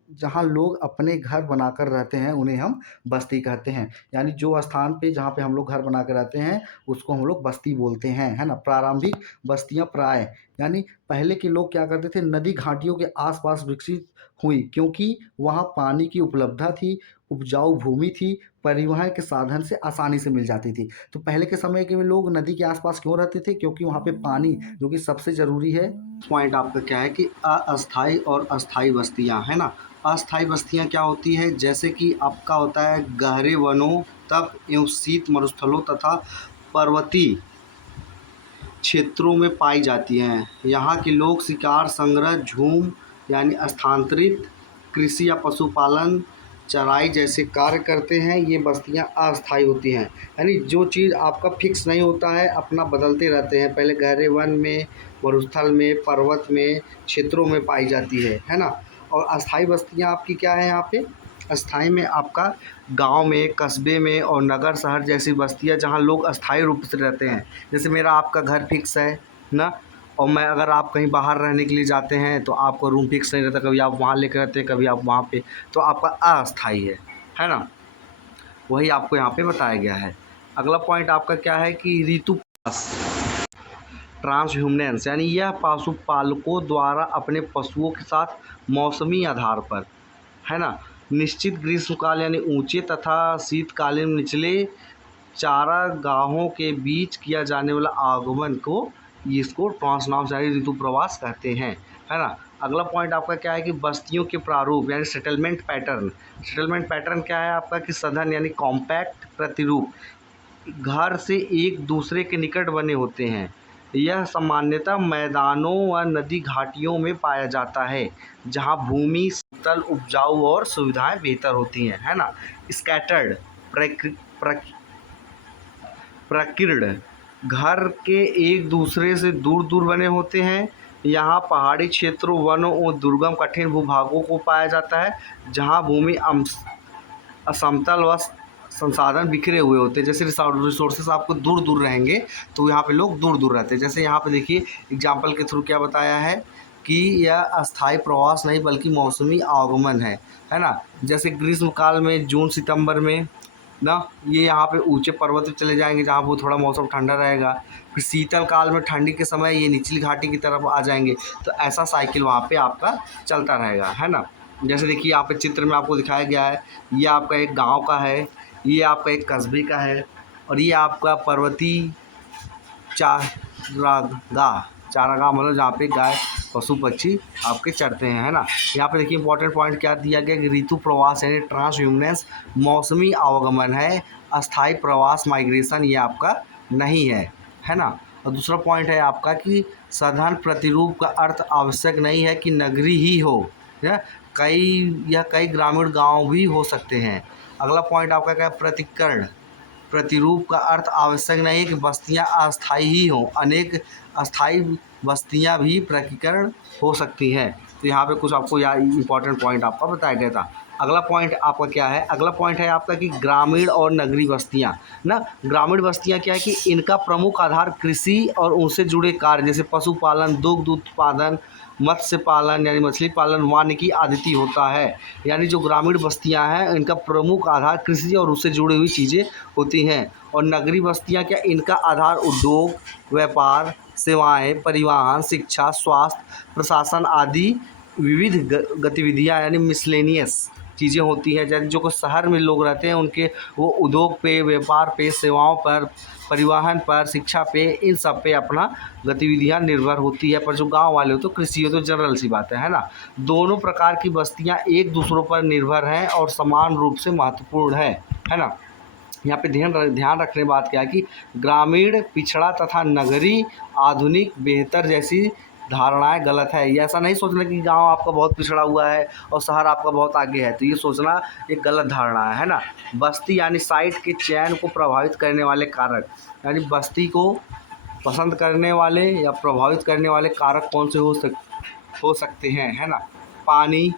जहाँ लोग अपने घर बनाकर रहते हैं उन्हें हम बस्ती कहते हैं। यानी जो स्थान पे जहाँ पे हम लोग घर बनाकर रहते हैं उसको हम लोग बस्ती बोलते हैं, है ना। प्रारंभिक बस्तियाँ प्राय यानी पहले के लोग क्या करते थे, नदी घाटियों के आसपास विकसित हुई, क्योंकि वहाँ पानी की उपलब्धता थी, उपजाऊ भूमि थी, परिवहन के साधन से आसानी से मिल जाती थी। तो पहले के समय के लोग नदी के आसपास क्यों रहते थे, क्योंकि वहाँ पे पानी जो कि सबसे ज़रूरी है। पॉइंट आपका क्या है कि अस्थाई और अस्थाई बस्तियाँ, है ना। अस्थाई बस्तियाँ क्या होती है, जैसे कि आपका होता है गहरे वनों तक एवं शीत मरुस्थलों तथा पर्वतीय क्षेत्रों में पाई जाती हैं। यहाँ के लोग शिकार, संग्रह, झूम यानी स्थानांतरित, कृषि या पशुपालन चराई जैसे कार्य करते हैं। ये बस्तियां अस्थायी होती हैं, यानी जो चीज़ आपका फिक्स नहीं होता है, अपना बदलते रहते हैं। पहले गहरे वन में, मरुस्थल में, पर्वत में, क्षेत्रों में पाई जाती है ना। और अस्थायी बस्तियां आपकी क्या है यहाँ पे? अस्थाई में आपका गांव में, कस्बे में और नगर शहर जैसी बस्तियां जहां लोग अस्थायी रूप से रहते हैं। जैसे मेरा आपका घर फिक्स है ना, और मैं अगर आप कहीं बाहर रहने के लिए जाते हैं तो आपका रूम फिक्स नहीं रहता, कभी आप वहाँ लेकर रहते हैं, कभी आप वहाँ पे, तो आपका अस्थाई है ना। वही आपको यहाँ पे बताया गया है। अगला पॉइंट आपका क्या है कि ऋतु ट्रांसह्यूमेंस, यानी यह पशुपालकों द्वारा अपने पशुओं के साथ मौसमी आधार पर, है ना, निश्चित ग्रीष्मकाल यानी ऊंचे तथा शीतकालीन निचले चारागाहों के बीच किया जाने वाला आगमन को, इसको ट्रांसनाम्स यानी ऋतु प्रवास कहते हैं, है ना। अगला पॉइंट आपका क्या है कि बस्तियों के प्रारूप यानी सेटलमेंट पैटर्न। सेटलमेंट पैटर्न क्या है आपका कि सघन यानी कॉम्पैक्ट प्रतिरूप, घर से एक दूसरे के निकट बने होते हैं। यह सामान्यतः मैदानों व नदी घाटियों में पाया जाता है, जहां भूमि समतल, उपजाऊ और सुविधाएं बेहतर होती हैं, है ना। स्कैटर्ड प्रकीर्ण, घर के एक दूसरे से दूर दूर बने होते हैं। यहाँ पहाड़ी क्षेत्रों, वनों और दुर्गम कठिन भूभागों को पाया जाता है, जहाँ भूमि असमतल व संसाधन बिखरे हुए होते हैं। जैसे रिसोर्सेस आपको दूर दूर रहेंगे तो यहाँ पे लोग दूर दूर रहते हैं। जैसे यहाँ पे देखिए एग्जाम्पल के थ्रू क्या बताया है कि यह अस्थायी प्रवास नहीं बल्कि मौसमी आगमन है ना। जैसे ग्रीष्मकाल में जून सितंबर में ना, ये यहाँ पे ऊंचे पर्वत पे चले जाएंगे जहाँ वो थोड़ा मौसम ठंडा रहेगा। फिर शीतल काल में ठंडी के समय ये निचली घाटी की तरफ आ जाएंगे। तो ऐसा साइकिल वहाँ पे आपका चलता रहेगा, है ना। जैसे देखिए यहाँ पे चित्र में आपको दिखाया गया है, ये आपका एक गांव का है, ये आपका एक कस्बे का है, और ये आपका पर्वतीय चारागाह मतलब जहाँ पे गाय पशु पक्षी आपके चरते हैं, है ना। यहाँ पे देखिए इंपॉर्टेंट पॉइंट क्या दिया गया कि ऋतु प्रवास यानी ट्रांसह्यूमेंस मौसमी आवागमन है, अस्थायी प्रवास माइग्रेशन ये आपका नहीं है ना। और दूसरा पॉइंट है आपका कि सघन प्रतिरूप का अर्थ आवश्यक नहीं है कि नगरी ही हो, कई ग्रामीण गांव भी हो सकते हैं। अगला पॉइंट आपका क्या है? प्रतिकर्ण प्रतिरूप का अर्थ आवश्यक नहीं है कि बस्तियां अस्थायी ही हों, अनेक अस्थायी बस्तियां भी प्रकीकरण हो सकती हैं। तो यहाँ पे कुछ आपको यार इंपॉर्टेंट पॉइंट आपका बताया गया था। अगला पॉइंट आपका क्या है? अगला पॉइंट है आपका कि ग्रामीण और नगरीय बस्तियां ना। ग्रामीण बस्तियां क्या है कि इनका प्रमुख आधार कृषि और उनसे जुड़े कार्य जैसे पशुपालन, दुग्ध उत्पादन, मत्स्य पालन यानी मछली पालन, वानिकी आदि होता है। यानी जो ग्रामीण बस्तियां हैं इनका प्रमुख आधार कृषि और उससे जुड़ी हुई चीज़ें होती हैं। और नगरीय बस्तियां क्या, इनका आधार उद्योग, व्यापार, सेवाएं, परिवहन, शिक्षा, स्वास्थ्य, प्रशासन आदि विविध गतिविधियां यानी मिसलेनियस चीज़ें होती हैं। जैसे जो कुछ शहर में लोग रहते हैं उनके वो उद्योग पे, व्यापार पे, सेवाओं पर, परिवहन पर, शिक्षा पे, इन सब पे अपना गतिविधियां निर्भर होती है। पर जो गांव वाले हो तो कृषि हो, तो जनरल सी बात है ना। दोनों प्रकार की बस्तियां एक दूसरों पर निर्भर हैं और समान रूप से महत्वपूर्ण है ना। यहाँ पे ध्यान रखने बात क्या है कि ग्रामीण पिछड़ा तथा नगरी आधुनिक बेहतर जैसी धारणाएं गलत है। ये ऐसा नहीं सोचना कि गांव आपका बहुत पिछड़ा हुआ है और शहर आपका बहुत आगे है, तो ये सोचना एक गलत धारणा है ना। बस्ती यानी साइट के चयन को प्रभावित करने वाले कारक, यानी बस्ती को पसंद करने वाले या प्रभावित करने वाले कारक कौन से हो सकते हैं, है ना। पानी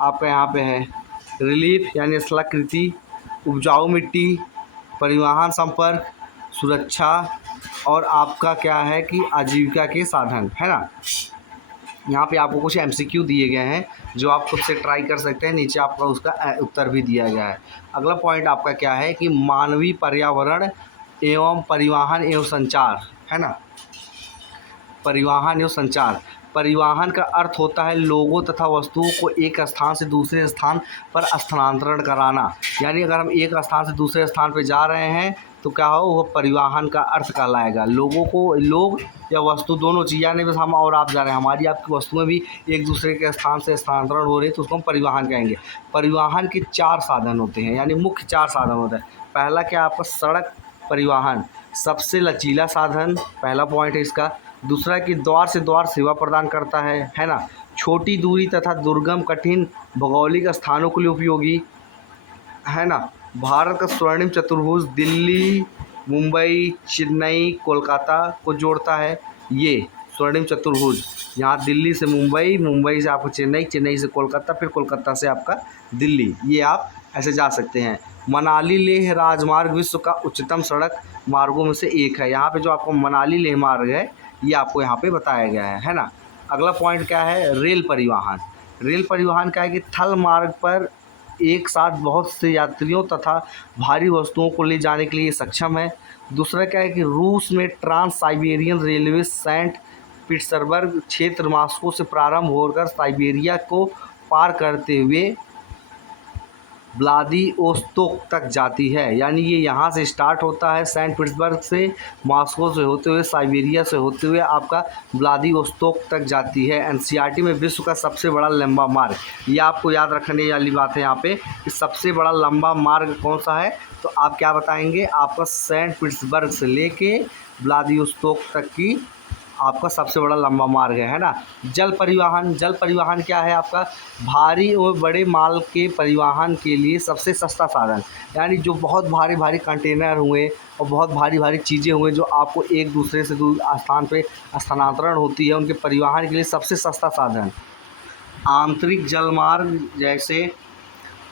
आपका यहाँ पे है, रिलीफ यानी स्थलाकृति, उपजाऊ मिट्टी, परिवहन संपर्क, सुरक्षा, और आपका क्या है कि आजीविका के साधन, है ना। यहाँ पे आपको कुछ एमसीक्यू दिए गए हैं जो आप खुद से ट्राई कर सकते हैं, नीचे आपका उसका उत्तर भी दिया गया है। अगला पॉइंट आपका क्या है कि मानवीय पर्यावरण एवं परिवहन एवं संचार, है ना। परिवहन एवं संचार, परिवहन का अर्थ होता है लोगों तथा वस्तुओं को एक स्थान से दूसरे स्थान पर स्थानांतरण कराना। यानी अगर हम एक स्थान से दूसरे स्थान पर जा रहे हैं तो क्या हो, वो परिवहन का अर्थ कहलाएगा। लोगों को, लोग या वस्तु दोनों चीज़, यानी बस हम और आप जा रहे हैं, हमारी आपकी वस्तुएं भी एक दूसरे के स्थान से स्थानांतरण हो रही है, तो उसको हम परिवहन कहेंगे। परिवहन के 4 साधन होते हैं, यानी मुख्य 4 साधन होते हैं। पहला क्या आपका सड़क परिवहन, सबसे लचीला साधन, पहला पॉइंट है इसका। दूसरा कि द्वार से द्वार सेवा प्रदान करता है ना। छोटी दूरी तथा दुर्गम कठिन भौगोलिक स्थानों के लिए उपयोगी, है ना। भारत का स्वर्णिम चतुर्भुज दिल्ली, मुंबई, चेन्नई, कोलकाता को जोड़ता है। ये स्वर्णिम चतुर्भुज यहाँ दिल्ली से मुंबई, मुंबई से आपको चेन्नई, चेन्नई से कोलकाता, फिर कोलकाता से आपका दिल्ली, ये आप ऐसे जा सकते हैं। मनाली लेह राजमार्ग विश्व का उच्चतम सड़क मार्गों में से एक है। यहाँ पे जो आपको मनाली लेह मार्ग है ये आपको यहाँ पे बताया गया है ना। अगला पॉइंट क्या है, रेल परिवहन। रेल परिवहन क्या है कि थल मार्ग पर एक साथ बहुत से यात्रियों तथा भारी वस्तुओं को ले जाने के लिए सक्षम है। दूसरा क्या है कि रूस में trans Siberian railway saint Petersburg क्षेत्र मॉस्को से प्रारंभ होकर साइबेरिया को पार करते हुए व्लादिवोस्तोक तक जाती है। यानी ये यहाँ से स्टार्ट होता है सेंट पीटर्सबर्ग से, मॉस्को से होते हुए, साइबेरिया से होते हुए आपका व्लादिवोस्तोक तक जाती है। एनसीईआरटी में विश्व का सबसे बड़ा लंबा मार्ग, ये आपको याद रखने वाली बात है यहाँ पे कि सबसे बड़ा लंबा मार्ग कौन सा है, तो आप क्या बताएंगे, आपका सेंट पीटर्सबर्ग से लेके व्लादिवोस्तोक तक की आपका सबसे बड़ा लंबा मार्ग है ना। जल परिवहन, जल परिवहन क्या है आपका, भारी और बड़े माल के परिवहन के लिए सबसे सस्ता साधन, यानी जो बहुत भारी भारी कंटेनर हुए और बहुत भारी भारी चीज़ें हुए जो आपको एक दूसरे से दूर स्थान पे स्थानांतरण होती है, उनके परिवहन के लिए सबसे सस्ता साधन। आंतरिक जलमार्ग जैसे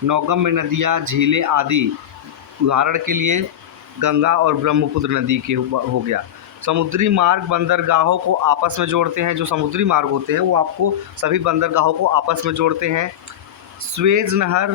नौगम्य नदियाँ, झीलें आदि, उदाहरण के लिए गंगा और ब्रह्मपुत्र नदी के हो गया। समुद्री मार्ग बंदरगाहों को आपस में जोड़ते हैं, जो समुद्री मार्ग होते हैं वो आपको सभी बंदरगाहों को आपस में जोड़ते हैं। स्वेज नहर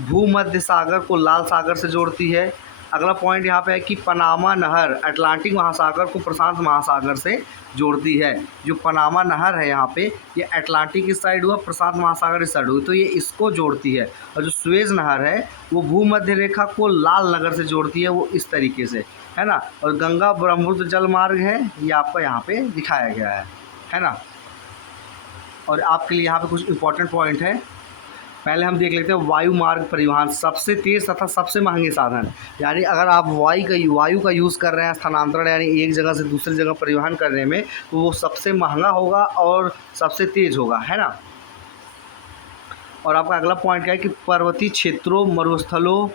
भूमध्य सागर को लाल सागर से जोड़ती है। अगला पॉइंट यहाँ पे है कि पनामा नहर अटलांटिक महासागर को प्रशांत महासागर से जोड़ती है। जो पनामा नहर है यहाँ पे, ये अटलांटिक इस साइड हुआ, प्रशांत महासागर इस साइड हुआ, तो ये इसको जोड़ती है। और जो स्वेज नहर है वो भूमध्य रेखा को लाल नगर से जोड़ती है, वो इस तरीके से, है ना। और गंगा ब्रह्मपुत्र जल मार्ग है, ये आपका यहाँ पे दिखाया गया है ना। और आपके लिए यहाँ पे कुछ इंपॉर्टेंट पॉइंट है। पहले हम देख लेते हैं वायु मार्ग परिवहन, सबसे तेज़ तथा सबसे महंगे साधन। यानी अगर आप वायु का यूज़ कर रहे हैं स्थानांतरण, यानी एक जगह से दूसरी जगह परिवहन करने में, तो वो सबसे महंगा होगा और सबसे तेज़ होगा, है ना। और आपका अगला पॉइंट क्या है कि पर्वतीय क्षेत्रों, मरुस्थलों,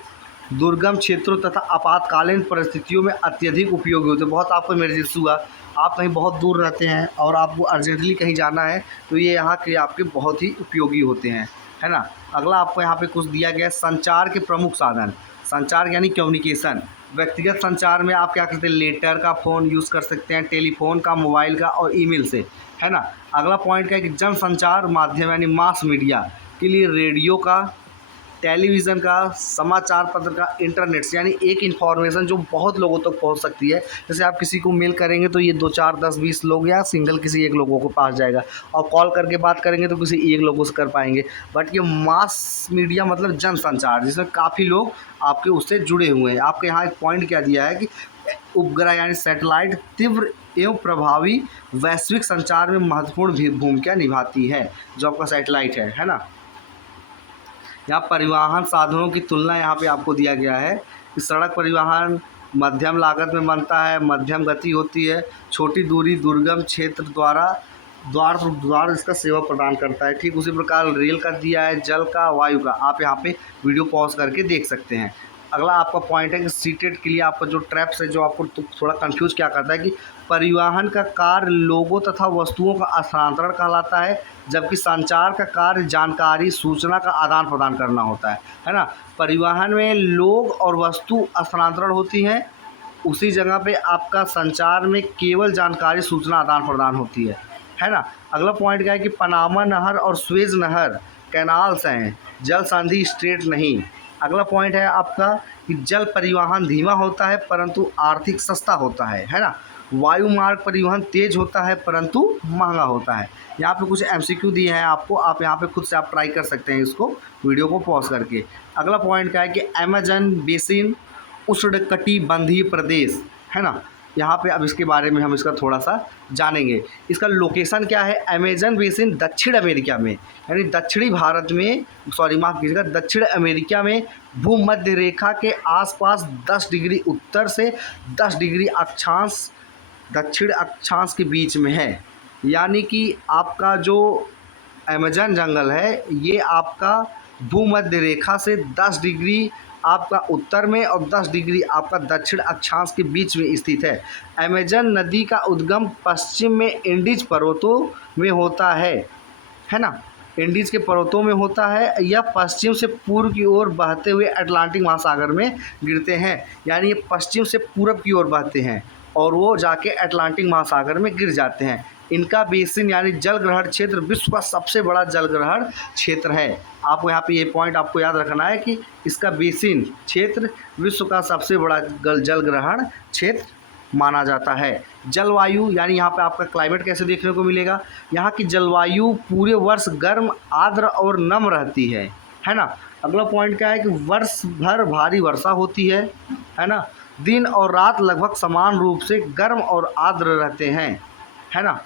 दुर्गम क्षेत्रों तथा आपातकालीन परिस्थितियों में अत्यधिक उपयोगी होते हैं। बहुत आपको इमरजेंसी हुआ, आप कहीं बहुत दूर रहते हैं और आपको अर्जेंटली कहीं जाना है, तो ये यहाँ के आपके बहुत ही उपयोगी होते हैं, है ना। अगला आपको यहाँ पे कुछ दिया गया है, संचार के प्रमुख साधन। संचार यानी कम्युनिकेशन। व्यक्तिगत संचार में आप क्या करते हैं, लेटर का फ़ोन यूज़ कर सकते हैं, टेलीफोन का, मोबाइल का और ईमेल से, है ना। अगला पॉइंट क्या है कि जनसंचार माध्यम यानी मास मीडिया के लिए रेडियो का, टेलीविज़न का, समाचार पत्र का, इंटरनेट से, यानी एक इन्फॉर्मेशन जो बहुत लोगों तक पहुंच सकती है। जैसे आप किसी को मेल करेंगे तो ये 2, 4, 10, 20 लोग या सिंगल किसी एक लोगों को पास जाएगा, और कॉल करके बात करेंगे तो किसी एक लोगों से कर पाएंगे। बट ये मास मीडिया मतलब जनसंचार, जिसमें काफ़ी लोग आपके उससे जुड़े हुए हैं। आपके यहाँ एक पॉइंट क्या दिया है कि उपग्रह यानी सैटेलाइट तीव्र एवं प्रभावी वैश्विक संचार में महत्वपूर्ण भूमिका निभाती है, जो आपका सैटेलाइट है ना। यहाँ परिवहन साधनों की तुलना यहाँ पे आपको दिया गया है कि सड़क परिवहन मध्यम लागत में बनता है, मध्यम गति होती है, छोटी दूरी, दुर्गम क्षेत्र द्वार इसका सेवा प्रदान करता है। ठीक उसी प्रकार रेल का दिया है, जल का, वायु का। आप यहाँ पे वीडियो पॉज करके देख सकते हैं। अगला आपका पॉइंट है कि सीटेड के लिए आपका जो ट्रैप्स है, जो आपको थोड़ा कंफ्यूज क्या करता है कि परिवहन का कार्य लोगों तथा वस्तुओं का स्थानांतरण कहलाता है, जबकि संचार का कार्य जानकारी, सूचना का आदान प्रदान करना होता है ना। परिवहन में लोग और वस्तु स्थानांतरण होती हैं, उसी जगह पे आपका संचार में केवल जानकारी, सूचना आदान प्रदान होती है ना। अगला पॉइंट क्या है कि पनामा नहर और स्वेज नहर कैनाल्स हैं, जल संधि स्ट्रेट नहीं। अगला पॉइंट है आपका कि जल परिवहन धीमा होता है परंतु आर्थिक सस्ता होता है ना। वायु मार्ग परिवहन तेज होता है परंतु महंगा होता है। यहाँ पे कुछ एमसीक्यू दिए हैं आपको, आप यहाँ पे खुद से आप ट्राई कर सकते हैं इसको वीडियो को पॉज करके। अगला पॉइंट क्या है कि अमेजन बेसिन उष्णकटिबंधीय प्रदेश, है ना। यहाँ पे अब इसके बारे में हम इसका थोड़ा सा जानेंगे। इसका लोकेशन क्या है, अमेजन बेसिन दक्षिण अमेरिका में, यानी दक्षिणी भारत में, सॉरी माफ़ कीजिएगा, दक्षिण अमेरिका में भूमध्य रेखा के आसपास 10 डिग्री उत्तर से 10 डिग्री अक्षांश दक्षिण अक्षांश के बीच में है। यानी कि आपका जो अमेजन जंगल है ये आपका भूमध्य रेखा से 10 डिग्री आपका उत्तर में और 10 डिग्री आपका दक्षिण अक्षांश के बीच में स्थित है। अमेजन नदी का उद्गम पश्चिम में इंडीज पर्वतों में होता है ना, इंडीज के पर्वतों में होता है। यह पश्चिम से पूर्व की ओर बहते हुए अटलांटिक महासागर में गिरते हैं, यानी ये पश्चिम से पूरब की ओर बहते हैं और वो जाके अटलांटिक महासागर में गिर जाते हैं। इनका बेसिन यानी जल ग्रहण क्षेत्र विश्व का सबसे बड़ा जल ग्रहण क्षेत्र है। आपको यहाँ पे ये पॉइंट आपको याद रखना है कि इसका बेसिन क्षेत्र विश्व का सबसे बड़ा जल ग्रहण क्षेत्र माना जाता है। जलवायु यानी यहाँ पे आपका क्लाइमेट कैसे देखने को मिलेगा। यहाँ की जलवायु पूरे वर्ष गर्म, आर्द्र और नम रहती है ना। अगला पॉइंट क्या है कि वर्ष भर भारी वर्षा होती है ना। दिन और रात लगभग समान रूप से गर्म और आर्द्र रहते हैं, है ना।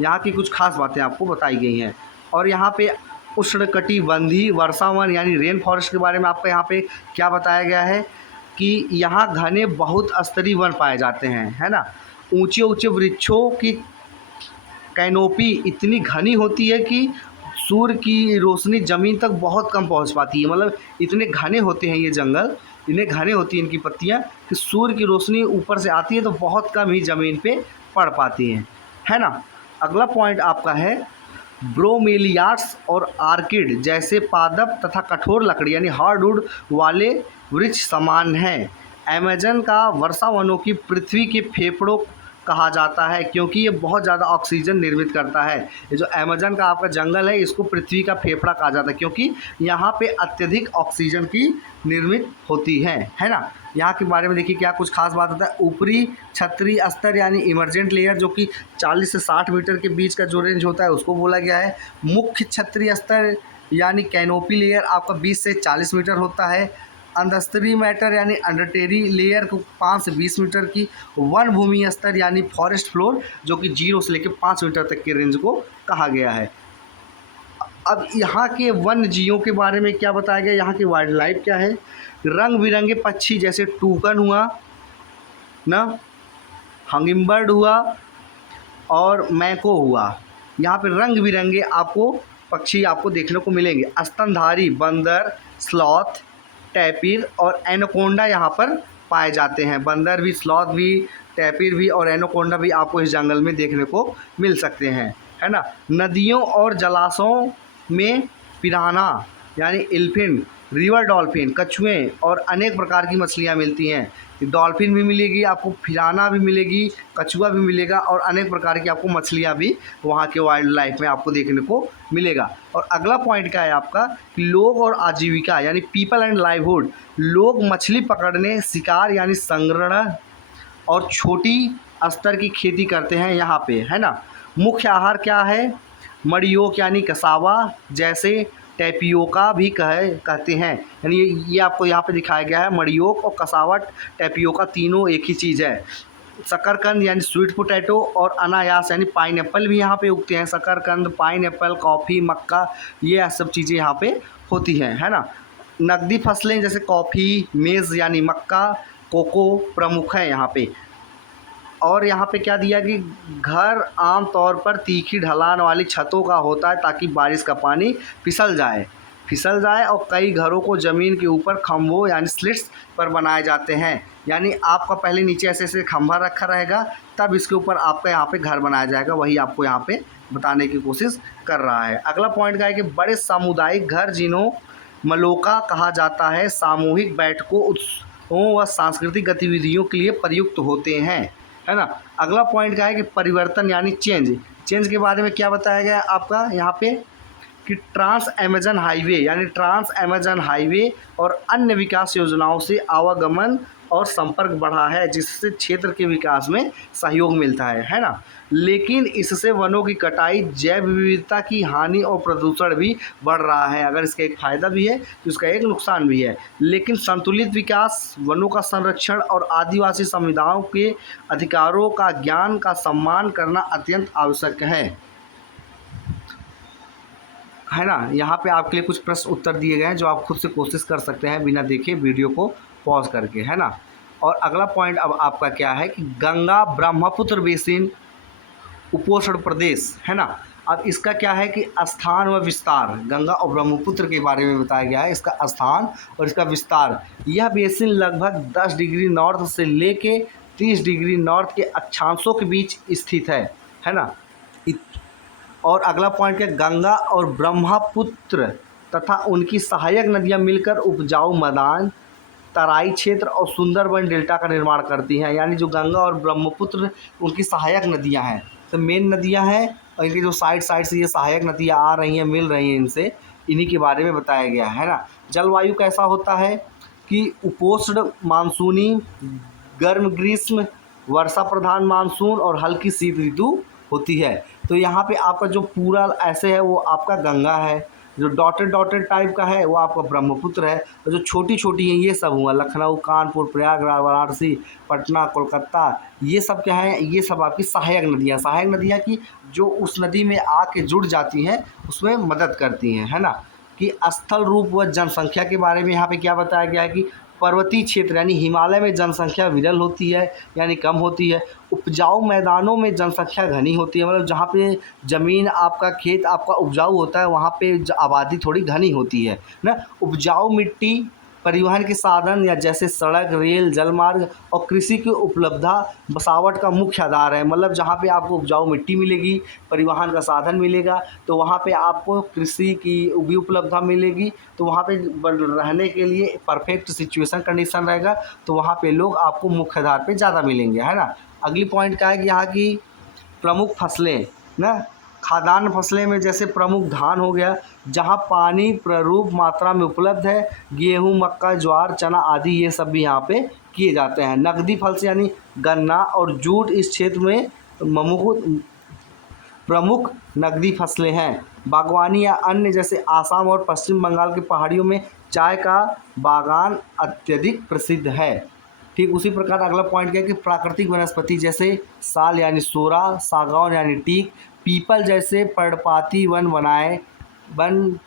यहाँ की कुछ खास बातें आपको बताई गई हैं। और यहाँ पे उष्णकटिबंधीय वर्षावन यानी रेन फॉरेस्ट के बारे में आपका यहाँ पे क्या बताया गया है कि यहाँ घने बहुत स्तरीय वन पाए जाते हैं, है ना। ऊंचे ऊंचे वृक्षों की कैनोपी इतनी घनी होती है कि सूर्य की रोशनी ज़मीन तक बहुत कम पहुंच पाती है। मतलब इतने घने होते हैं ये जंगल, इतने घने होती हैं इनकी पत्तियां कि सूर्य की रोशनी ऊपर से आती है तो बहुत कम ही ज़मीन पे पड़ पाती हैं, है ना। अगला पॉइंट आपका है ब्रोमेलियाड्स और आर्किड जैसे पादप तथा कठोर लकड़ी यानी हार्डवुड वाले वृक्ष समान हैं। अमेजन का वर्षा वनों की पृथ्वी के फेफड़ों कहा जाता है क्योंकि ये बहुत ज़्यादा ऑक्सीजन निर्मित करता है। ये जो अमेजन का आपका जंगल है इसको पृथ्वी का फेफड़ा कहा जाता है क्योंकि यहाँ पे अत्यधिक ऑक्सीजन की निर्मित होती है ना। यहाँ के बारे में देखिए क्या कुछ खास बात होता है। ऊपरी छतरी स्तर यानी इमर्जेंट लेयर जो कि 40 से 60 मीटर के बीच का जो रेंज होता है उसको बोला गया है। मुख्य छतरी स्तर यानी कैनोपी लेयर आपका 20 से 40 मीटर होता है। अंडरस्टरी मैटर यानी अंडरटेरी लेयर को 5 से 20 मीटर की। वन भूमि स्तर यानी फॉरेस्ट फ्लोर जो कि 0 से लेकर 5 मीटर तक के रेंज को कहा गया है। अब यहाँ के वन्य जीवों के बारे में क्या बताया गया, यहाँ की वाइल्ड लाइफ क्या है। रंग बिरंगे पक्षी जैसे टूकन हुआ ना, हंगिंगबर्ड हुआ और मैको हुआ, यहाँ पे रंग बिरंगे आपको पक्षी आपको देखने को मिलेंगे। स्तनधारी बंदर, स्लॉथ, टैपिर और एनाकोंडा यहाँ पर पाए जाते हैं। बंदर भी, स्लॉथ भी, टैपिर भी और एनाकोंडा भी आपको इस जंगल में देखने को मिल सकते हैं, है ना। नदियों और जलाशयों में पिराना यानी एल्फिन, रिवर डॉल्फिन, कछुए और अनेक प्रकार की मछलियाँ मिलती हैं। डॉल्फिन भी मिलेगी आपको, पिराना भी मिलेगी, कछुआ भी मिलेगा और अनेक प्रकार की आपको मछलियाँ भी वहाँ के वाइल्ड लाइफ में आपको देखने को मिलेगा। और अगला पॉइंट क्या है आपका कि लोग और आजीविका यानी पीपल एंड लाइवहुड। लोग मछली पकड़ने, शिकार यानी संग्रहण और छोटी स्तर की खेती करते हैं यहाँ पे, है ना। मुख्य आहार क्या है, मड़ियोक यानी कसावा जैसे टैपियोका भी कहते हैं, यानी ये आपको यहाँ पे दिखाया गया है। मड़ियोक और कसावा, टैपियोका तीनों एक ही चीज़ है। शकरकंद यानी स्वीट पोटैटो और अनायास यानी पाइनएप्पल भी यहाँ पे उगते हैं। शकरकंद, पाइनएप्पल, कॉफ़ी, मक्का ये सब चीज़ें यहाँ पे होती हैं, है ना। नकदी फसलें जैसे कॉफ़ी, मेज़ यानी मक्का, कोको प्रमुख है यहाँ पे। और यहाँ पे क्या दिया कि घर आम तौर पर तीखी ढलान वाली छतों का होता है ताकि बारिश का पानी फिसल जाए और कई घरों को ज़मीन के ऊपर खम्भों यानी स्लिट्स पर बनाए जाते हैं। यानी आपका पहले नीचे ऐसे ऐसे खम्भा रखा रहेगा तब इसके ऊपर आपका यहाँ पे घर बनाया जाएगा, वही आपको यहाँ पे बताने की कोशिश कर रहा है। अगला पॉइंट क्या है कि बड़े सामुदायिक घर जिन्हों मलोका कहा जाता है सामूहिक बैठकों, उत्सवों व सांस्कृतिक गतिविधियों के लिए प्रयुक्त होते हैं, है ना। अगला पॉइंट क्या है कि परिवर्तन यानी चेंज के बारे में क्या बताया गया आपका यहाँ पे कि ट्रांस अमेजन हाईवे और अन्य विकास योजनाओं से आवागमन और संपर्क बढ़ा है जिससे क्षेत्र के विकास में सहयोग मिलता है ना। लेकिन इससे वनों की कटाई, जैव विविधता की हानि और प्रदूषण भी बढ़ रहा है। अगर इसका एक फ़ायदा भी है तो इसका एक नुकसान भी है। लेकिन संतुलित विकास, वनों का संरक्षण और आदिवासी समुदायों के अधिकारों का ज्ञान का सम्मान करना अत्यंत आवश्यक है ना। यहाँ पे आपके लिए कुछ प्रश्न उत्तर दिए गए हैं जो आप खुद से कोशिश कर सकते हैं बिना देखे वीडियो को पॉज करके, है ना। और अगला पॉइंट अब आपका क्या है कि गंगा ब्रह्मपुत्र बेसिन उपोष्ण प्रदेश, है ना। अब इसका क्या है कि स्थान व विस्तार, गंगा और ब्रह्मपुत्र के बारे में बताया गया है, इसका स्थान और इसका विस्तार। यह बेसिन लगभग 10 डिग्री नॉर्थ से लेके 30 डिग्री नॉर्थ के अक्षांशों के बीच स्थित है ना। और अगला पॉइंट क्या, गंगा और ब्रह्मपुत्र तथा उनकी सहायक नदियाँ मिलकर उपजाऊ मैदान, तराई क्षेत्र और सुंदरबन डेल्टा का निर्माण करती हैं। यानी जो गंगा और ब्रह्मपुत्र उनकी सहायक नदियां हैं, तो मेन नदियां हैं और इनकी जो साइड साइड से ये सहायक नदियां आ रही हैं, मिल रही हैं इनसे, इन्हीं के बारे में बताया गया है ना। जलवायु कैसा होता है कि उपोष्ण मानसूनी, गर्म ग्रीष्म, वर्षा प्रधान मानसून और हल्की शीत ऋतु होती है। तो यहाँ पे आपका जो पूरा ऐसे है वो आपका गंगा है, जो डॉटेड डॉटेड टाइप का है वो आपका ब्रह्मपुत्र है, और जो छोटी छोटी हैं ये सब हुआ लखनऊ, कानपुर, प्रयागराज, वाराणसी, पटना, कोलकाता, ये सब क्या है, ये सब आपकी सहायक नदियाँ की जो उस नदी में आके जुड़ जाती हैं उसमें मदद करती हैं, है ना। कि स्थल रूप व जनसंख्या के बारे में यहाँ पे क्या बताया गया है कि पर्वतीय क्षेत्र यानी हिमालय में जनसंख्या विरल होती है, यानी कम होती है। उपजाऊ मैदानों में जनसंख्या घनी होती है, मतलब जहाँ पे ज़मीन आपका खेत आपका उपजाऊ होता है वहाँ पे आबादी थोड़ी घनी होती है ना। उपजाऊ मिट्टी, परिवहन के साधन या जैसे सड़क, रेल, जलमार्ग और कृषि की उपलब्धता बसावट का मुख्य आधार है। मतलब जहाँ पे आपको उपजाऊ मिट्टी मिलेगी, परिवहन का साधन मिलेगा, तो वहाँ पे आपको कृषि की भी उपलब्धता मिलेगी, तो वहाँ पे रहने के लिए परफेक्ट सिचुएशन कंडीशन रहेगा, तो वहाँ पे लोग आपको मुख्य आधार पे ज़्यादा मिलेंगे, है ना। अगली पॉइंट क्या है कि यहाँ की प्रमुख फसलें ना, खाद्यान्न फसलें में जैसे प्रमुख धान हो गया, जहाँ पानी प्ररूप मात्रा में उपलब्ध है। गेहूँ, मक्का, ज्वार, चना आदि ये सब भी यहाँ पे किए जाते हैं। नकदी फल से यानी गन्ना और जूट इस क्षेत्र में प्रमुख नकदी फसलें हैं। बागवानी या अन्य जैसे आसाम और पश्चिम बंगाल की पहाड़ियों में चाय का बागान अत्यधिक प्रसिद्ध है। ठीक उसी प्रकार अगला पॉइंट क्या है कि प्राकृतिक वनस्पति जैसे साल यानी सोरा, सागौन यानी टीक, पीपल जैसे पर्णपाती वन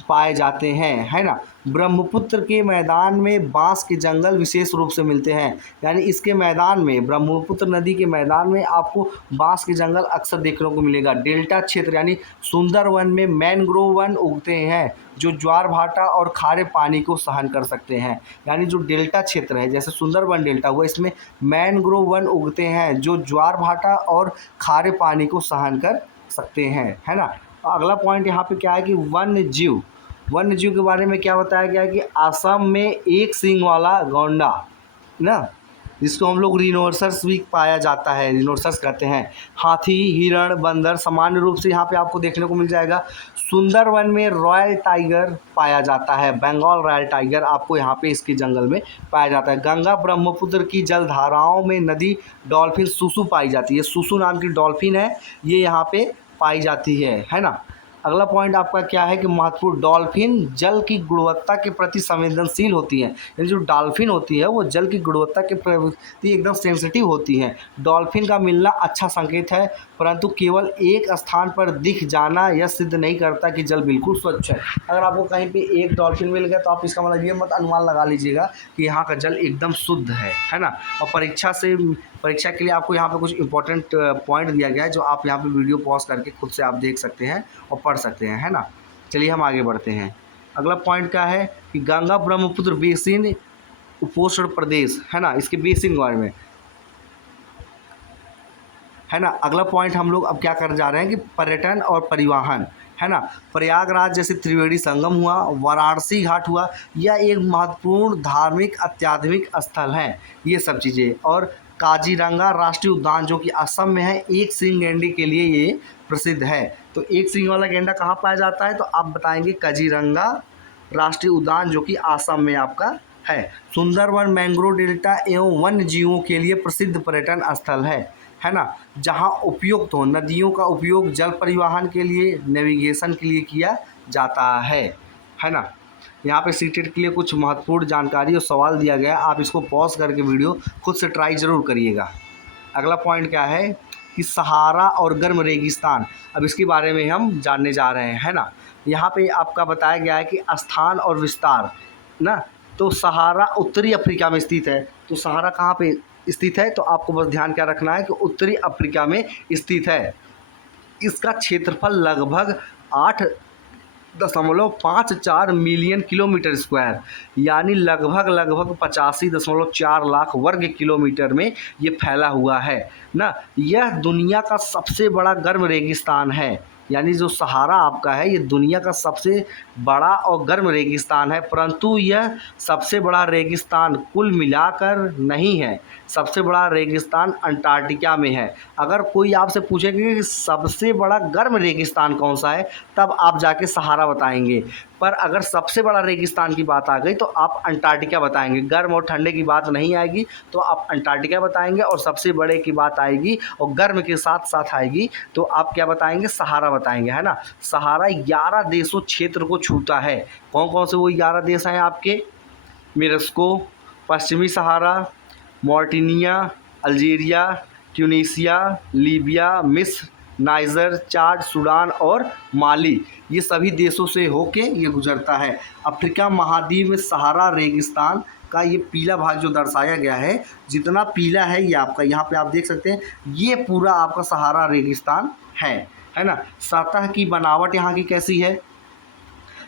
पाए जाते हैं, है ना। ब्रह्मपुत्र के मैदान में बांस के जंगल विशेष रूप से मिलते हैं, यानी इसके मैदान में, ब्रह्मपुत्र नदी के मैदान में आपको बांस के जंगल अक्सर देखने को मिलेगा। डेल्टा क्षेत्र यानी सुंदरवन में मैनग्रोव वन उगते हैं जो ज्वार भाटा और खारे पानी को सहन कर सकते हैं। यानी जो डेल्टा क्षेत्र है जैसे सुंदरवन डेल्टा हुआ, इसमें मैनग्रोव वन उगते हैं जो ज्वार भाटा और खारे पानी को सहन कर सकते हैं, है ना। अगला पॉइंट यहाँ पे क्या है कि वन्य जीव के बारे में क्या बताया गया है कि असम में एक सींग वाला गौंडा ना, जिसको हम लोग रिनोसर्स भी पाया जाता है, रिनोसर्स कहते हैं। हाथी, हिरण, बंदर सामान्य रूप से यहाँ पे आपको देखने को मिल जाएगा। सुंदरवन में रॉयल टाइगर पाया जाता है, बंगाल रॉयल टाइगर आपको यहाँ पे इसके जंगल में पाया जाता है। गंगा ब्रह्मपुत्र की जलधाराओं में नदी डॉल्फिन सुसु पाई जाती है, सुसु नाम की डॉल्फिन है, ये यहाँ पे पाई जाती है ना। अगला पॉइंट आपका क्या है कि महत्वपूर्ण, डॉल्फिन जल की गुणवत्ता के प्रति संवेदनशील होती हैं। यानी जो डॉल्फिन होती है वो जल की गुणवत्ता के प्रति एकदम सेंसिटिव होती हैं। डॉल्फिन का मिलना अच्छा संकेत है, परंतु केवल एक स्थान पर दिख जाना यह सिद्ध नहीं करता कि जल बिल्कुल स्वच्छ है। अगर आपको कहीं पे एक डॉल्फिन मिल गया तो आप इसका मतलब ये मत अनुमान लगा लीजिएगा कि यहाँ का जल एकदम शुद्ध है ना। और परीक्षा के लिए आपको यहाँ पे कुछ इंपॉर्टेंट पॉइंट दिया गया है जो आप यहाँ पे वीडियो पॉज करके खुद से आप देख सकते हैं और पढ़ सकते हैं, है ना। चलिए हम आगे बढ़ते हैं। अगला पॉइंट क्या है कि गंगा ब्रह्मपुत्र बेसिन उपोष्ण प्रदेश, है ना, इसके बेसिन के बारे में, है ना। अगला पॉइंट हम लोग अब क्या कर जा रहे हैं कि पर्यटन और परिवहन, है ना। प्रयागराज जैसे त्रिवेणी संगम हुआ, वाराणसी घाट हुआ, यह एक महत्वपूर्ण धार्मिक आध्यात्मिक स्थल है, ये सब चीज़ें। और काजीरंगा राष्ट्रीय उद्यान जो कि असम में है, एक सींग गैंडे के लिए ये प्रसिद्ध है। तो एक सींग वाला गैंडा कहाँ पाया जाता है, तो आप बताएंगे काजीरंगा राष्ट्रीय उद्यान जो कि असम में आपका है। सुंदरवन मैंग्रोव डेल्टा एवं वन्य जीवों के लिए प्रसिद्ध पर्यटन स्थल है ना, जहाँ उपयुक्त हो नदियों का उपयोग जल परिवहन के लिए, नेविगेशन के लिए किया जाता है ना। यहाँ पे सीटेट के लिए कुछ महत्वपूर्ण जानकारी और सवाल दिया गया है, आप इसको पॉज करके वीडियो खुद से ट्राई ज़रूर करिएगा। अगला पॉइंट क्या है कि सहारा और गर्म रेगिस्तान, अब इसके बारे में हम जानने जा रहे हैं, है ना। यहाँ पे आपका बताया गया है कि स्थान और विस्तार ना, तो सहारा उत्तरी अफ्रीका में स्थित है। तो सहारा कहाँ पे स्थित है, तो आपको बस ध्यान क्या रखना है कि उत्तरी अफ्रीका में स्थित है। इसका क्षेत्रफल लगभग 8.54 मिलियन किलोमीटर स्क्वायर यानी लगभग 85.4 लाख वर्ग किलोमीटर में ये फैला हुआ है ना। यह दुनिया का सबसे बड़ा गर्म रेगिस्तान है, यानी जो सहारा आपका है ये दुनिया का सबसे बड़ा और गर्म रेगिस्तान है, परंतु यह सबसे बड़ा रेगिस्तान कुल मिलाकर नहीं है। सबसे बड़ा रेगिस्तान अंटार्कटिका में है। अगर कोई आपसे पूछेगा कि सबसे बड़ा गर्म रेगिस्तान कौन सा है, तब आप जाके सहारा बताएंगे, पर अगर सबसे बड़ा रेगिस्तान की बात आ गई तो आप अंटार्कटिका बताएंगे। गर्म और ठंडे की बात नहीं आएगी तो आप अंटार्कटिका बताएंगे, और सबसे बड़े की बात आएगी और गर्म के साथ साथ आएगी तो आप क्या बताएंगे, सहारा बताएंगे, है ना। सहारा 11 देशों क्षेत्र को छूता है। कौन कौन से वो 11 देश हैं आपके, मोरक्को, पश्चिमी सहारा, मॉरिटानिया, अल्जीरिया, ट्यूनीसिया, लीबिया, मिस्र, नाइजर, चाड, सूडान और माली, ये सभी देशों से होके ये गुजरता है। अफ्रीका महाद्वीप में सहारा रेगिस्तान का ये पीला भाग जो दर्शाया गया है, जितना पीला है ये आपका, यहाँ पे आप देख सकते हैं, ये पूरा आपका सहारा रेगिस्तान है ना। सतह की बनावट यहाँ की कैसी है,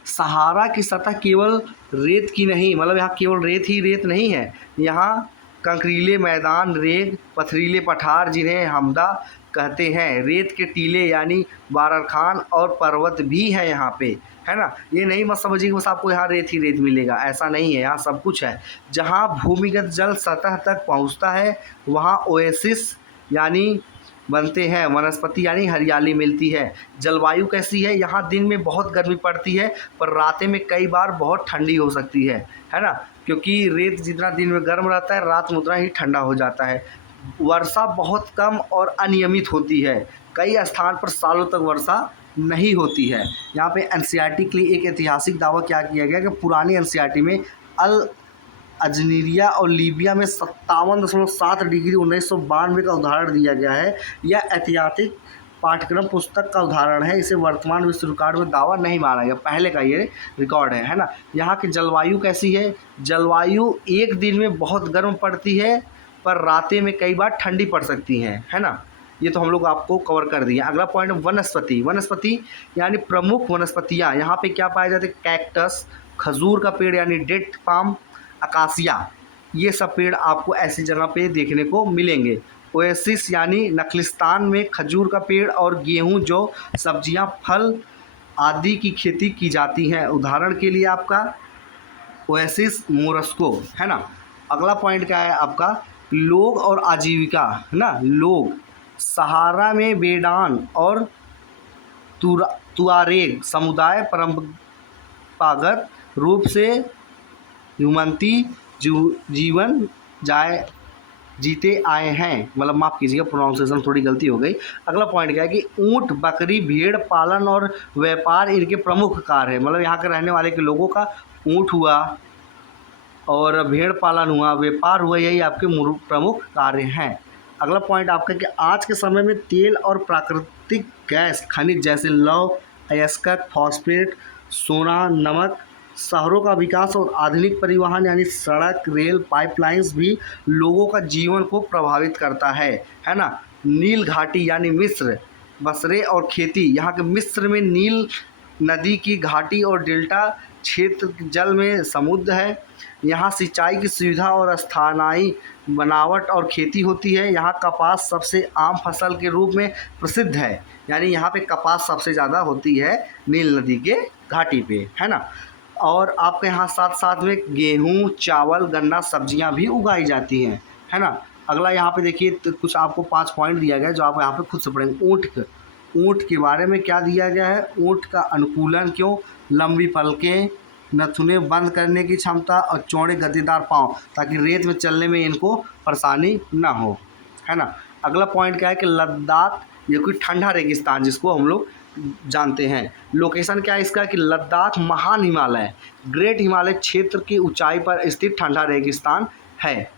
सहारा की सतह केवल रेत की नहीं, मतलब यहाँ केवल रेत ही रेत नहीं है, यहाँ कंकरीले मैदान, रेग, पथरीले पठार जिन्हें हमदा कहते हैं, रेत के टीले यानी बाररखान और पर्वत भी है यहाँ पे, है ना। ये नहीं मत समझिए कि बस आपको यहाँ रेत ही रेत मिलेगा, ऐसा नहीं है, यहाँ सब कुछ है। जहाँ भूमिगत जल सतह तक पहुँचता है वहाँ ओएसिस यानी बनते हैं, वनस्पति यानी हरियाली मिलती है। जलवायु कैसी है, यहाँ दिन में बहुत गर्मी पड़ती है पर रातें में कई बार बहुत ठंडी हो सकती है ना, क्योंकि रेत जितना दिन में गर्म रहता है रात में उतना ही ठंडा हो जाता है। वर्षा बहुत कम और अनियमित होती है, कई स्थान पर सालों तक वर्षा नहीं होती है। यहाँ पे एनसीईआरटी के लिए एक ऐतिहासिक दावा क्या किया गया कि पुरानी एनसीईआरटी में अल अल्जीरिया और लीबिया में 57.7 डिग्री 1992 का उदाहरण दिया गया है। यह ऐतिहासिक पाठ्यक्रम पुस्तक का उदाहरण है, इसे वर्तमान विश्व रिकॉर्ड में दावा नहीं माना गया, पहले का ये रिकॉर्ड है ना। यहाँ की जलवायु कैसी है, जलवायु एक दिन में बहुत गर्म पड़ती है पर रातें में कई बार ठंडी पड़ सकती हैं, है ना। ये तो हम लोग आपको कवर कर दिए। अगला पॉइंट वनस्पति, वनस्पति यानी प्रमुख वनस्पतियाँ यहाँ पे क्या पाए जाते हैं, कैक्टस, खजूर का पेड़ यानी डेट पाम, अकासिया, ये सब पेड़ आपको ऐसी जगह पे देखने को मिलेंगे। ओएसिस यानी नखलिस्तान में खजूर का पेड़ और गेहूं, जो सब्जियां, फल आदि की खेती की जाती हैं। उदाहरण के लिए आपका ओएसिस मोरस्को, है ना। अगला पॉइंट क्या है आपका, लोग और आजीविका, है ना। लोग सहारा में बेडान और तुआरेग समुदाय परंपरागत रूप से ह्यूमंती जीवन जीते आए हैं, मतलब माफ़ कीजिएगा प्रोनाउंसिएशन थोड़ी गलती हो गई। अगला पॉइंट क्या है कि ऊँट, बकरी, भेड़ पालन और व्यापार इनके प्रमुख कार्य है, मतलब यहाँ के रहने वाले के लोगों का ऊँट हुआ और भेड़ पालन हुआ, व्यापार हुआ, यही आपके प्रमुख कार्य हैं। अगला पॉइंट आपका कि आज के समय में तेल और प्राकृतिक गैस खनिज जैसे लौह अयस्क, फॉस्फेट, सोना, नमक, शहरों का विकास और आधुनिक परिवहन यानी सड़क, रेल, पाइपलाइंस भी लोगों का जीवन को प्रभावित करता है ना। नील घाटी यानी मिस्र, बसरे और खेती, यहाँ के मिस्र में नील नदी की घाटी और डेल्टा क्षेत्र जल में समुद्र है। यहाँ सिंचाई की सुविधा और स्थानीय बनावट और खेती होती है। यहाँ कपास सबसे आम फसल के रूप में प्रसिद्ध है, यानी यहाँ पे कपास सबसे ज़्यादा होती है नील नदी के घाटी पे, है ना। और आपके यहाँ साथ साथ में गेहूँ, चावल, गन्ना, सब्जियाँ भी उगाई जाती हैं, है ना। अगला यहाँ पे देखिए तो कुछ आपको 5 पॉइंट दिया गया है जो आप यहाँ पे खुद से पढ़ेंगे। ऊँट के बारे में क्या दिया गया है, ऊँट का अनुकूलन क्यों, लंबी पलकें, नथुने बंद करने की क्षमता और चौड़े गद्देदार पाँव, ताकि रेत में चलने में इनको परेशानी ना हो, है ना। अगला पॉइंट क्या है कि लद्दाख, ये कोई ठंडा रेगिस्तान जिसको हम लोग जानते हैं। लोकेशन क्या है इसका कि लद्दाख महान हिमालय, ग्रेट हिमालय क्षेत्र की ऊंचाई पर स्थित ठंडा रेगिस्तान है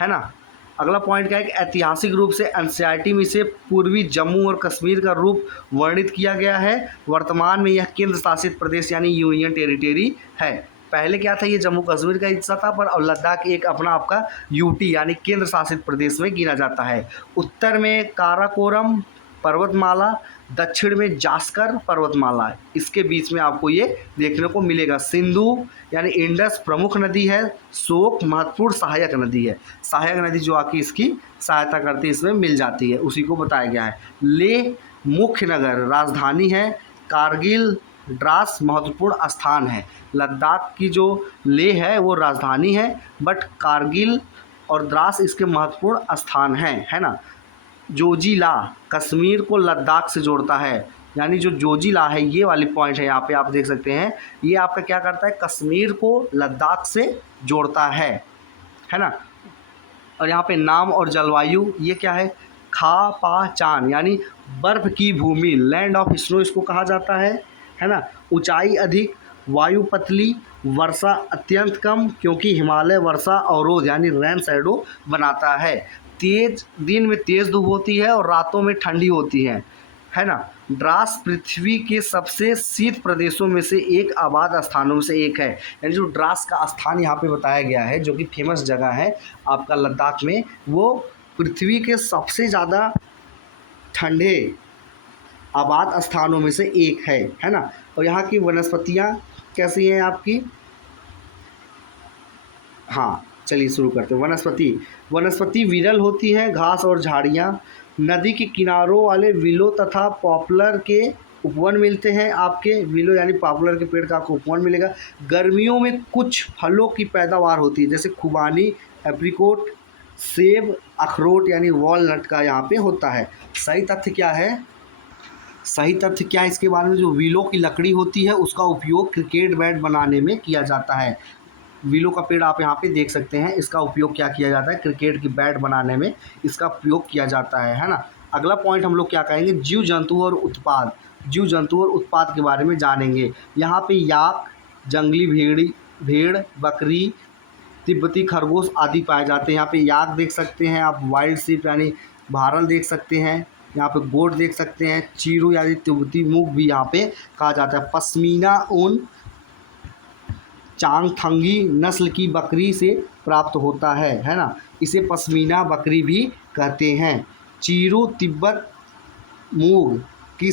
ना। अगला पॉइंट क्या है कि ऐतिहासिक रूप से एनसीईआरटी में इसे पूर्वी जम्मू और कश्मीर का रूप वर्णित किया गया है। वर्तमान में यह केंद्र शासित प्रदेश यानी यूनियन टेरिटरी है। पहले क्या था, ये जम्मू कश्मीर का हिस्सा था, पर अब लद्दाख एक अपना आपका यूटी यानी केंद्र शासित प्रदेश में गिना जाता है। उत्तर में काराकोरम पर्वतमाला, दक्षिण में जास्कर पर्वतमाला, इसके बीच में आपको ये देखने को मिलेगा। सिंधु यानी इंडस प्रमुख नदी है, शोक महत्वपूर्ण सहायक नदी है। सहायक नदी जो आके इसकी सहायता करती है, इसमें मिल जाती है, उसी को बताया गया है। लेह मुख्य नगर राजधानी है, कारगिल द्रास महत्वपूर्ण स्थान है। लद्दाख की जो लेह है वो राजधानी है, बट कारगिल और द्रास इसके महत्वपूर्ण स्थान हैं, है ना। जोजिला कश्मीर को लद्दाख से जोड़ता है, यानी जो जोजिला है ये वाली पॉइंट है, यहाँ पे आप देख सकते हैं, ये आपका क्या करता है, कश्मीर को लद्दाख से जोड़ता है ना। और यहाँ पे नाम और जलवायु ये क्या है, खा पा चान यानी बर्फ़ की भूमि, लैंड ऑफ स्नो इसको कहा जाता है ना। ऊंचाई अधिक, वायु पतली, वर्षा अत्यंत कम, क्योंकि हिमालय वर्षा अवरोध यानी रैन शैडो बनाता है। तेज दिन में तेज़ धूप होती है और रातों में ठंडी होती है ना। द्रास पृथ्वी के सबसे शीत प्रदेशों में से एक, आबाद स्थानों में से एक है। यानी जो द्रास का स्थान यहाँ पे बताया गया है, जो कि फेमस जगह है आपका लद्दाख में, वो पृथ्वी के सबसे ज़्यादा ठंडे आबाद स्थानों में से एक है ना। और यहाँ की वनस्पतियाँ कैसी हैं आपकी, हाँ चलिए शुरू करते हैं। वनस्पति विरल होती हैं, घास और झाड़ियाँ। नदी के किनारों वाले विलो तथा पॉपुलर के उपवन मिलते हैं आपके, विलो यानी पॉपुलर के पेड़ का आपको उपवन मिलेगा। गर्मियों में कुछ फलों की पैदावार होती है, जैसे खुबानी, एप्रिकोट, सेब, अखरोट यानी वॉलनट का यहाँ पे होता है। सही तथ्य क्या है इसके बारे में, जो विलो की लकड़ी होती है उसका उपयोग क्रिकेट बैट बनाने में किया जाता है। विलो का पेड़ आप यहाँ पे देख सकते हैं, इसका उपयोग क्या किया जाता है, क्रिकेट की बैट बनाने में इसका उपयोग किया जाता है ना। अगला पॉइंट हम लोग क्या कहेंगे, जीव जंतु और उत्पाद के बारे में जानेंगे। यहाँ पे याक, जंगली भेड़, बकरी, तिब्बती खरगोश आदि पाए जाते हैं। यहाँ पे याक देख सकते हैं आप, वाइल्ड शीप यानी भारल देख सकते हैं, यहाँ पे गोट देख सकते हैं, चीरू यानी तिब्बती मूंग भी यहाँ पे कहा जाता है। पश्मीना ऊन चांगथंगी नस्ल की बकरी से प्राप्त होता है ना, इसे पश्मीना बकरी भी कहते हैं। चीरू तिब्बत मूंग की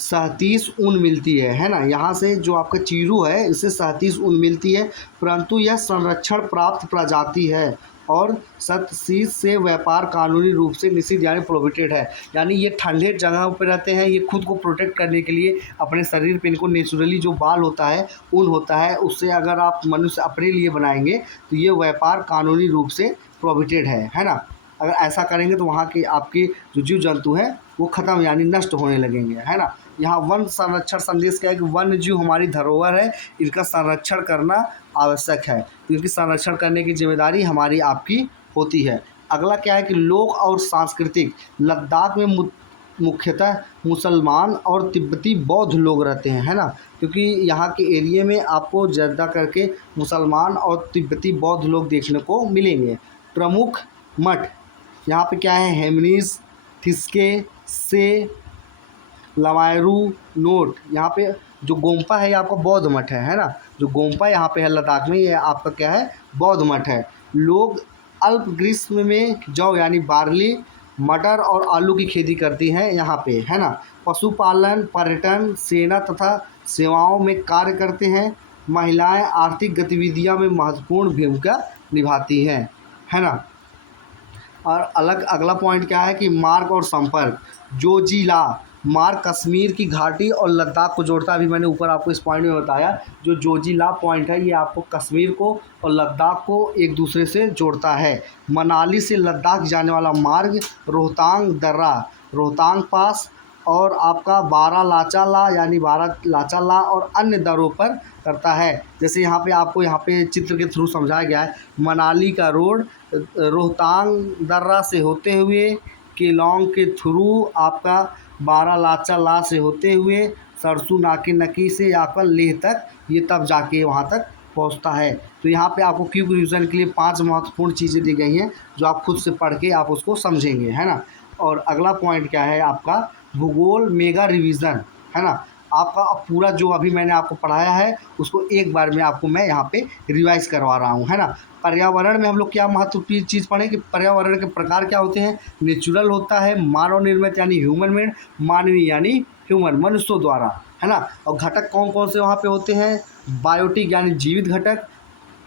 सहतीस ऊन मिलती है ना। यहाँ से जो आपका चीरू है इससे सहतीस ऊन मिलती है, परंतु यह संरक्षण प्राप्त प्रजाति है और सतशीत से व्यापार कानूनी रूप से निषिद्ध यानी प्रोहिबिटेड है। यानी ये ठंडे जगहों पर रहते हैं, ये खुद को प्रोटेक्ट करने के लिए अपने शरीर पे इनको नेचुरली जो बाल होता है, ऊन होता है, उससे अगर आप मनुष्य अपने लिए बनाएंगे तो ये व्यापार कानूनी रूप से प्रोहिबिटेड है ना। अगर ऐसा करेंगे तो वहाँ के आपके जो जीव जंतु हैं वो ख़त्म यानी नष्ट होने लगेंगे, है ना। यहाँ वन संरक्षण संदेश क्या है कि वन्य जीव हमारी धरोहर है, इनका संरक्षण करना आवश्यक है, तो इनकी संरक्षण करने की जिम्मेदारी हमारी आपकी होती है। अगला क्या है कि लोक और सांस्कृतिक, लद्दाख में मुख्यतः मुसलमान और तिब्बती बौद्ध लोग रहते हैं, है ना, क्योंकि यहाँ के एरिए में आपको ज़्यादा करके मुसलमान और तिब्बती बौद्ध लोग देखने को मिलेंगे। प्रमुख मठ यहाँ पे क्या है, हेमनीस, थिस्के, से, लवायरू, नोट। यहाँ पे जो गोम्पा है ये आपका बौद्ध मठ है ना, जो गोम्पा यहाँ पे है लद्दाख में, ये आपका क्या है, बौद्ध मठ है। लोग अल्प ग्रीष्म में जौ यानी बार्ली, मटर और आलू की खेती करती हैं यहाँ पे, है ना। पशुपालन, पर्यटन, सेना तथा सेवाओं में कार्य करते हैं। महिलाएं आर्थिक गतिविधियों में महत्वपूर्ण भूमिका निभाती हैं, है ना। और अगला पॉइंट क्या है कि मार्ग और संपर्क। जोजिला मार्ग कश्मीर की घाटी और लद्दाख को जोड़ता है। अभी मैंने ऊपर आपको इस पॉइंट में बताया, जो जोजिला पॉइंट है ये आपको कश्मीर को और लद्दाख को एक दूसरे से जोड़ता है। मनाली से लद्दाख जाने वाला मार्ग रोहतांग दर्रा, रोहतांग पास और आपका बारालाचाला यानी बारालाचाला और अन्य दर्रों पर करता है। जैसे यहाँ पे आपको यहाँ पे चित्र के थ्रू समझाया गया है, मनाली का रोड रोहतांग दर्रा से होते हुए केलोंग के थ्रू आपका बारालाचाला से होते हुए सरसू नाके नकी से आकर लेह तक, ये तब जाके वहाँ तक पहुँचता है। तो यहाँ पे आपको क्विक रिवीजन के लिए 5 महत्वपूर्ण चीज़ें दी गई हैं जो आप खुद से पढ़ के आप उसको समझेंगे, है ना। और अगला पॉइंट क्या है आपका, भूगोल मेगा रिवीजन, है ना। आपका अब पूरा जो अभी मैंने आपको पढ़ाया है उसको एक बार में आपको मैं यहाँ पे रिवाइज करवा रहा हूँ, है ना। पर्यावरण में हम लोग क्या महत्वपूर्ण चीज़ पढ़ें कि पर्यावरण के प्रकार क्या होते हैं। नेचुरल होता है, मानव निर्मित यानी ह्यूमन मेड, मानवीय यानी ह्यूमन मनुष्यों द्वारा, है ना। और घटक कौन कौन से वहाँ पे होते हैं। बायोटिक यानी जीवित घटक,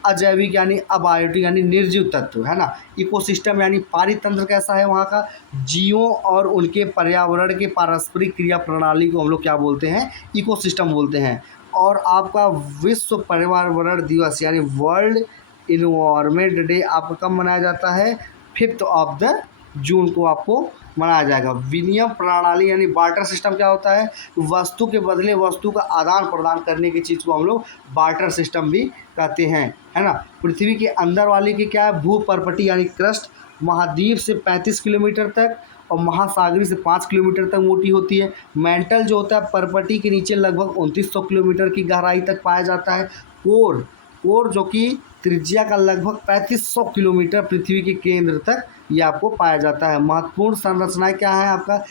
अजैविक यानी अबायोटिक यानी निर्जीव तत्व, है ना। इकोसिस्टम यानी पारितंत्र कैसा है वहाँ का, जीवों और उनके पर्यावरण के पारस्परिक क्रिया प्रणाली को हम लोग क्या बोलते हैं, इकोसिस्टम बोलते हैं। और आपका विश्व पर्यावरण दिवस यानी वर्ल्ड इन्वायरमेंट डे आपका कब मनाया जाता है, 5 ऑफ द जून को आपको मनाया जाएगा। विनिमय प्रणाली यानी बार्टर सिस्टम क्या होता है, वस्तु के बदले वस्तु का आदान प्रदान करने की चीज़ को हम लोग बार्टर सिस्टम भी कहते हैं, है ना। पृथ्वी के अंदर वाली की क्या है, भूपर्पटी यानी क्रस्ट महाद्वीप से 35 किलोमीटर तक और महासागरी से 5 किलोमीटर तक मोटी होती है। मेंटल जो होता है पर्पटी के नीचे लगभग 2900 किलोमीटर की गहराई तक पाया जाता है। कोर कोर जो कि त्रिज्या का लगभग 3500 किलोमीटर पृथ्वी के केंद्र तक ये आपको पाया जाता है। महत्वपूर्ण संरचनाएं क्या है आपका,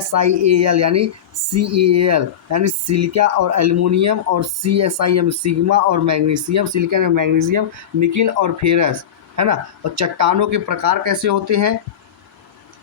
SiAl यानी CaAl यानी सिलिका और एल्युमिनियम, और CSIM सिग्मा और मैग्नीशियम, सिलिकॉन और मैग्नीशियम, निकिल और फेरस, है ना। और चट्टानों के प्रकार कैसे होते हैं,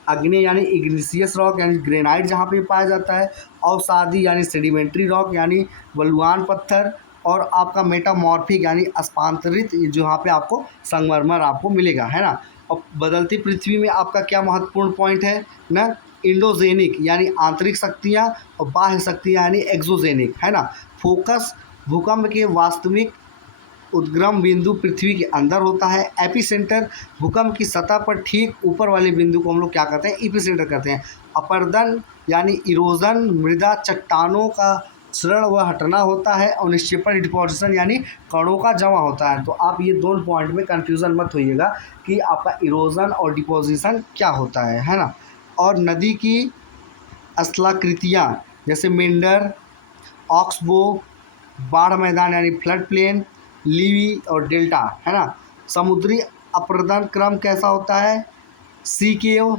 अग्नि यानी इग्निशियस रॉक यानी ग्रेनाइट जहाँ पे पाया जाता है, अवसादी यानी सेडिमेंट्री रॉक यानी बलुआन पत्थर, और आपका मेटामॉर्फिक यानी अस्पांतरित जहाँ पे आपको संगमरमर आपको मिलेगा, है ना। और बदलती पृथ्वी में आपका क्या महत्वपूर्ण पॉइंट है ना, इंडोजेनिक यानी आंतरिक शक्तियाँ और बाह्य शक्तियाँ यानी एक्सोजेनिक, है ना। फोकस भूकंप के वास्तविक उद्गम बिंदु पृथ्वी के अंदर होता है। एपिसेंटर भूकंप की सतह पर ठीक ऊपर वाले बिंदु को हम लोग क्या कहते हैं, एपिसेंटर कहते हैं। अपर्दन यानी इरोजन मृदा चट्टानों का क्षरण व हटना होता है, और निक्षेपण डिपोजिशन यानी कणों का जमा होता है। तो आप ये दोनों पॉइंट में कंफ्यूजन मत होइएगा कि आपका इरोजन और डिपोजिशन क्या होता है ना। और नदी की स्थलाकृतियाँ जैसे मेंढर, ऑक्सबो, बाढ़ मैदान यानी फ्लड प्लेन, लीवी और डेल्टा, है ना। समुद्री अपर्दन क्रम कैसा होता है, सी केव,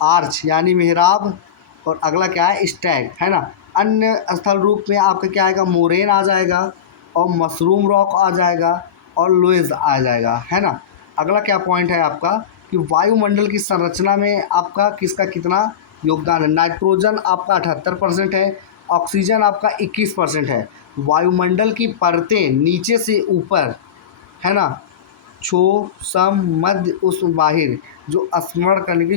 आर्च यानी मेहराब, और अगला क्या है, स्टैग, है ना। अन्य स्थल रूप में आपका क्या आएगा, मोरेन आ जाएगा, और मशरूम रॉक आ जाएगा, और लोएज आ जाएगा, है ना। अगला क्या पॉइंट है आपका कि वायुमंडल की संरचना में आपका किसका कितना योगदान है। नाइट्रोजन आपका 78% है, ऑक्सीजन आपका 21% है। वायुमंडल की परतें नीचे से ऊपर, है ना, क्षो सम मध्य उष्ण बाहिर, जो स्मरण करने की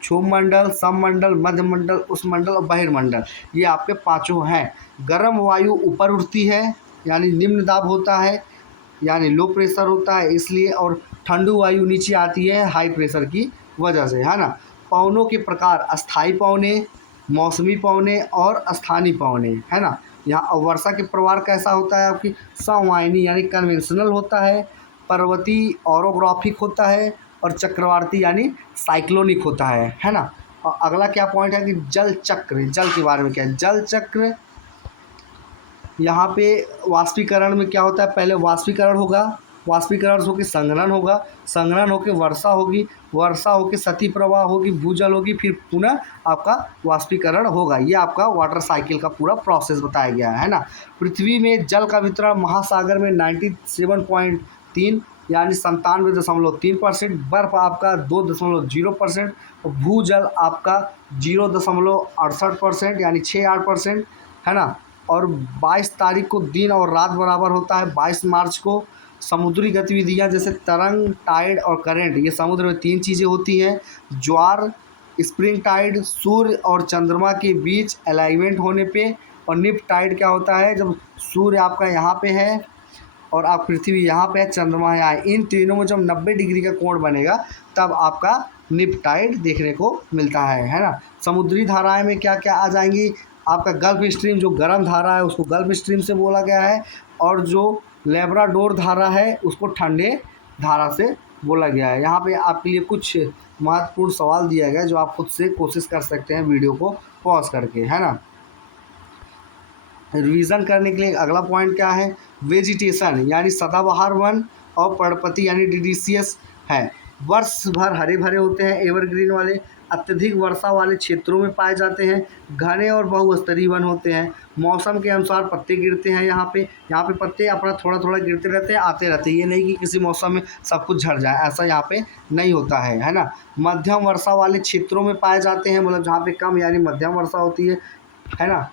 क्षोमंडल, सममंडल, मध्यमंडल, उष्णमंडल और बहिर्मंडल, ये आपके पांचों हैं। गर्म वायु ऊपर उठती है यानी निम्न दाब होता है, यानी लो प्रेशर होता है इसलिए, और ठंडू वायु नीचे आती है हाई प्रेशर की वजह से, है ना। पवनों के प्रकार अस्थाई पवने, मौसमी पवने और स्थानीय पवने, है ना। यहाँ वर्षा के प्रवाह कैसा होता है आपकी, संवाहिनी यानी कन्वेंशनल होता है, पर्वतीय ऑरोग्राफिक होता है, और चक्रवाती यानी साइक्लोनिक होता है ना। और अगला क्या पॉइंट है कि जल चक्र, जल के बारे में क्या है, जल चक्र यहाँ पे वाष्पीकरण में क्या होता है, पहले वाष्पीकरण होगा, वाष्पीकरण होकर संघनन होगा, संघनन होकर वर्षा होगी, वर्षा होकर सती प्रवाह होगी, भूजल होगी, फिर पुनः आपका वाष्पीकरण होगा। ये आपका वाटर साइकिल का पूरा प्रोसेस बताया गया है ना। पृथ्वी में जल का वितरण महासागर में 97.3 यानी 97.3%, बर्फ आपका 2.0%, और भूजल आपका 0.68% यानी 68%, है ना। और 22 तारीख को दिन और रात बराबर होता है। 22 मार्च को समुद्री गतिविधियां जैसे तरंग, टाइड और करंट, ये समुद्र में 3 चीज़ें होती हैं। ज्वार, स्प्रिंग टाइड, सूर्य और चंद्रमा के बीच अलाइनमेंट होने पे, और निप टाइड क्या होता है, जब सूर्य आपका यहाँ पे है और आप पृथ्वी यहाँ पे है, चंद्रमा यहाँ है, इन तीनों में जब 90 डिग्री का कोण बनेगा तब आपका निप टाइड देखने को मिलता है ना। समुद्री धाराएं में क्या क्या आ जाएंगी, आपका गल्फ स्ट्रीम जो गर्म धारा है उसको गल्फ स्ट्रीम से बोला गया है, और जो लेब्राडोर धारा है उसको ठंडे धारा से बोला गया है। यहाँ पे आपके लिए कुछ महत्वपूर्ण सवाल दिया गया है जो आप खुद से कोशिश कर सकते हैं वीडियो को पॉज करके, है ना। रिवीजन करने के लिए अगला पॉइंट क्या है, वेजिटेशन यानी सदाबहार वन और पर्णपति यानी डिडिसियस है। वर्ष भर हरे भरे होते हैं, एवरग्रीन वाले अत्यधिक वर्षा वाले क्षेत्रों में पाए जाते हैं, घने और बहुस्तरीय वन होते हैं, मौसम के अनुसार पत्ते गिरते हैं। यहाँ पे पत्ते अपना थोड़ा थोड़ा गिरते रहते हैं, आते रहते हैं, ये नहीं कि किसी मौसम में सब कुछ झड़ जाए, ऐसा यहाँ पे नहीं होता है ना। मध्यम वर्षा वाले क्षेत्रों में पाए जाते हैं, मतलब जहाँ पे कम यानी मध्यम वर्षा होती है ना।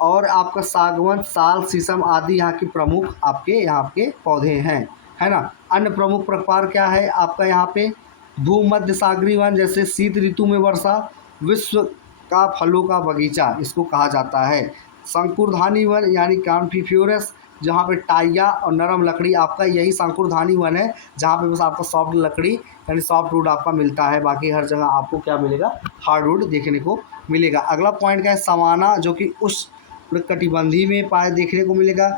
और आपका सागवन, साल, शीशम आदि यहाँ की प्रमुख आपके यहाँ के पौधे हैं, है ना। अन्य प्रमुख प्रकार क्या है आपका यहाँ पे, भूमध्य सागरीय वन, जैसे शीत ऋतु में वर्षा, विश्व का फलों का बगीचा इसको कहा जाता है। शंकुरधानी वन यानी कॉन्फिफ्यूरस, जहाँ पे टाइया और नरम लकड़ी, आपका यही शंकुरधानी वन है जहाँ पे बस आपको सॉफ्ट लकड़ी यानी सॉफ्ट वुड आपका मिलता है, बाकी हर जगह आपको क्या मिलेगा, हार्ड वुड देखने को मिलेगा। अगला पॉइंट क्या है, सवाना, जो कि उष्णकटिबंधीय में पाए देखने को मिलेगा।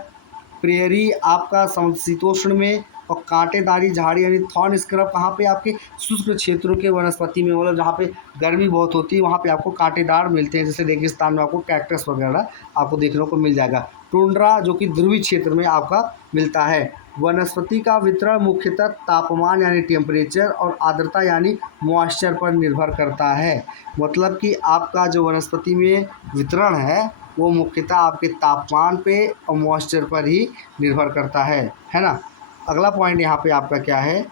प्रेयरी आपका समशीतोष्ण में, और कांटेदारी झाड़ी यानी थॉर्न स्क्रब कहाँ पे, आपके शुष्क क्षेत्रों के वनस्पति में, मतलब जहाँ पे गर्मी बहुत होती है वहाँ पे आपको कांटेदार मिलते हैं, जैसे रेगिस्तान में आपको कैक्टस वगैरह आपको देखने को मिल जाएगा। टुंड्रा जो कि ध्रुवीय क्षेत्र में आपका मिलता है। वनस्पति का वितरण मुख्यतः तापमान यानी टेम्परेचर और आर्द्रता यानी मॉइस्चर पर निर्भर करता है, मतलब कि आपका जो वनस्पति में वितरण है वो मुख्यतः आपके तापमान पे और मॉइस्चर पर ही निर्भर करता है ना। अगला पॉइंट यहाँ पे आपका क्या है,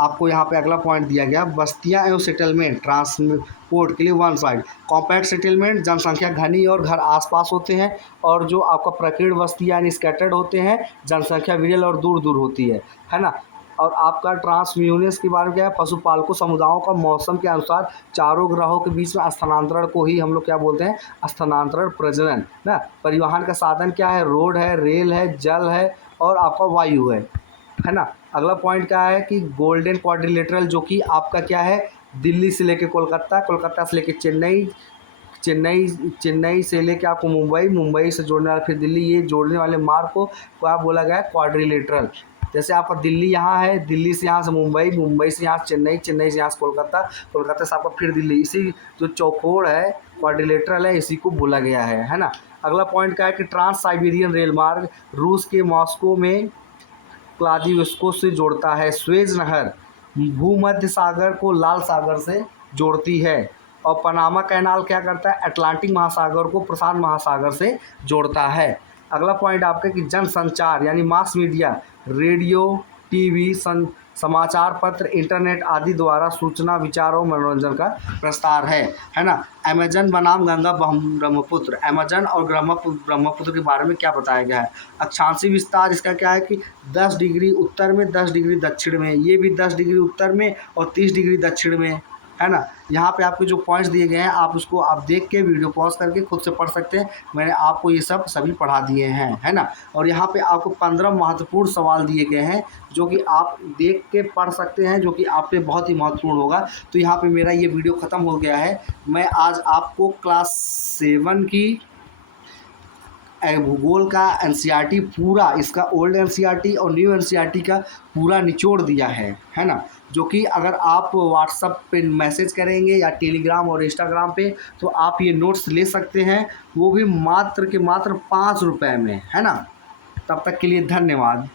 आपको यहाँ पे अगला पॉइंट दिया गया, बस्तियाँ एवं सेटलमेंट ट्रांसपोर्ट के लिए वन साइड। कॉम्पैक्ट सेटलमेंट, जनसंख्या घनी और घर आसपास होते हैं, और जो आपका प्रकीर्ण बस्ती यानी स्कैटर्ड होते हैं, जनसंख्या विरल और दूर दूर होती है ना। और आपका ट्रांसम्यूनिस के बारे में क्या है, पशुपालकों समुदायों का मौसम के अनुसार चारों ग्रहों के बीच में स्थानांतरण को ही हम लोग क्या बोलते हैं, स्थानांतरण प्रजनन ना। परिवहन का साधन क्या है, रोड है, रेल है, जल है और आपका वायु है ना। अगला पॉइंट क्या है कि गोल्डन क्वाड्रिलेटरल, जो कि आपका क्या है, दिल्ली से लेके कोलकाता, कोलकाता से लेके चेन्नई, चेन्नई से लेके आपको मुंबई, मुंबई से जोड़ने वाला फिर दिल्ली, ये जोड़ने वाले मार्ग को क्या बोला गया है, क्वाड्रिलेटरल। जैसे आपका दिल्ली यहाँ है, दिल्ली से यहाँ से मुंबई, मुंबई से यहाँ चेन्नई, चेन्नई से यहाँ से कोलकाता, कोलकाता से आपका फिर दिल्ली, इसी जो चौकोर है क्वाड्रिलेटरल है, इसी को बोला गया है ना। अगला पॉइंट क्या है कि ट्रांस साइबेरियन रेल मार्ग रूस के मॉस्को में क्लादिवस्को से जोड़ता है। स्वेज नहर भूमध्य सागर को लाल सागर से जोड़ती है। और पनामा कैनाल क्या करता है, अटलांटिक महासागर को प्रशांत महासागर से जोड़ता है। अगला पॉइंट आपका कि जनसंचार यानी मास मीडिया, रेडियो, टीवी, समाचार पत्र, इंटरनेट आदि द्वारा सूचना, विचार और मनोरंजन का प्रसार है ना। अमेजन बनाम गंगा ब्रह्मपुत्र, अमेजन और ब्रह्मपुत्र के बारे में क्या बताया गया है। अक्षांशीय विस्तार इसका क्या है कि 10 डिग्री उत्तर में, 10 डिग्री दक्षिण में, ये भी 10 डिग्री उत्तर में और 30 डिग्री दक्षिण में, है ना। यहाँ पे आपके जो पॉइंट्स दिए गए हैं आप उसको आप देख के वीडियो पॉज करके खुद से पढ़ सकते हैं, मैंने आपको ये सब सभी पढ़ा दिए हैं, है ना। और यहाँ पे आपको 15 महत्वपूर्ण सवाल दिए गए हैं जो कि आप देख के पढ़ सकते हैं, जो कि आप पे बहुत ही महत्वपूर्ण होगा। तो यहाँ पे मेरा ये वीडियो ख़त्म हो गया है। मैं आज आपको क्लास 7 की भूगोल का एनसीईआरटी पूरा, इसका ओल्ड एनसीईआरटी और न्यू एनसीईआरटी का पूरा निचोड़ दिया है ना। जो कि अगर आप व्हाट्सएप पे मैसेज करेंगे या टेलीग्राम और इंस्टाग्राम पे तो आप ये नोट्स ले सकते हैं, वो भी मात्र के मात्र 5 रुपये में, है ना। तब तक के लिए धन्यवाद।